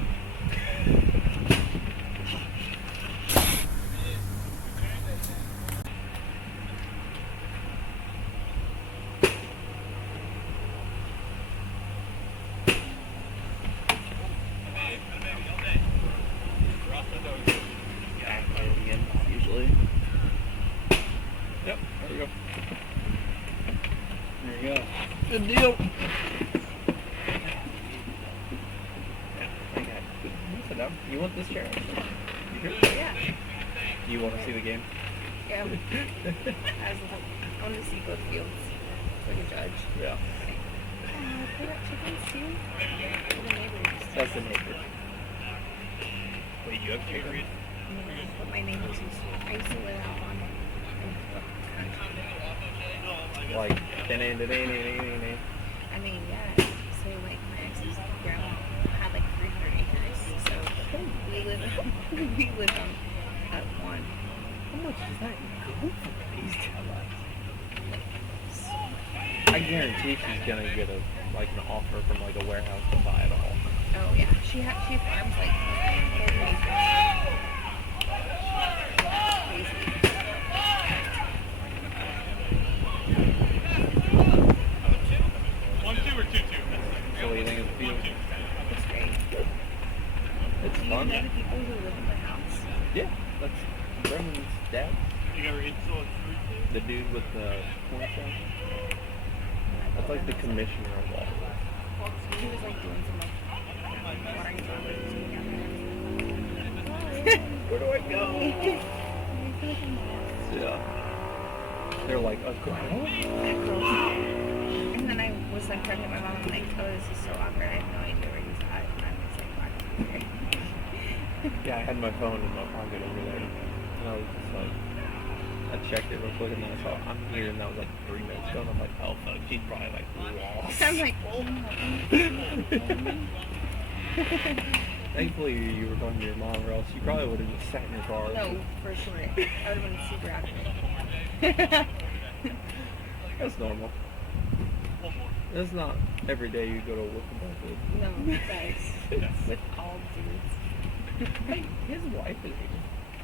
Usually. Yep, there we go. There you go. Good deal. Sit down. You want this chair? You sure? Yeah. You want to see the game? Yeah. I want to see both fields. Like a judge. Yeah. They got chickens too? For the neighbors. That's the neighbor. Wait, you have chickens? But my neighbors I used to live out on Like, I mean, yeah. So, like, my ex's grandma had like 300 acres. So, we lived on at one. How much does that go for? Please tell us. I guarantee she's gonna get an offer from like a warehouse to buy it all. Oh, yeah. She farms like 40 acres. Crazy. 1-2 or 2-2? So what do you think of the field? It's great. It's Do you fun. know the people who live in the house? Yeah, that's Brendan's dad. You ever eat so The dude with the corn shop. That's like the commissioner of all. He was like doing some like watering flowers. Where do I go? Yeah. They're like a girl. And then I was like talking to my mom, I'm like, oh, this is so awkward. I have no idea where he's at. And I'm just like, walking Yeah, I had my phone in my pocket over there. And I was just like, I checked it real quick and then I saw I'm here and that was like 3 minutes ago and I'm like, oh fuck, she's probably like lost. I'm like, oh Thankfully you were talking to your mom or else you probably would have just sat in your car. no, for sure. I would have been super awkward. That's normal. It's not every day you go to work with. No, that's with all dudes. Hey, his wife is here.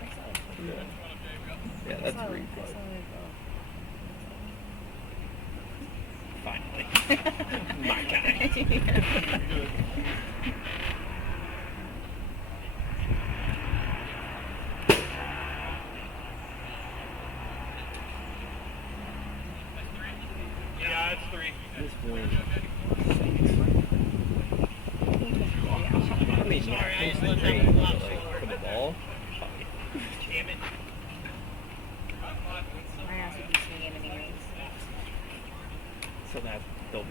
I saw it. Yeah. Yeah, I that's saw it. really I saw Finally. it My guy. Yeah, it's 3. This wind sucks. I mean, yeah, it's great, but like, for the ball, Damn it. My ass would be swinging anyways. so that don't be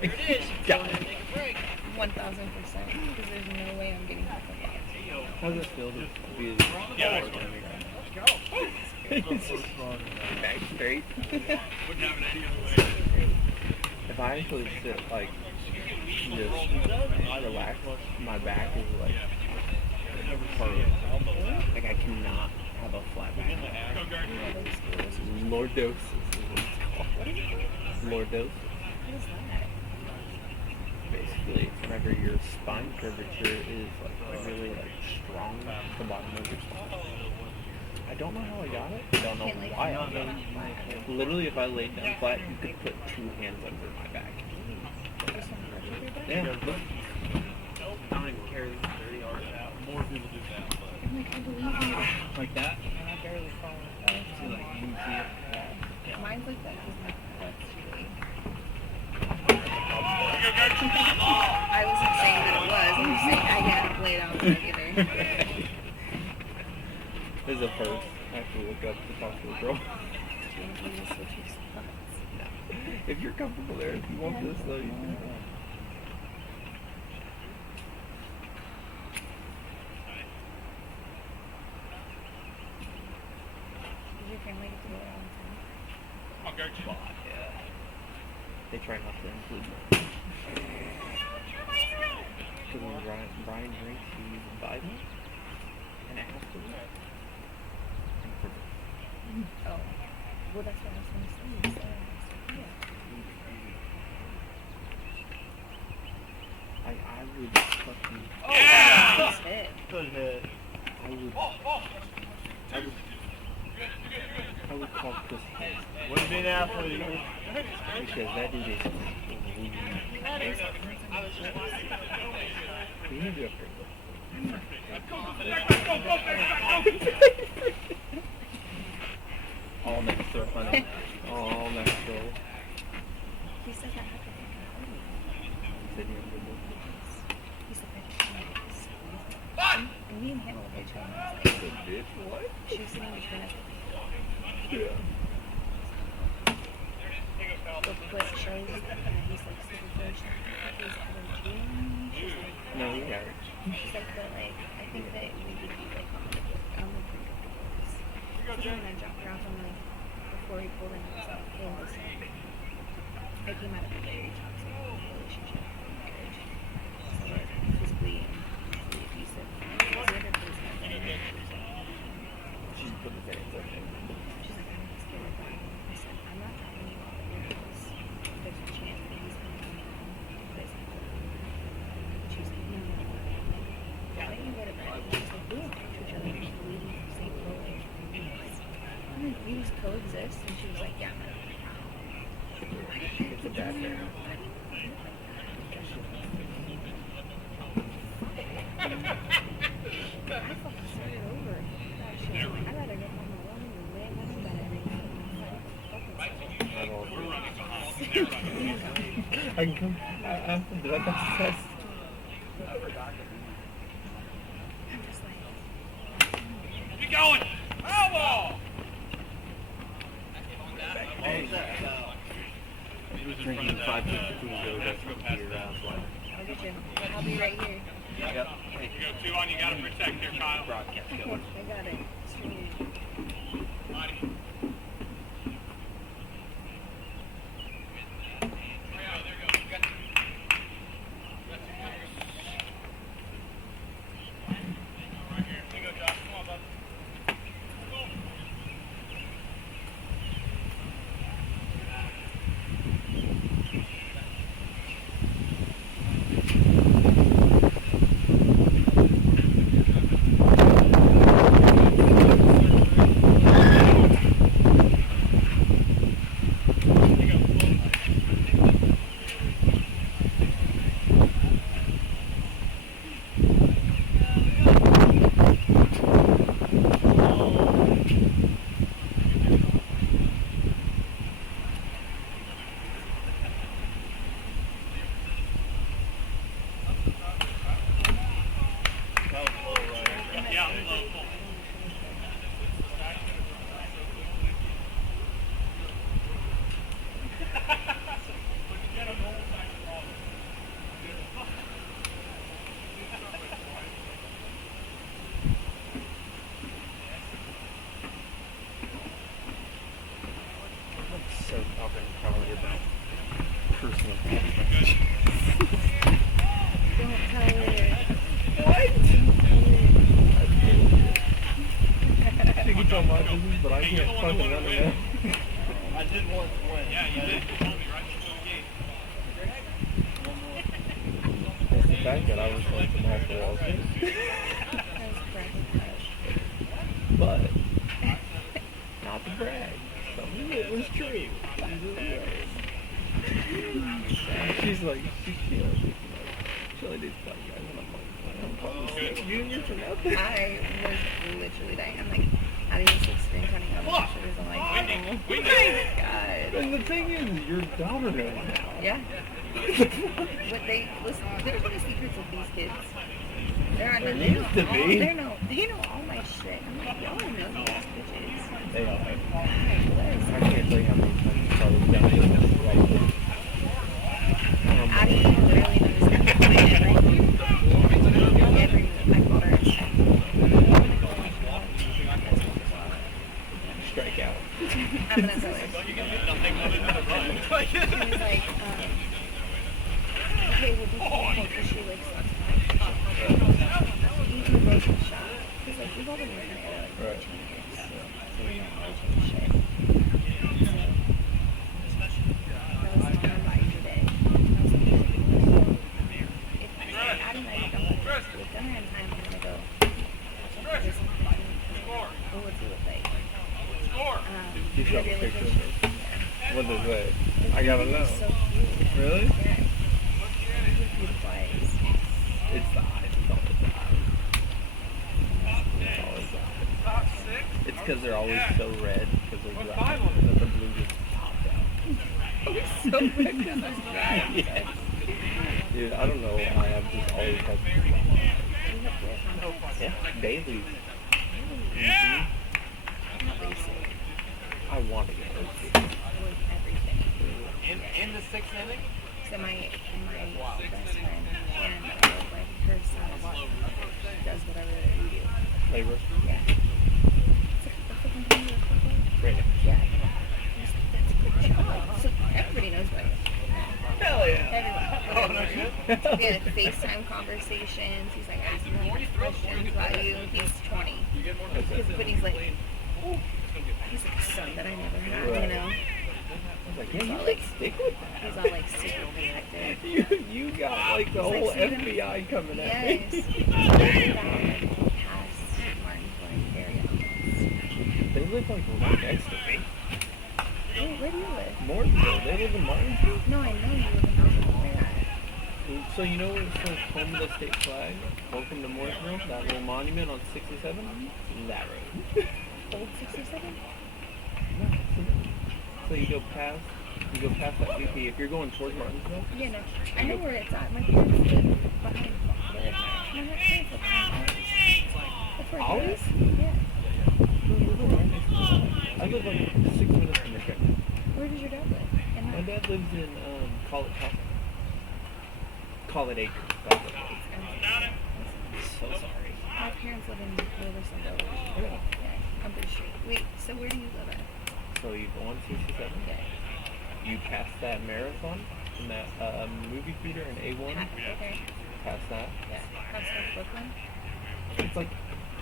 fucking Here it is. Got it. Take a break. 1000%. Because there's no way I'm getting back the ball. How does it feel to be Yeah, forward when Let's go. back straight? Wouldn't have it any other way. If I actually sit like just relax, my back is like hurt. Like I cannot have a flat back. Lordosis is what it's called. Lordosis. What is that? Basically, it's whenever your spine curvature is like really like strong at the bottom of your spine. I don't know how I got it. I don't know why I got it. Literally, if I laid down flat, you could put 2 hands under my back. Yeah. I don't even carry these 30 yards out. More people do that, but I'm like, I believe you. Like that? And I barely fall. So like you can see it. Yeah. Mine's like that because my butt's straight. I wasn't saying that it was. I'm just saying I can't lay down either. first. I have to look up to talk to a girl. If you're comfortable there, if you want this though, you can. Does your family get to go all the time? Come on, Gertrude. Yeah. They try not to include me. Because when Brian drinks, he buys me. And I have to. Oh. Well, that's what I was going to say. So, yeah. I would fucking. Yeah! Nice hit. Good hit. I would call Chris Hayes. Wouldn't be an athlete. Because that dude is. You need to go first. All natural, honey. All natural. He said that happened. Said you're good. He said that. And me and him were bitching. I was like, Bitch, what? she was sitting between us. Yeah. The clip shows that he's like super fresh. He's having a dream. She's like, No, he got it. she's like, but like, I think that we would be like on the brink of divorce. So then I dropped her off and like, before he pulled in, I was like, hey, listen, I came out of a very toxic relationship and marriage. So like, physically and mentally abusive. The other place my family. She's put the hands up there. She's like, I'm just scared of that. I said, I'm not dropping you off at your house. There's a chance that he's going to come down and place my foot. And she's like, no. Why don't you go to bed? And she's like, we don't talk to each other. We're leaving from St. Louis. I'm like, we just coexist? And she was like, yeah, man. It's a bad thing. I fucking started over. That shit. I'd rather go home alone and lay in my bed every night than I'm all We're running behind. good. I can come. Did I pass the test? I'm just like, Keep going. Foul ball. Drinking 552 goes that's going to be around like. I'll get you. I'll be right here. Yep. You go 2 on, you got to protect here, Kyle. Broadcast I going. got it. Streaming. Buddy. So talking probably about personal. Don't tell her. She can tell my business, but I can't fucking let her know. I did once win. Yeah, you did. You told me right before the game. It's the fact that I was playing some off the walls. That was cracking up. But, not to brag, some of it was true. She's like, she only did fight guys, and I'm like, I'm junior for nothing. I was literally dying. I'm like, having this like screen running on my shoulders. I'm like, oh my god. And the thing is, your daughter knows now. Yeah. But they listen. There's no secrets with these kids. They're not. There They know needs to all. be. They know all my shit. I'm like, y'all know this. What they say? I gotta know. So cute. Really? Yeah. Beautiful eyes. It's the eyes. It's always the eyes. It's always the eyes. It's because they're always so red because they're dry. That the blue just popped out. So red because they're dry. Yeah. Dude, I don't know why I've just always had. Yeah, dailies. Yeah. Not basic. I want to get those. With everything. In the 6th inning? So my best friend and like her son does whatever we do. Labor. Yeah. That's the company you work for? Great. Yeah. That's a good job. So everybody knows about it. Hell yeah. Everyone. We had FaceTime conversations. He's like, asking me questions about you. He's 20. But he's like, he's like a son that I never had, you know? I was like, yeah, He's you all like like, stick with that. he's all like super protective. You got like the He's like, whole so you don't- FBI coming at Yes. me. Past Martinsville area almost. They live like right next to me. Where do you live? Morrisville. They live in Martinsville. No, I know you live in Martinsville. Where at? So you know where it says home of the state flag? Welcome to Morrisville? That little monument on 67? That road. Old 67? So you go past that VP. If you're going towards Martinsville, Yeah, no. I know where it's at. My parents live behind where it's at. My parents live behind Ollie's. That's where it Ollie's? is. Yeah. I live like 6 minutes from the train. Where does your dad live? In My dad lives in College House. College Acres. That's what it is. So sorry. My parents live in Riverside Village. Yeah. Yeah, I'm pretty sure. Wait, so where do you live at? So you go on 67. Yeah. You pass that marathon and that movie theater in A1. Okay. Past that. Yeah. Past North Brooklyn? It's like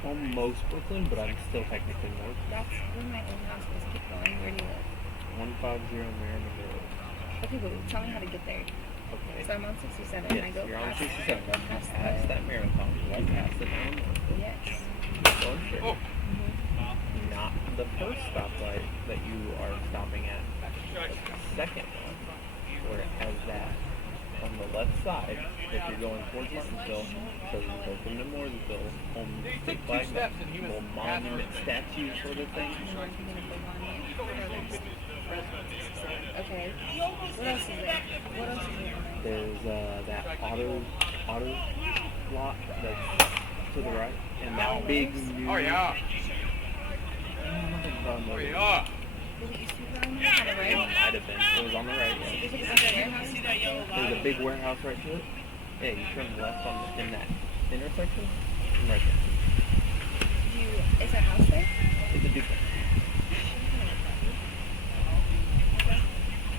almost Brooklyn, but I'm still technically north. That's where my old house was. Keep going. Where do you live? 150 Merriman Road. Okay, but tell me how to get there. Okay. So I'm on 67. Yes, I go you're on past 67. That's past past the- that marathon. Right past it down north. Yes. Going straight. Mm-hmm. Not the first stoplight that you are stopping at. The second one, where it has that on the left side, if you're going towards Martinsville, so you welcome to Mooresville, home of the state flag, that little monument statue sort of thing. Okay. What else is there? What else is there? There's that auto lot that's to the right, and that big new. Oh, yeah. Oh, Yeah. Was it used to be on the It right? might have been. It was on the right. Yeah. Is it like a warehouse? There's a big warehouse right to it. Yeah, you turn left in that intersection. I'm right there. Is there a house there? It's a duplex.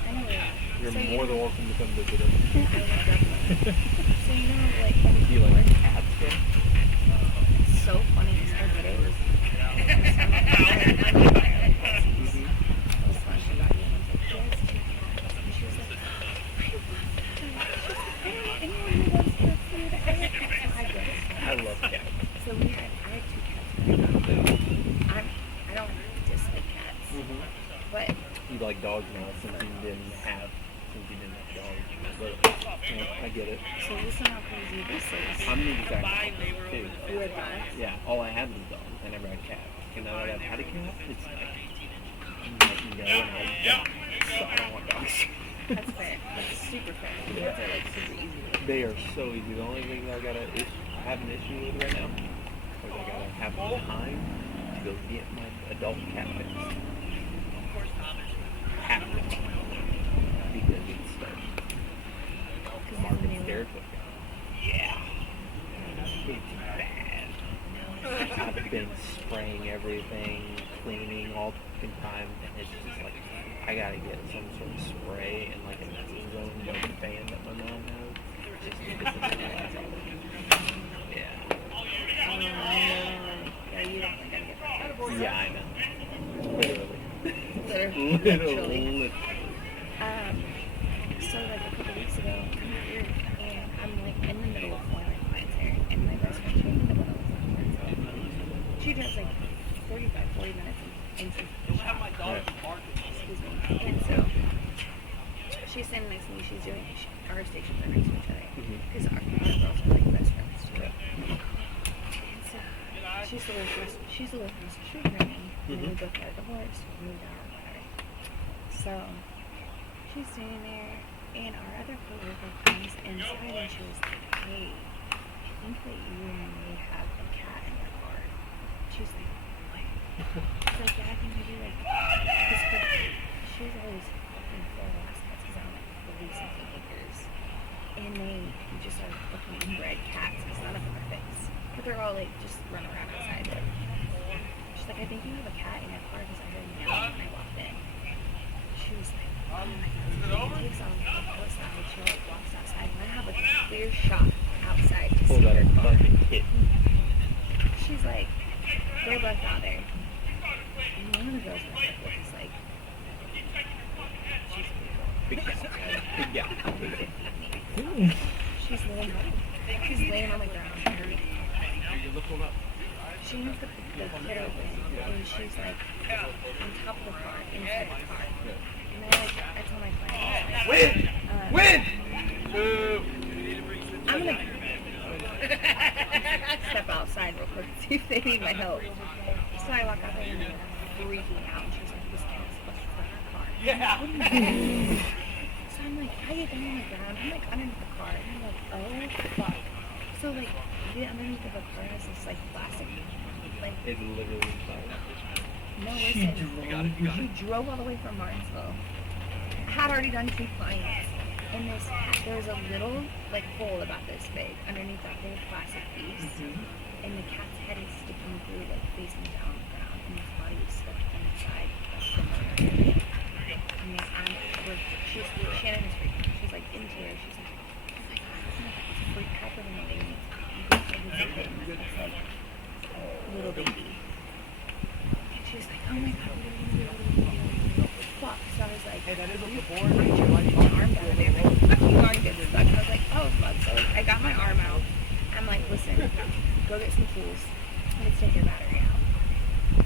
I know where. You're So more than welcome to come visit us. So you know, like, Do you like cats there? it's so funny. It's so good. It was. I love cats. So I had 2 cats. I don't dislike cats, but You like dogs now since you didn't have dogs. But I get it. so listen how crazy this is. I'm the exact opposite too. You had dogs. Yeah, all I had was dogs. I never had cats. And now that I've had a cat, it's like I can go and I don't want dogs. That's fair. That's super fair. Cats are like super easy. They are so easy. The only thing I have an issue with right now is I gotta have time to go get my adult cat fixed. Have to. Because it's starting. Market scared with it. Yeah. It's bad. I've been spraying everything, cleaning all the time, and it's just like I gotta get some sort of spray and like a nesting zone, like a fan that my mom has. Just because it's yeah. Yeah, I know. Literally. Literally. So like a couple weeks ago, I'm here and I'm like in the middle of one of my clients' hair, and my best friend told me that when I was in Martinsville, she drives like 40 minutes into the shop. Excuse me. And so she's standing next to me. She's doing our stations are next to each other Mhm. because our girls are like best friends too. And so she's the little across the street from me, and then we both got a divorce, we moved out, whatever. So she's standing there, and our other coworker comes inside, and she was like, "Hey, I think that you may have a cat in your car." She's like, "What?" She's like, "Yeah, I think I do." Like, she's always fucking full of cats because I'm like 40-something acres, and they just are fucking bred cats because none of them are fixed, but they're all like just run around outside. She's like, "I think you have a cat in your car because I heard meowing when I walked in." She was like, "Oh my god!" She takes off the post out and she like walks outside, and I have a clear shot outside to see her car. She's like, they're both out there. And one of the girls I was like, with is like, she's beautiful. Big gal. She's laying on the ground. She wants to put the kid open, and she's like on top of the car, inside the car. And I told my friend, Win! I'm gonna step outside real quick to see if they need my help. So I walk out there and they're freaking out. And she's like, "This cat's supposed to stop the car." Yeah. What are you doing? So I'm like, I get down on the ground. I'm like underneath the car. And I'm like, oh fuck. So like, the underneath of the car has this like plastic, like. It's literally inside. No, listen. She drove all the way from Martinsville. Had already done 2 clients. And there was a little like hole about this big underneath that little plastic piece. And the cat's head is sticking through, like facing down on the ground, and his body is stuck inside the motor area. And Shannon is freaking. She's like in tears. She's like, "Oh my god, it's freak hyperventilating. It's like little baby." She's like, "Oh my god, fuck." So I was like, "Hey, that is on the board." I reached my arm down there, my fucking arm gets stuck. I was like, "Oh fuck." So like, I got my arm out. I'm like, "Listen, go get some tools. Let's take your battery out."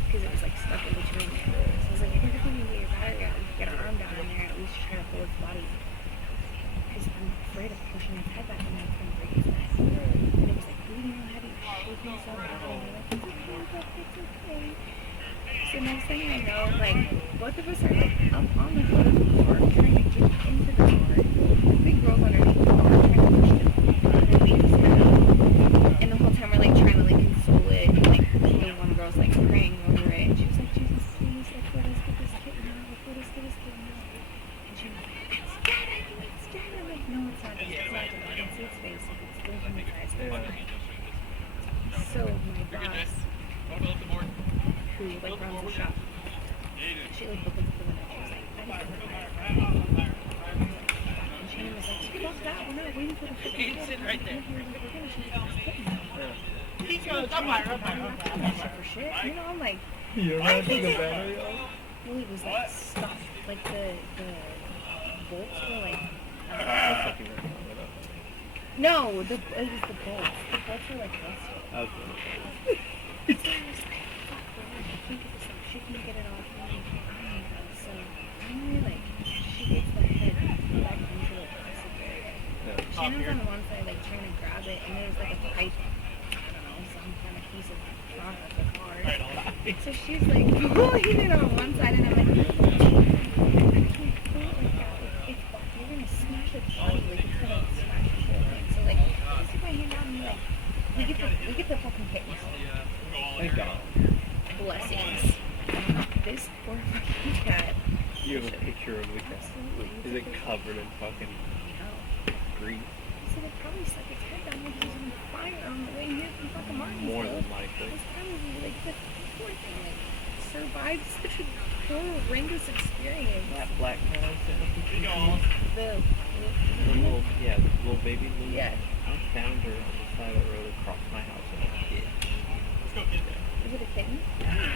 Because it was like stuck in between there. So I was like, "If you're going to get your battery out, we can get our arm down in there and at least try to hold its body." Because I'm afraid of pushing its head back and then it's going to break its neck. And it was like bleeding real heavy, shaking so bad. And I'm like, "It's okay, it's okay." So next thing I know, like, both of us are like up on the hood of the car trying to get into the car. Big girls underneath the car trying to push it. And the whole time we're like trying to like console it, and like the one girl's like praying over it, and she was like, "Jesus, please, like let us get this kitten out, like, let us get this kitten out." And she was like, "It's dead, I think it's dead." I'm like, "No, it's not dead, it's not dead. I can see its face, like, it's blinking its eyes." So my boss, who like runs the shop, she like opens up the window. She was like, "I just want to buy it." And Shannon was like, "Fuck that, we're not waiting for the fucking kitten. Right there. We're gonna shoot this kitten." He's going to For shit, you know, I'm like, You're not taking a battery off? well, it was like stuck. Like the bolts were like. No, it was the bolts. The bolts were like rusted. Okay. So I was like, fuck, bro, I can't get this off. She can't get it off. So finally, like, she gets the head back into the plastic area. Shannon's on one side, like, trying to grab it, and there's like a pipe. I don't know, some kind of piece of front of the car. So she's like pulling it on one side, and I'm like, I can't pull it like that. Like, you're gonna smash its body. Like, it's gonna smash the whole thing. So like, I stick my hand out and like, we get the fucking kittens. Thank God. Blessings. This poor fucking cat. You have a picture of the cat. Absolutely. Is it covered in fucking grease? So they probably stuck its head down like he was on fire on the way here from fucking Martinsville. More than likely. It's probably like the poor thing like survived such a horrendous experience. That black cat I sent a picture of. The Little, yeah, the little baby Luna. Yeah. I found her on the side of the road across my house in a ditch. Is it a kitten?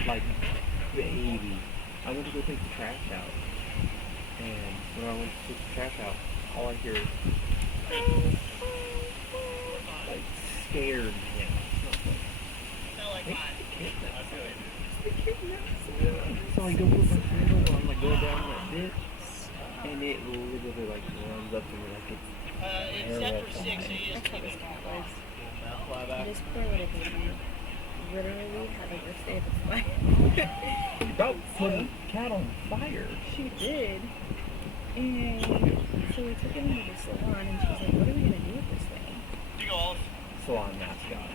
Like, baby. I went to go take the trash out. And when I went to take the trash out, all I hear is, like, scared me. So I go put my finger on, like, going down that ditch. And it literally like runs up to me like It's set for 6, so you That's just how keep this it. cat was. This poor little baby literally had the worst day of its life. about put a cat on fire. She did. And so we took it into the salon and she was like, what are we going to do with this thing? You go, Olive. Salon mascot.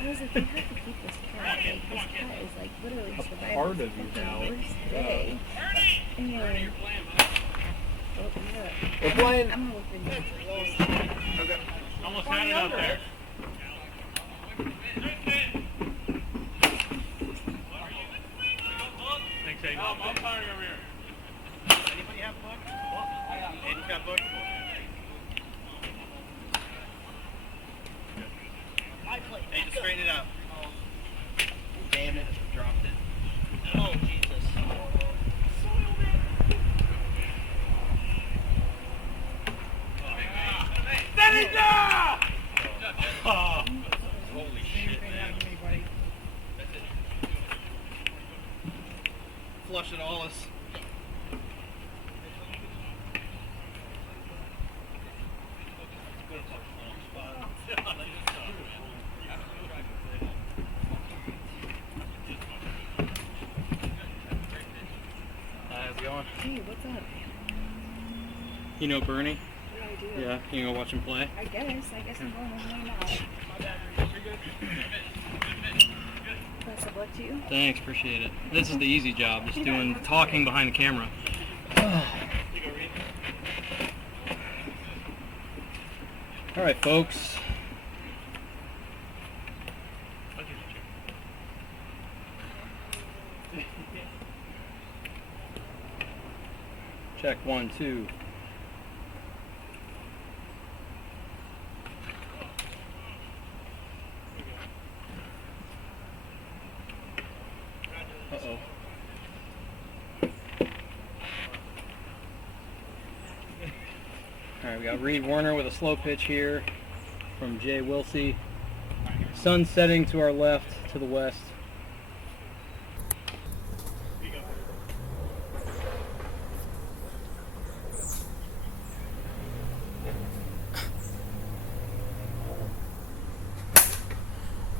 I was like, we have to keep this cat. Like, this cat is like literally A surviving part this of you fucking now. worst day. And oh, yeah. We're playing. I'm gonna look for you. Almost had it out there. Thanks, Aiden. I'm tired over here. Anybody have book? Aiden's got book. Hey, just straighten it out. Damn it, dropped it. Oh, Jesus. Oh, holy shit, man. Flush it all us. How's it going? Hey, what's up? You know Bernie? Yeah, I do. Yeah. You gonna watch him play? I guess I'm going with my now. Best of luck to you. Thanks, appreciate it. This is the easy job, just doing talking behind the camera. All right, folks. Check 1, 2. Uh-oh. All right, we got Reed Warner with a slow pitch here from Jay Wilsey. Sun setting to our left, to the west.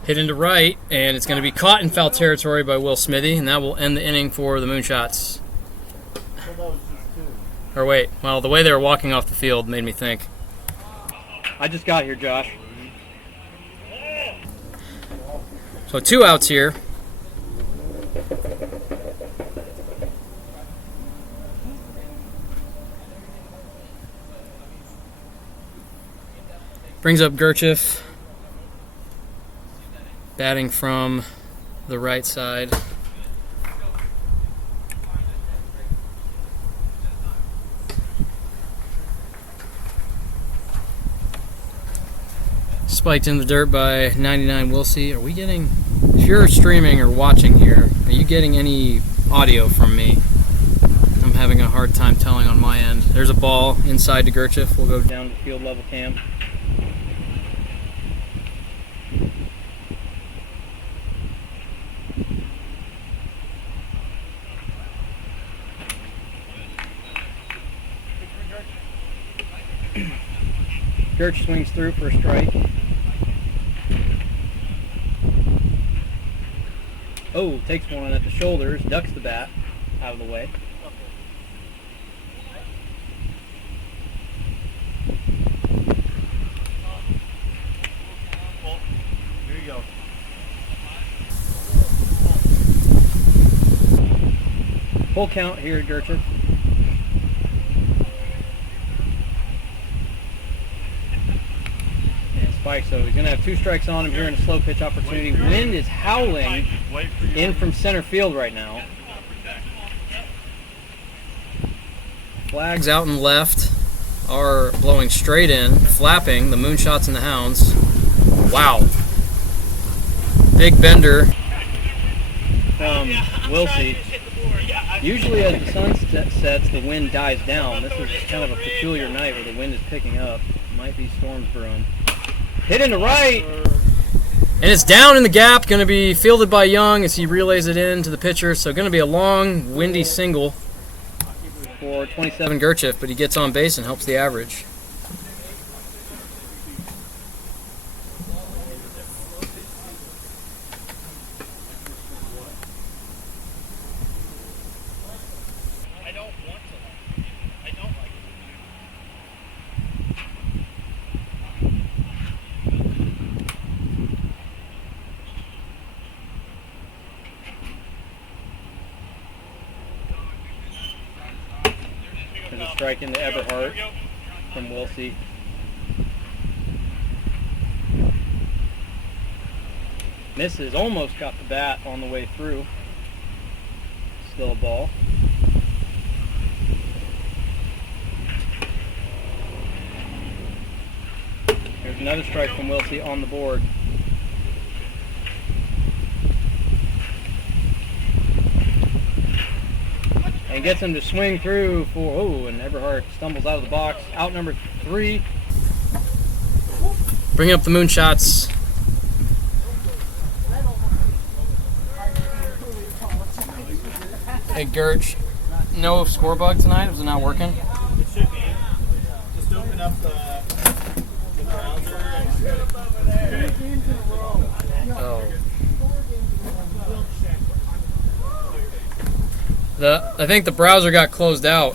Hit into right, and it's going to be caught in foul territory by Will Smithy, and that will end the inning for the Moonshots. Or wait, well, the way they were walking off the field made me think. I just got here, Josh. So 2 outs here. Brings up Gerchif. Batting from the right side. Spiked in the dirt by 99 Wilsey. Are we getting, if you're streaming or watching here, are you getting any audio from me? I'm having a hard time telling on my end. There's a ball inside to Gerchif. We'll go down to field level cam. Gerch swings through for a strike. Oh, takes one at the shoulders, ducks the bat out of the way. Here you go. Full count here at Gerchif. Spike, so he's going to have 2 strikes on him here in a slow pitch opportunity. Wind is howling in from center field right now. Flags out and left are blowing straight in, flapping the Moonshots and the Hounds. Wow. Big bender from Wilsey. Usually as the sun sets, the wind dies down. This is kind of a peculiar night where the wind is picking up. Might be storms brewing. Hit into right, and it's down in the gap. Going to be fielded by Young as he relays it in to the pitcher. So going to be a long, windy single for or 27 Gerchief, but he gets on base and helps the average. I don't want to like it. I don't like it. There's a strike into Eberhardt from Wilsey. Misses, almost got the bat on the way through. Still a ball. There's another strike from Wilsey on the board. And gets him to swing through for, and Eberhardt stumbles out of the box. Out number 3. Bring up the moonshots. Hey, Gerch, no score bug tonight? Was it not working? It should be. Just open up the browser and Oh. I think the browser got closed out.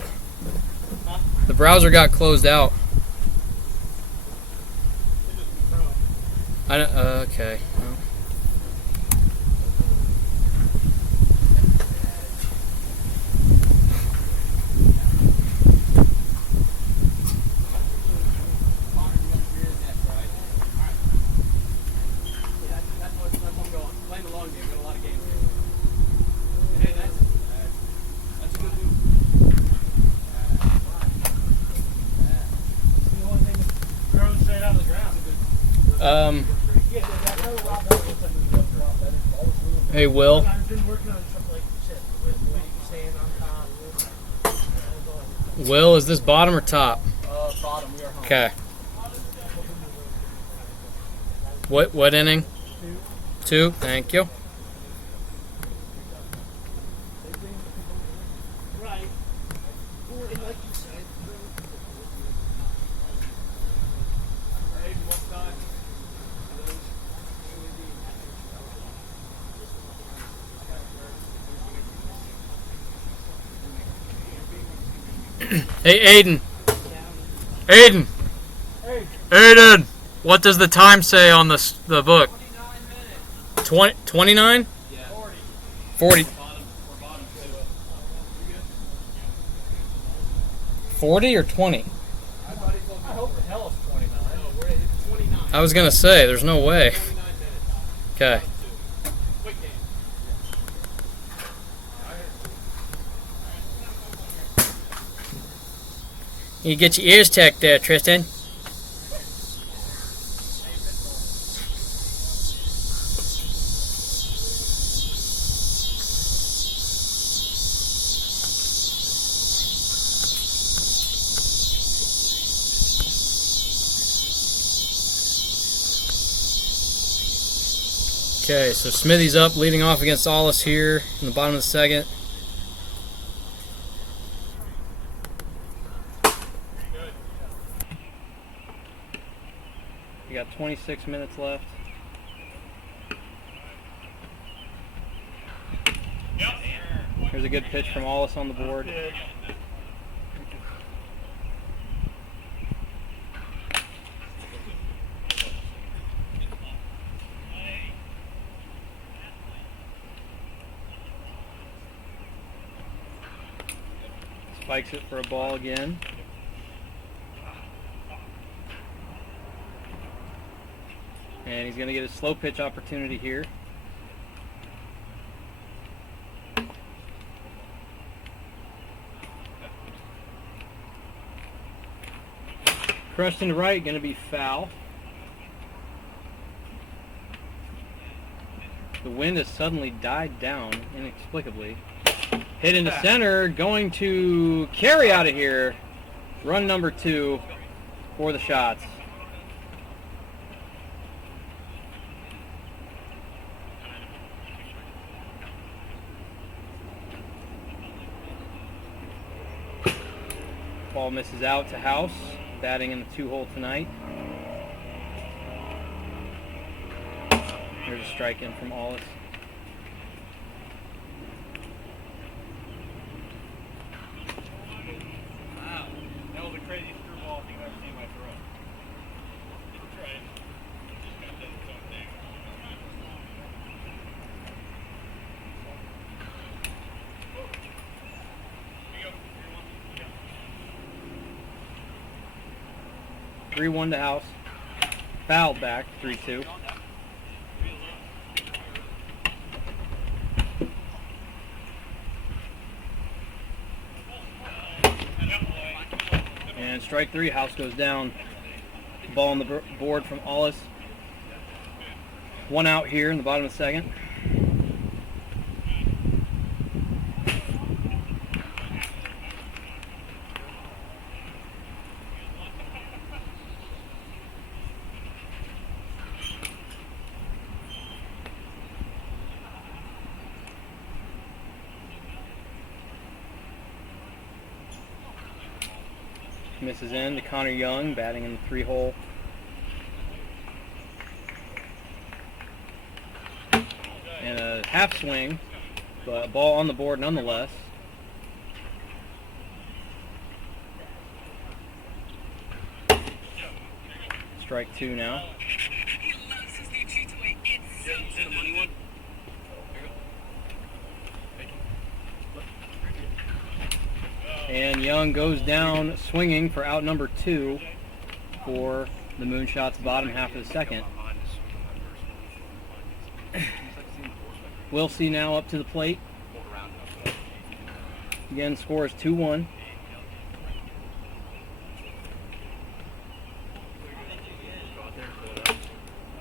The browser got closed out. Okay. Well. Hey, Will. Will, is this bottom or top? bottom. We are home. Okay. What inning? 2. Thank you. Right. Well, and like you said, hey, what's that? Hey, Aiden. Aiden. Aiden. What does the time say on the book? 29? 40. 40 or 20? I hope the hell it's 29. No, it's 29. I was going to say, there's no way. Okay. Quick game. You get your ears tacked there, Tristan. Okay, so Smithy's up, leading off against Ollis here in the bottom of the second. We got 26 minutes left. Here's a good pitch from Ollis on the board. Spikes it for a ball again. And he's going to get a slow pitch opportunity here. Crushed into right, going to be foul. The wind has suddenly died down inexplicably. Hit into center, going to carry out of here. Run number 2 for the Shots. Ball misses out to House, batting in the 2-hole tonight. There's a strike in from Allis. Wow. That was the craziest screwball thing I've ever seen in my throw. That's right. Just kind of does its own thing. 3-1 to House. Fouled back, 3-2. And strike 3, House goes down. Ball on the board from Allis. 1 out here in the bottom of the second. Misses in to Connor Young, batting in the 3-hole. And a half swing, but a ball on the board nonetheless. Strike 2 now. And Young goes down swinging for out number 2 for the Moonshots bottom half of the second. Wilsey now up to the plate. Again, score is 2-1.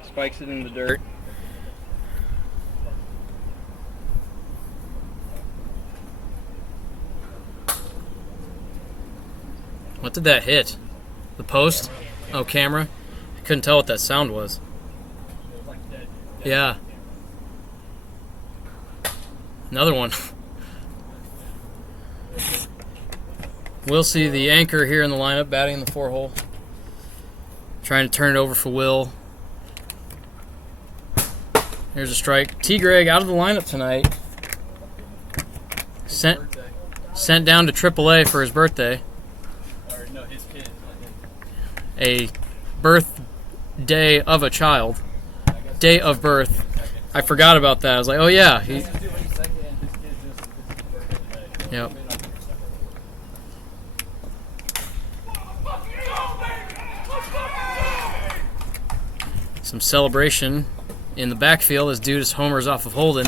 Spikes it in the dirt. What did that hit? The post? Oh, camera? I couldn't tell what that sound was. Yeah. Another one. We'll see the anchor here in the lineup, batting in the 4-hole. Trying to turn it over for Will. Here's a strike. T. Greg out of the lineup tonight. Sent down to AAA for his birthday. A birthday of a child. Day of birth. I forgot about that. I was like, oh yeah. Yep. Some celebration in the backfield as Dudas homers off of Holden.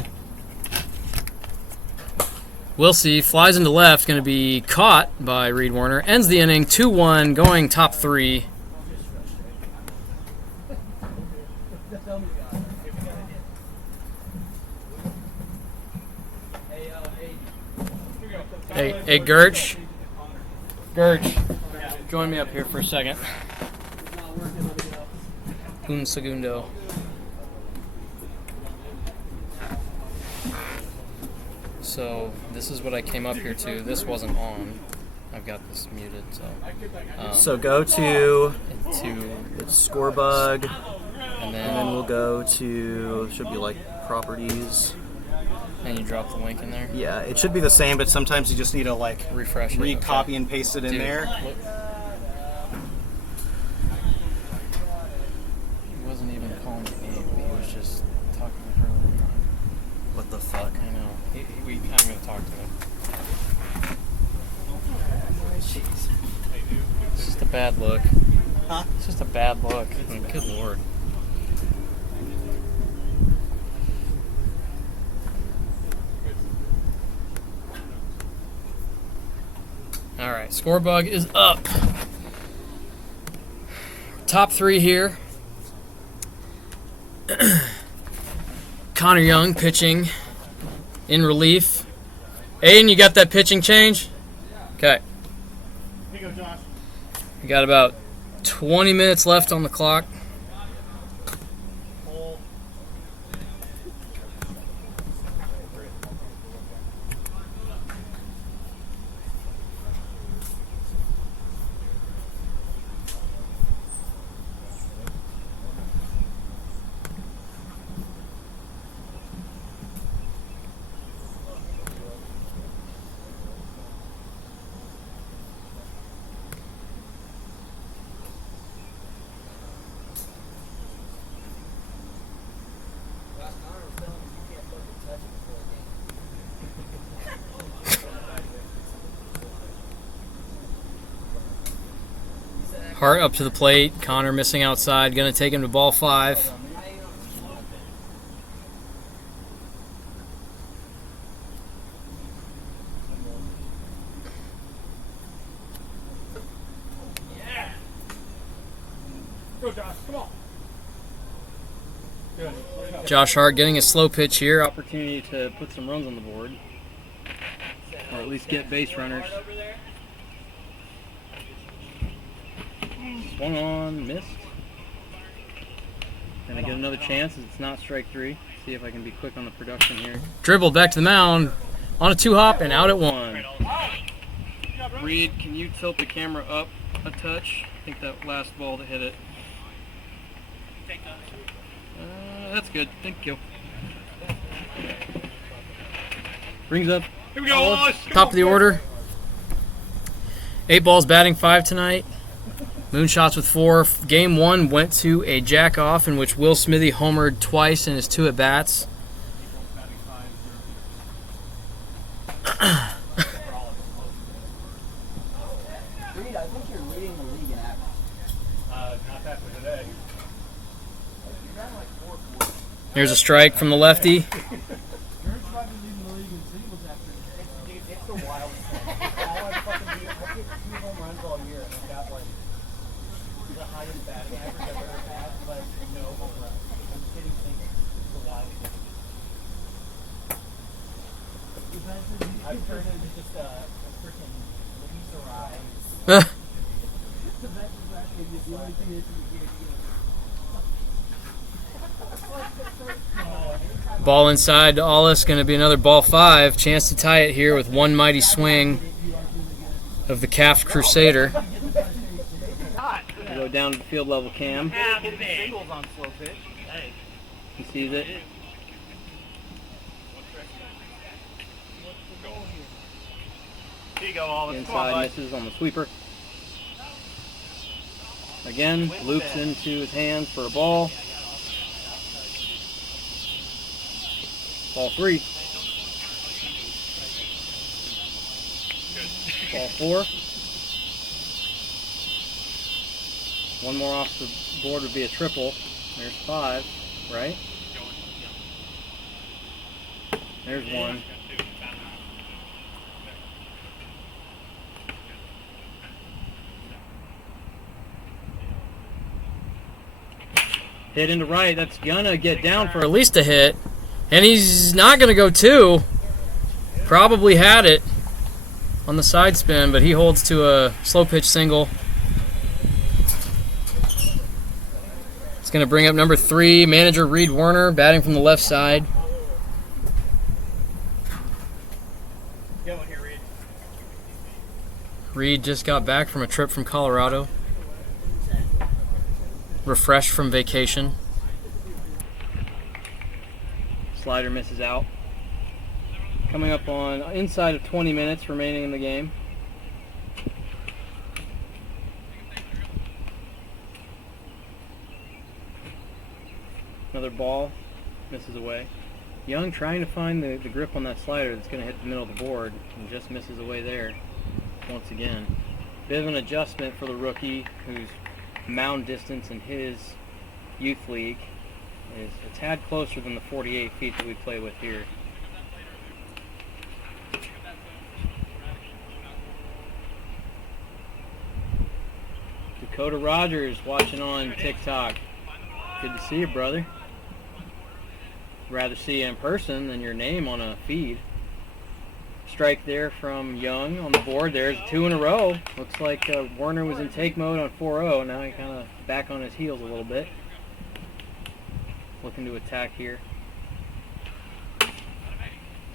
Wilsey flies into left, going to be caught by Reed Warner. Ends the inning 2-1, going top 3. Hey, Gertch. Join me up here for a second. Un segundo. So this is what I came up here to. This wasn't on. I've got this muted. So go to Scorebug, and then we'll go to, should be like properties. And you drop the link in there? Yeah, it should be the same, but sometimes you just need to like refresh it, re-copy and paste it in there. He wasn't even calling the game. He was just talking to her. What the fuck? I know. I'm going to talk to him. It's just a bad look. Huh? It's just a bad look. I mean, good lord. All right, Scorebug is up. Top 3 here. Connor Young pitching in relief. Aiden, you got that pitching change? Okay. Here you go, Josh. We got about 20 minutes left on the clock. Hart up to the plate. Connor missing outside. Going to take him to ball 5. Go, Josh. Come on. Good. Josh Hart getting a slow pitch here. Opportunity to put some runs on the board, or at least get base runners. Swung on, missed. Gonna get another chance as it's not strike 3. See if I can be quick on the production here. Dribbled back to the mound on a 2-hop and out at 1. Reed, can you tilt the camera up a touch? I think that last ball that hit it. That's good. Thank you. Brings up. Here we go, Wallace. Top of the order. 8 balls batting 5 tonight. Moonshots with 4. Game 1 went to a jack-off in which Will Smithy homered twice in his 2 at-bats. Here's a strike from the lefty. Ball inside to Ollis, going to be another ball 5. Chance to tie it here with one mighty swing of the calf Crusader. Go down to the field level cam. He sees it. Here you go, Wallace. Inside misses on the sweeper. Again, loops into his hands for a ball. Ball 3. Ball 4. One more off the board would be a triple. There's 5, right? There's 1. Hit into right. That's gonna get down for At least a hit. And he's not going to go 2. Probably had it on the side spin, but he holds to a slow pitch single. It's going to bring up number 3, manager Reed Werner, batting from the left side. Get one here, Reed. Reed just got back from a trip from Colorado. Refreshed from vacation. Slider misses out. Coming up on inside of 20 minutes remaining in the game. Another ball, misses away. Young trying to find the grip on that slider that's going to hit the middle of the board and just misses away there once again. Bit of an adjustment for the rookie whose mound distance in his youth league is a tad closer than the 48 feet that we play with here. Dakota Rogers watching on TikTok. Good to see you, brother. Rather see you in person than your name on a feed. Strike there from Young on the board. There's 2 in a row. Looks like Werner was in take mode on 4-0. Now he kind of back on his heels a little bit. Looking to attack here.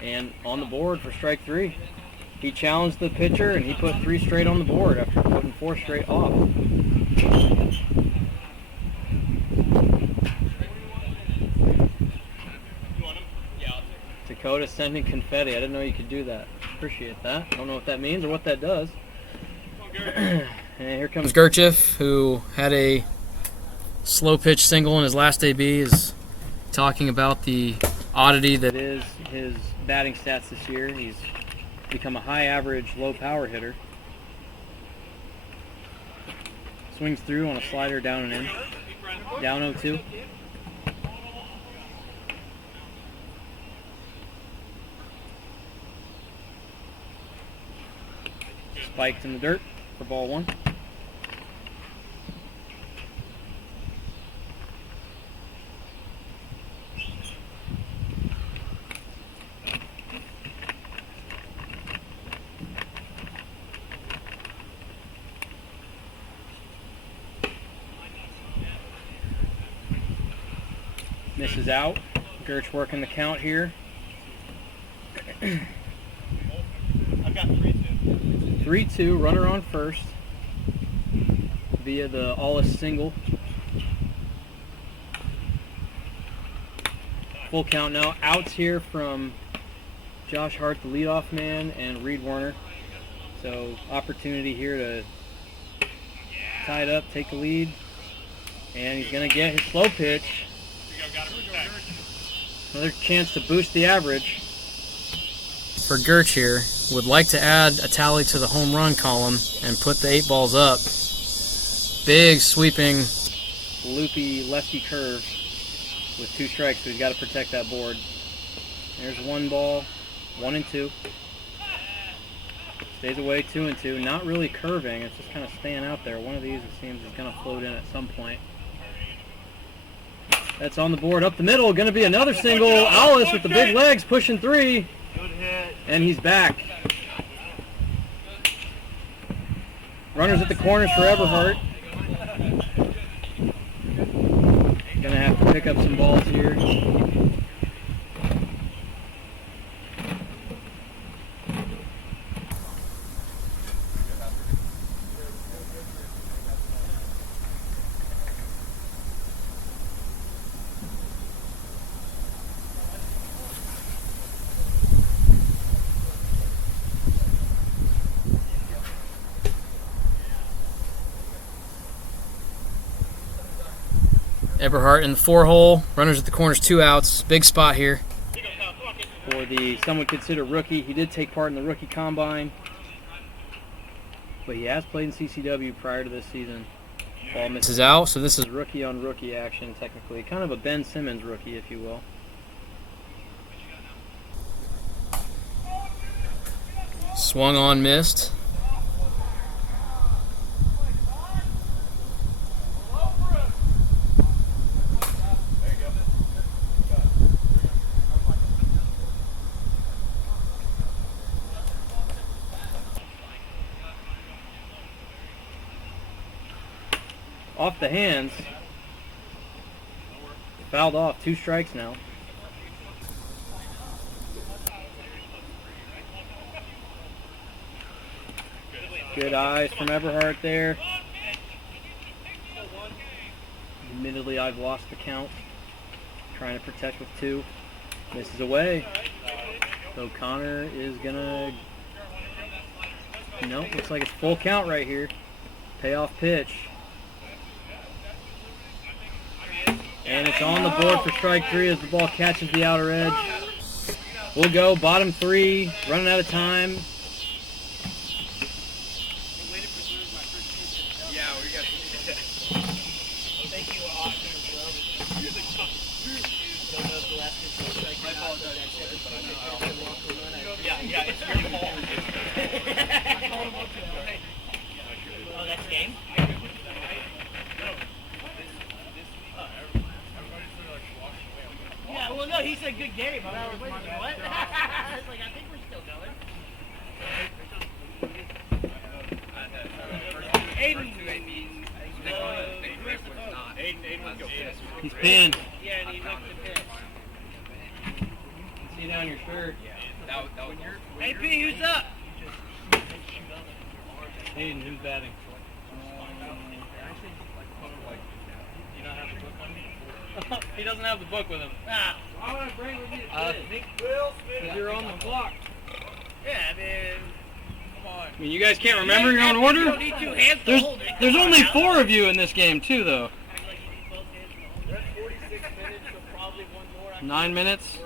And on the board for strike 3. He challenged the pitcher and he put 3 straight on the board after putting 4 straight off. Dakota sending confetti. I didn't know you could do that. Appreciate that. I don't know what that means or what that does. And here comes Gerchif, who had a slow pitch single in his last AB, is talking about the oddity that is his batting stats this year. He's become a high average, low power hitter. Swings through on a slider down and in. Down 0-2. Spiked in the dirt for ball 1. Misses out. Gertz working the count here. I've got 3-2. 3-2, runner on first via the Allis single. Full count now. Outs here from Josh Hart, the leadoff man, and Reed Werner. So opportunity here to tie it up, take the lead. And he's going to get his slow pitch. Another chance to boost the average. For Gertz here, would like to add a tally to the home run column and put the 8 balls up. Big sweeping Loopy lefty curve with 2 strikes, so he's got to protect that board. There's 1 ball, 1-2. Stays away, 2-2. Not really curving, it's just kind of staying out there. One of these, it seems, is going to float in at some point. That's on the board up the middle. Going to be another single. Allis with the big legs pushing 3. Good hit. And he's back. Runners at the corners for Eberhardt. Going to have to pick up some balls here. Eberhardt in the 4-hole. Runners at the corners, 2 outs. Big spot here. For the some would consider rookie, he did take part in the rookie combine, but he has played in CCW prior to this season. Ball misses out, so this is rookie on rookie action technically, kind of a Ben Simmons rookie, if you will. Swung on, missed. Off the hands. Fouled off. 2 strikes now. Good eyes from Eberhardt there. Admittedly, I've lost the count. Trying to protect with 2. Misses away. So Connor is gonna... Nope, looks like it's full count right here. Payoff pitch. And it's on the board for strike 3 as the ball catches the outer edge. We'll go bottom 3, running out of time. Yeah, it's your fault. Oh, that's game? Yeah, well, no, he said good game. I was like, what? I was like, I think we're still going. Aiden would go piss. He's pinned. Yeah, and he went to piss. See down your shirt. Hey, P, who's up? Aiden, who's batting? He doesn't have the book with him. Ah. I want to bring with me I think you're on the clock. Yeah, I mean, come on. I mean, you guys can't remember your own order? You don't need 2 hands to hold it. There's only 4 of you in this game, too, though. 9 minutes.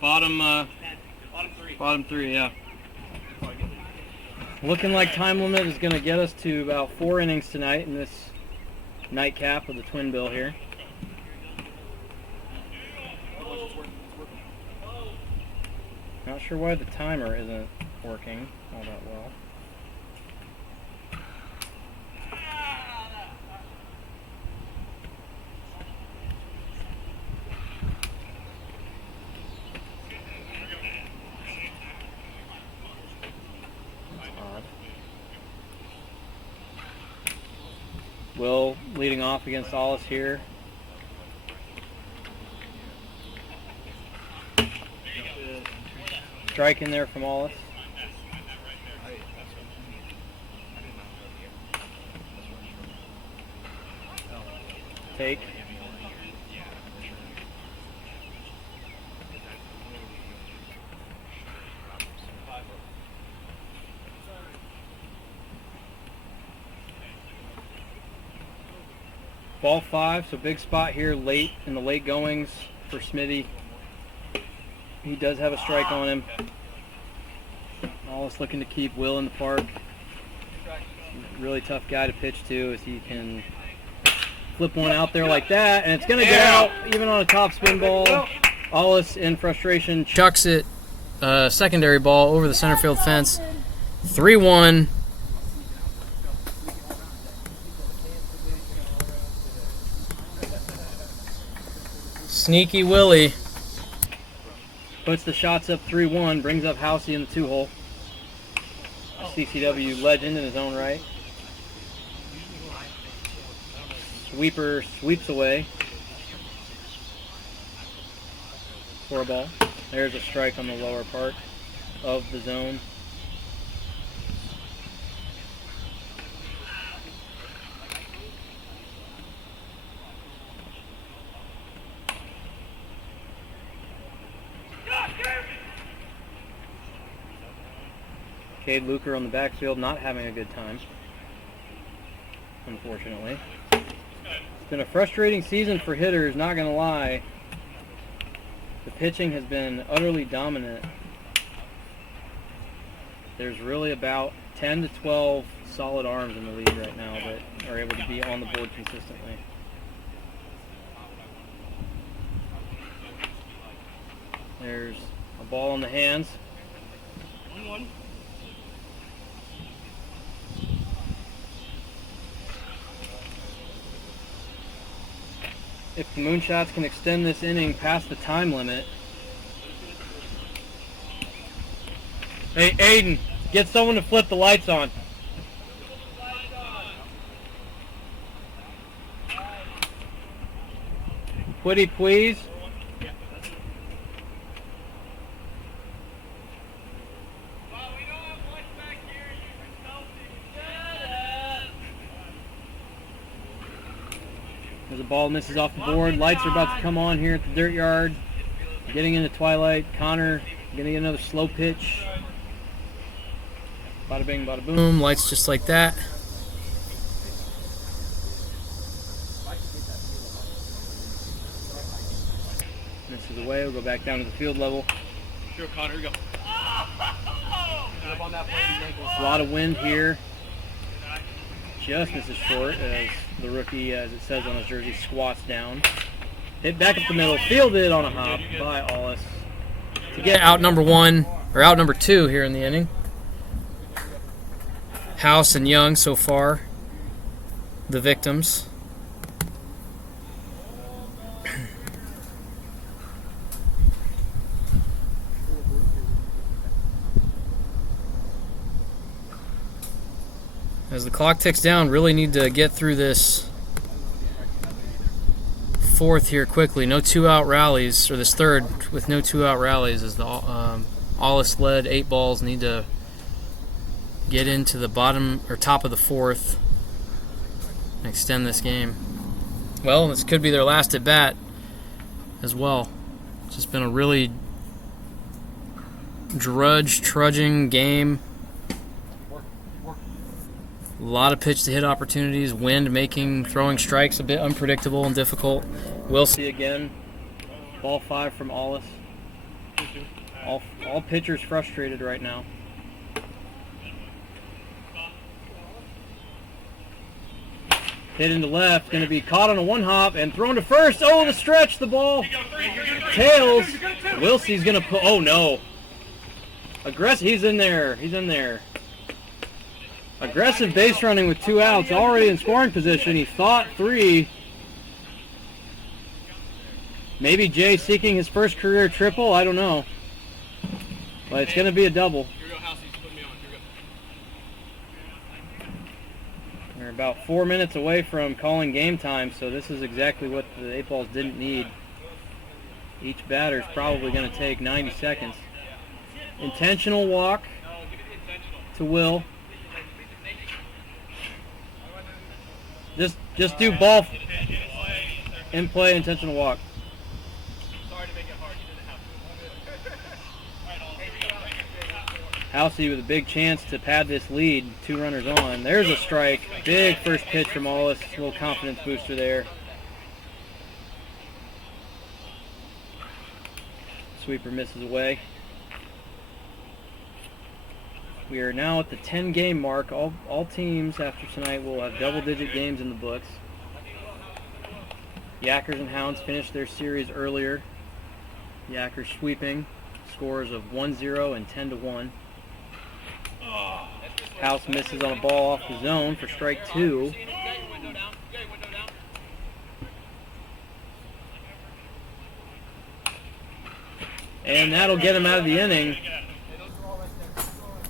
Bottom 3, yeah. Looking like time limit is going to get us to about 4 innings tonight in this nightcap of the twin bill here. Not sure why the timer isn't working all that well. Will leading off against Allis here. Strike in there from Allis. Take. Ball 5, so big spot here late in the late goings for Smithy. He does have a strike on him. Allis looking to keep Will in the park. Really tough guy to pitch to as he can flip one out there like that, and it's going to get out even on a top spin ball. Allis in frustration chucks it, secondary ball over the center field fence. 3-1. Sneaky Willie puts the shots up 3-1, brings up Housey in the 2-hole. A CCW legend in his own right. Sweeper sweeps away for a ball. There's a strike on the lower part of the zone. Cade Luker on the backfield not having a good time, unfortunately. It's been a frustrating season for hitters, not going to lie. The pitching has been utterly dominant. There's really about 10 to 12 solid arms in the league right now that are able to be on the board consistently. There's a ball in the hands. 1-1. If the Moonshots can extend this inning past the time limit. Hey, Aiden, get someone to flip the lights on. Quitty, please. As the ball misses off the board, lights are about to come on here at the dirt yard. Getting into twilight. Connor gonna get another slow pitch. Bada bing, bada boom. Boom, lights just like that. Misses away. We'll go back down to the field level. Sure, Connor, here we go. A lot of wind here. Just misses short as the rookie, as it says on his jersey, squats down. Hit back up the middle, fielded on a hop by Allis. To get out number 1, or out number 2 here in the inning. House and Young so far, the victims. As the clock ticks down, really need to get through this 4th here quickly. No 2-out rallies, or this 3rd with no 2-out rallies, as the Allis led 8 balls need to get into the bottom or top of the 4th and extend this game. Well, this could be their last at bat as well. It's just been a really trudging game. A lot of pitch to hit opportunities, wind making throwing strikes a bit unpredictable and difficult. We'll see again. Ball 5 from Allis. All pitchers frustrated right now. Hit into left, going to be caught on a one hop and thrown to first. Oh, the stretch, the ball tails. Wilsey's going to put. Oh no! Aggressive. He's in there. He's in there. Aggressive base running with 2 outs, already in scoring position. He thought 3. Maybe Jay seeking his first career triple. I don't know, but it's going to be a double. We're about 4 minutes away from calling game time, so this is exactly what the 8 balls didn't need. Each batter is probably going to take 90 seconds. Intentional walk to Will. Just do ball in play, intentional walk. Housey with a big chance to pad this lead. 2 runners on. There's a strike. Big first pitch from Ollis. A little confidence booster there. Sweeper misses away. We are now at the 10-game mark. All teams after tonight will have double-digit games in the books. Yackers and Hounds finished their series earlier. Yackers sweeping scores of 1-0 and 10-1. House misses on a ball off the zone for strike 2. And that'll get him out of the inning.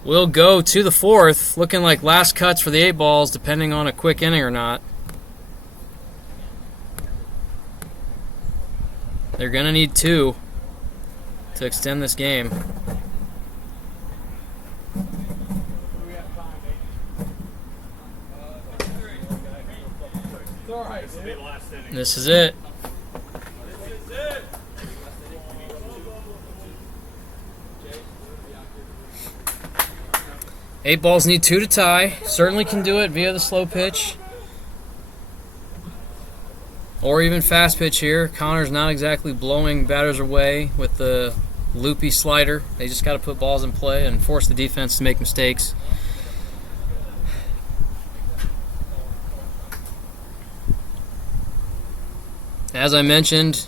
We'll go to the 4th, looking like last cuts for the 8 balls, depending on a quick inning or not. They're going to need 2 to extend this game. This is it. Eight balls need 2 to tie. Certainly can do it via the slow pitch. Or even fast pitch here. Connor's not exactly blowing batters away with the loopy slider. They just got to put balls in play and force the defense to make mistakes. As I mentioned,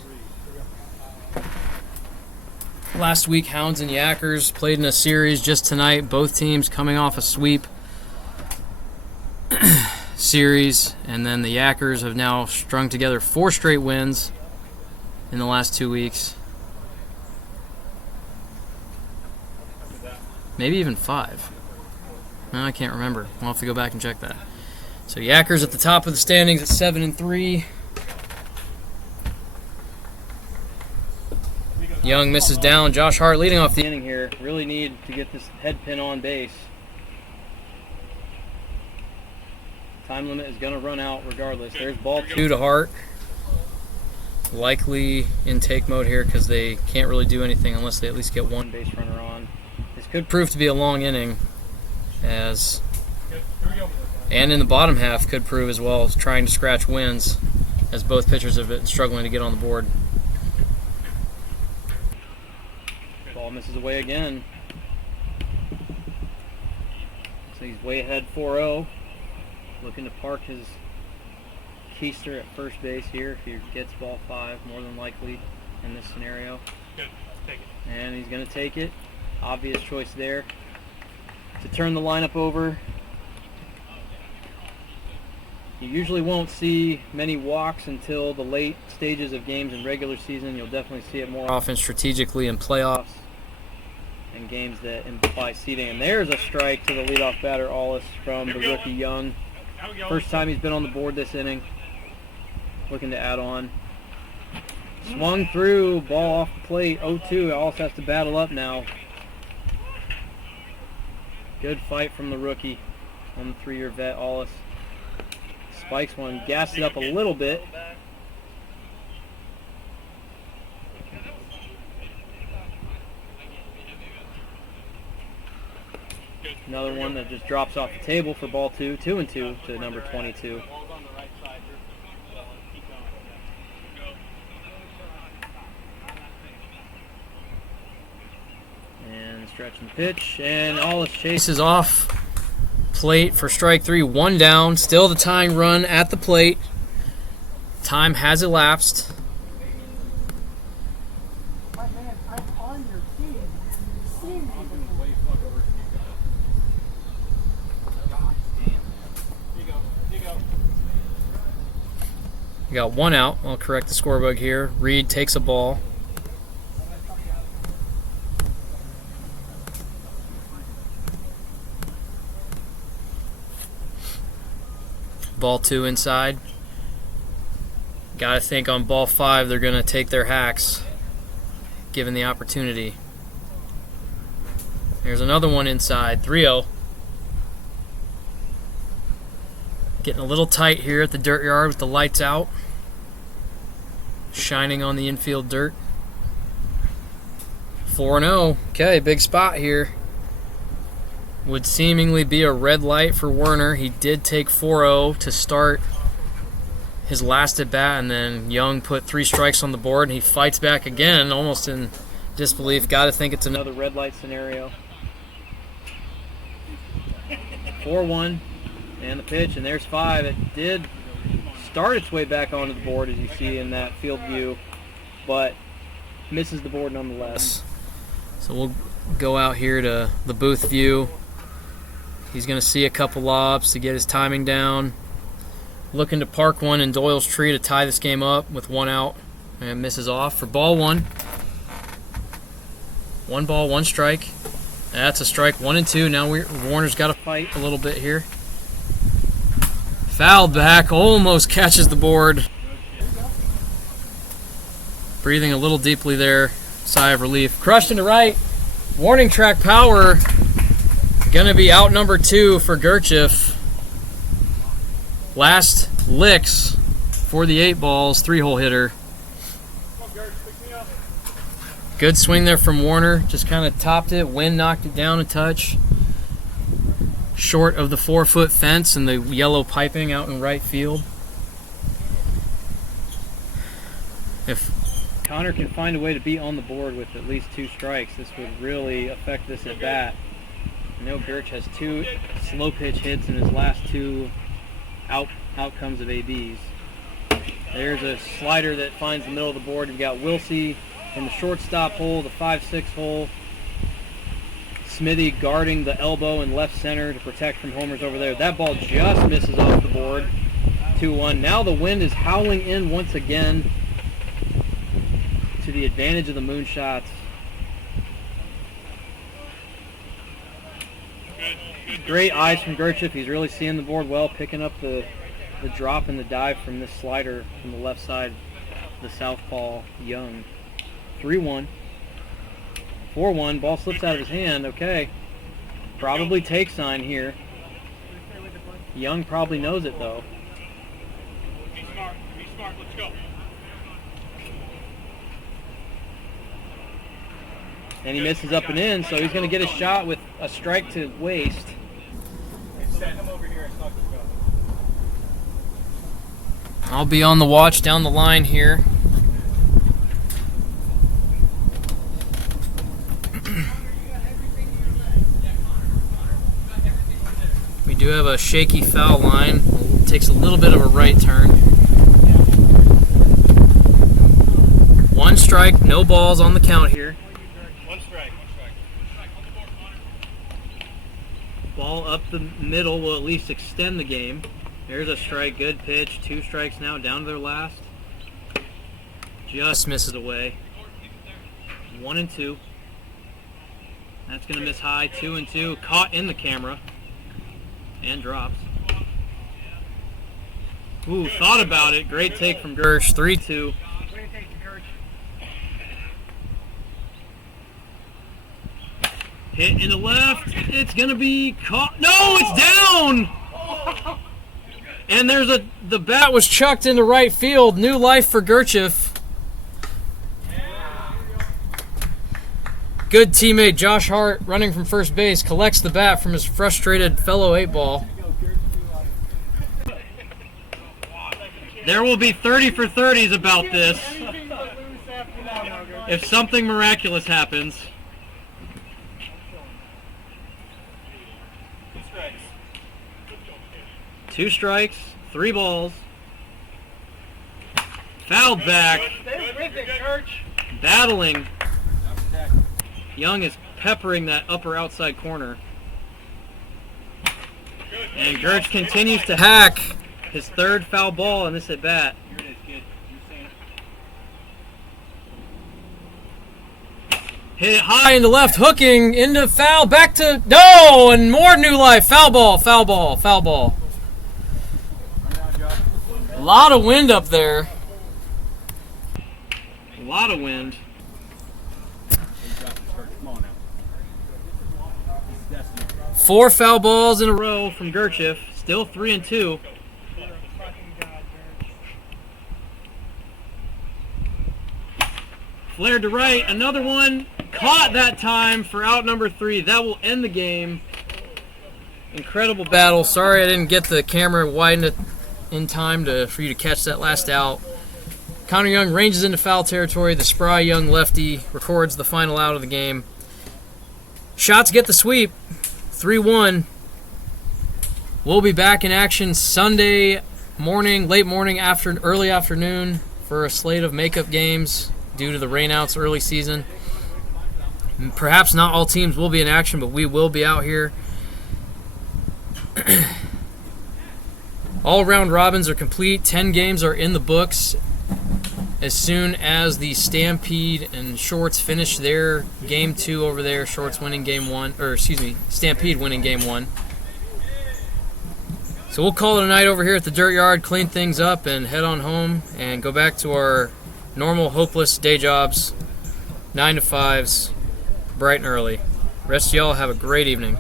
last week Hounds and Yackers played in a series just tonight. Both teams coming off a sweep series, and then the Yackers have now strung together 4 straight wins in the last 2 weeks. Maybe even 5. No, I can't remember. We'll have to go back and check that. So Yackers at the top of the standings at 7-3. Young misses down. Josh Hart leading off the inning here. Really need to get this head pin on base. Time limit is going to run out regardless. There's ball 2 to Hart. Likely in take mode here because they can't really do anything unless they at least get 1 base runner on. This could prove to be a long inning, and in the bottom half could prove as well as trying to scratch wins, as both pitchers have been struggling to get on the board. Ball misses away again. So he's way ahead 4-0. Looking to park his keister at first base here if he gets ball 5, more than likely in this scenario. Good. Take it. And he's going to take it. Obvious choice there to turn the lineup over. You usually won't see many walks until the late stages of games in regular season. You'll definitely see it more often strategically in playoffs and games that imply seeding. And there's a strike to the leadoff batter, Ollis, from the rookie Young. First time he's been on the board this inning. Looking to add on. Swung through, ball off the plate, 0-2. Ollis has to battle up now. Good fight from the rookie on the 3-year vet, Ollis. Spikes one, gassed it up a little bit. Another one that just drops off the table for ball 2, 2-2 to number 22. And stretching the pitch, and Ollis chases off plate for strike 3. 1 down. Still the tying run at the plate. Time has elapsed. My man, I'm on your team. You've seen me before. We got 1 out. I'll correct the score bug here. Reed takes a ball. Ball 2 inside. Gotta think on ball 5 they're gonna take their hacks, given the opportunity. There's another one inside. 3-0. Getting a little tight here at the dirt yard with the lights out. Shining on the infield dirt. 4-0. Okay, big spot here. Would seemingly be a red light for Werner. He did take 4-0 to start his last at bat, and then Young put 3 strikes on the board, and he fights back again, almost in disbelief. Got to think it's another Red light scenario. 4-1, and the pitch, and there's 5. It did start its way back onto the board, as you see in that field view, but misses the board nonetheless. So we'll go out here to the booth view. He's going to see a couple lobs to get his timing down. Looking to park one in Doyle's tree to tie this game up with 1 out, and misses off for ball 1. 1 ball, 1 strike. That's a strike. 1-2. Now Warner's got to fight a little bit here. Fouled back, almost catches the board. Breathing a little deeply there. Sigh of relief. Crushed into right. Warning track power. Gonna be out number 2 for Gerchif. Last licks for the 8 balls. 3-hole hitter. Good swing there from Warner. Just kind of topped it. Wind knocked it down a touch. Short of the 4-foot fence and the yellow piping out in right field. If Connor can find a way to be on the board with at least 2 strikes, this would really affect this at bat. I know Gerch has 2 slow pitch hits in his last 2 outcomes of ABs. There's a slider that finds the middle of the board. You've got Wilsey from the shortstop hole, the 5-6 hole. Smithy guarding the elbow in left center to protect from homers over there. That ball just misses off the board. 2-1. Now the wind is howling in once again to the advantage of the Moonshots. Great eyes from Gerchif. He's really seeing the board well, picking up the drop and the dive from this slider from the left side, the southpaw Young. 3-1. 4-1. Ball slips out of his hand. Okay. Probably take sign here. Young probably knows it, though. Be smart. Be smart. Let's go. And he misses up and in, so he's going to get a shot with a strike to waste. Send him over here and talk to him. I'll be on the watch down the line here. We do have a shaky foul line. It takes a little bit of a right turn. 1 strike, no balls on the count here. 1 strike. Ball up the middle will at least extend the game. There's a strike, good pitch. 2 strikes now, down to their last. Just misses away. 1-2. That's going to miss high. 2-2. Caught in the camera. And drops. Ooh, thought about it. Great take from Gersh. 3-2. Hit in the left. It's going to be caught. No, it's down! And there's the bat was chucked into right field. New life for Gerchif. Good teammate Josh Hart, running from first base, collects the bat from his frustrated fellow 8-ball. There will be 30 for 30s about this if something miraculous happens. 2 strikes, 3 balls. Fouled back. Stay with it, Church. Battling. Young is peppering that upper outside corner. And Gertz continues to hack his 3rd foul ball in this at bat. Here it is, kid. You saying it. Hit it high into left, hooking into foul, back to no, and more new life. Foul ball, foul ball, foul ball. A lot of wind up there. A lot of wind. 4 foul balls in a row from Gertchev. Still 3-2. Flared to right. Another one. Caught that time for out number 3. That will end the game. Incredible battle. Sorry I didn't get the camera widened in time for you to catch that last out. Connor Young ranges into foul territory. The spry young lefty records the final out of the game. Shots get the sweep. 3-1. We'll be back in action Sunday morning, late morning, early afternoon for a slate of makeup games due to the rainouts early season. Perhaps not all teams will be in action, but we will be out here. All round robins are complete. 10 games are in the books. As soon as the Stampede and Shorts finish their game 2 over there, Shorts winning game 1, Stampede winning game 1. So we'll call it a night over here at the Dirt Yard, clean things up, and head on home and go back to our normal, hopeless day jobs, 9 to 5s, bright and early. Rest of y'all have a great evening.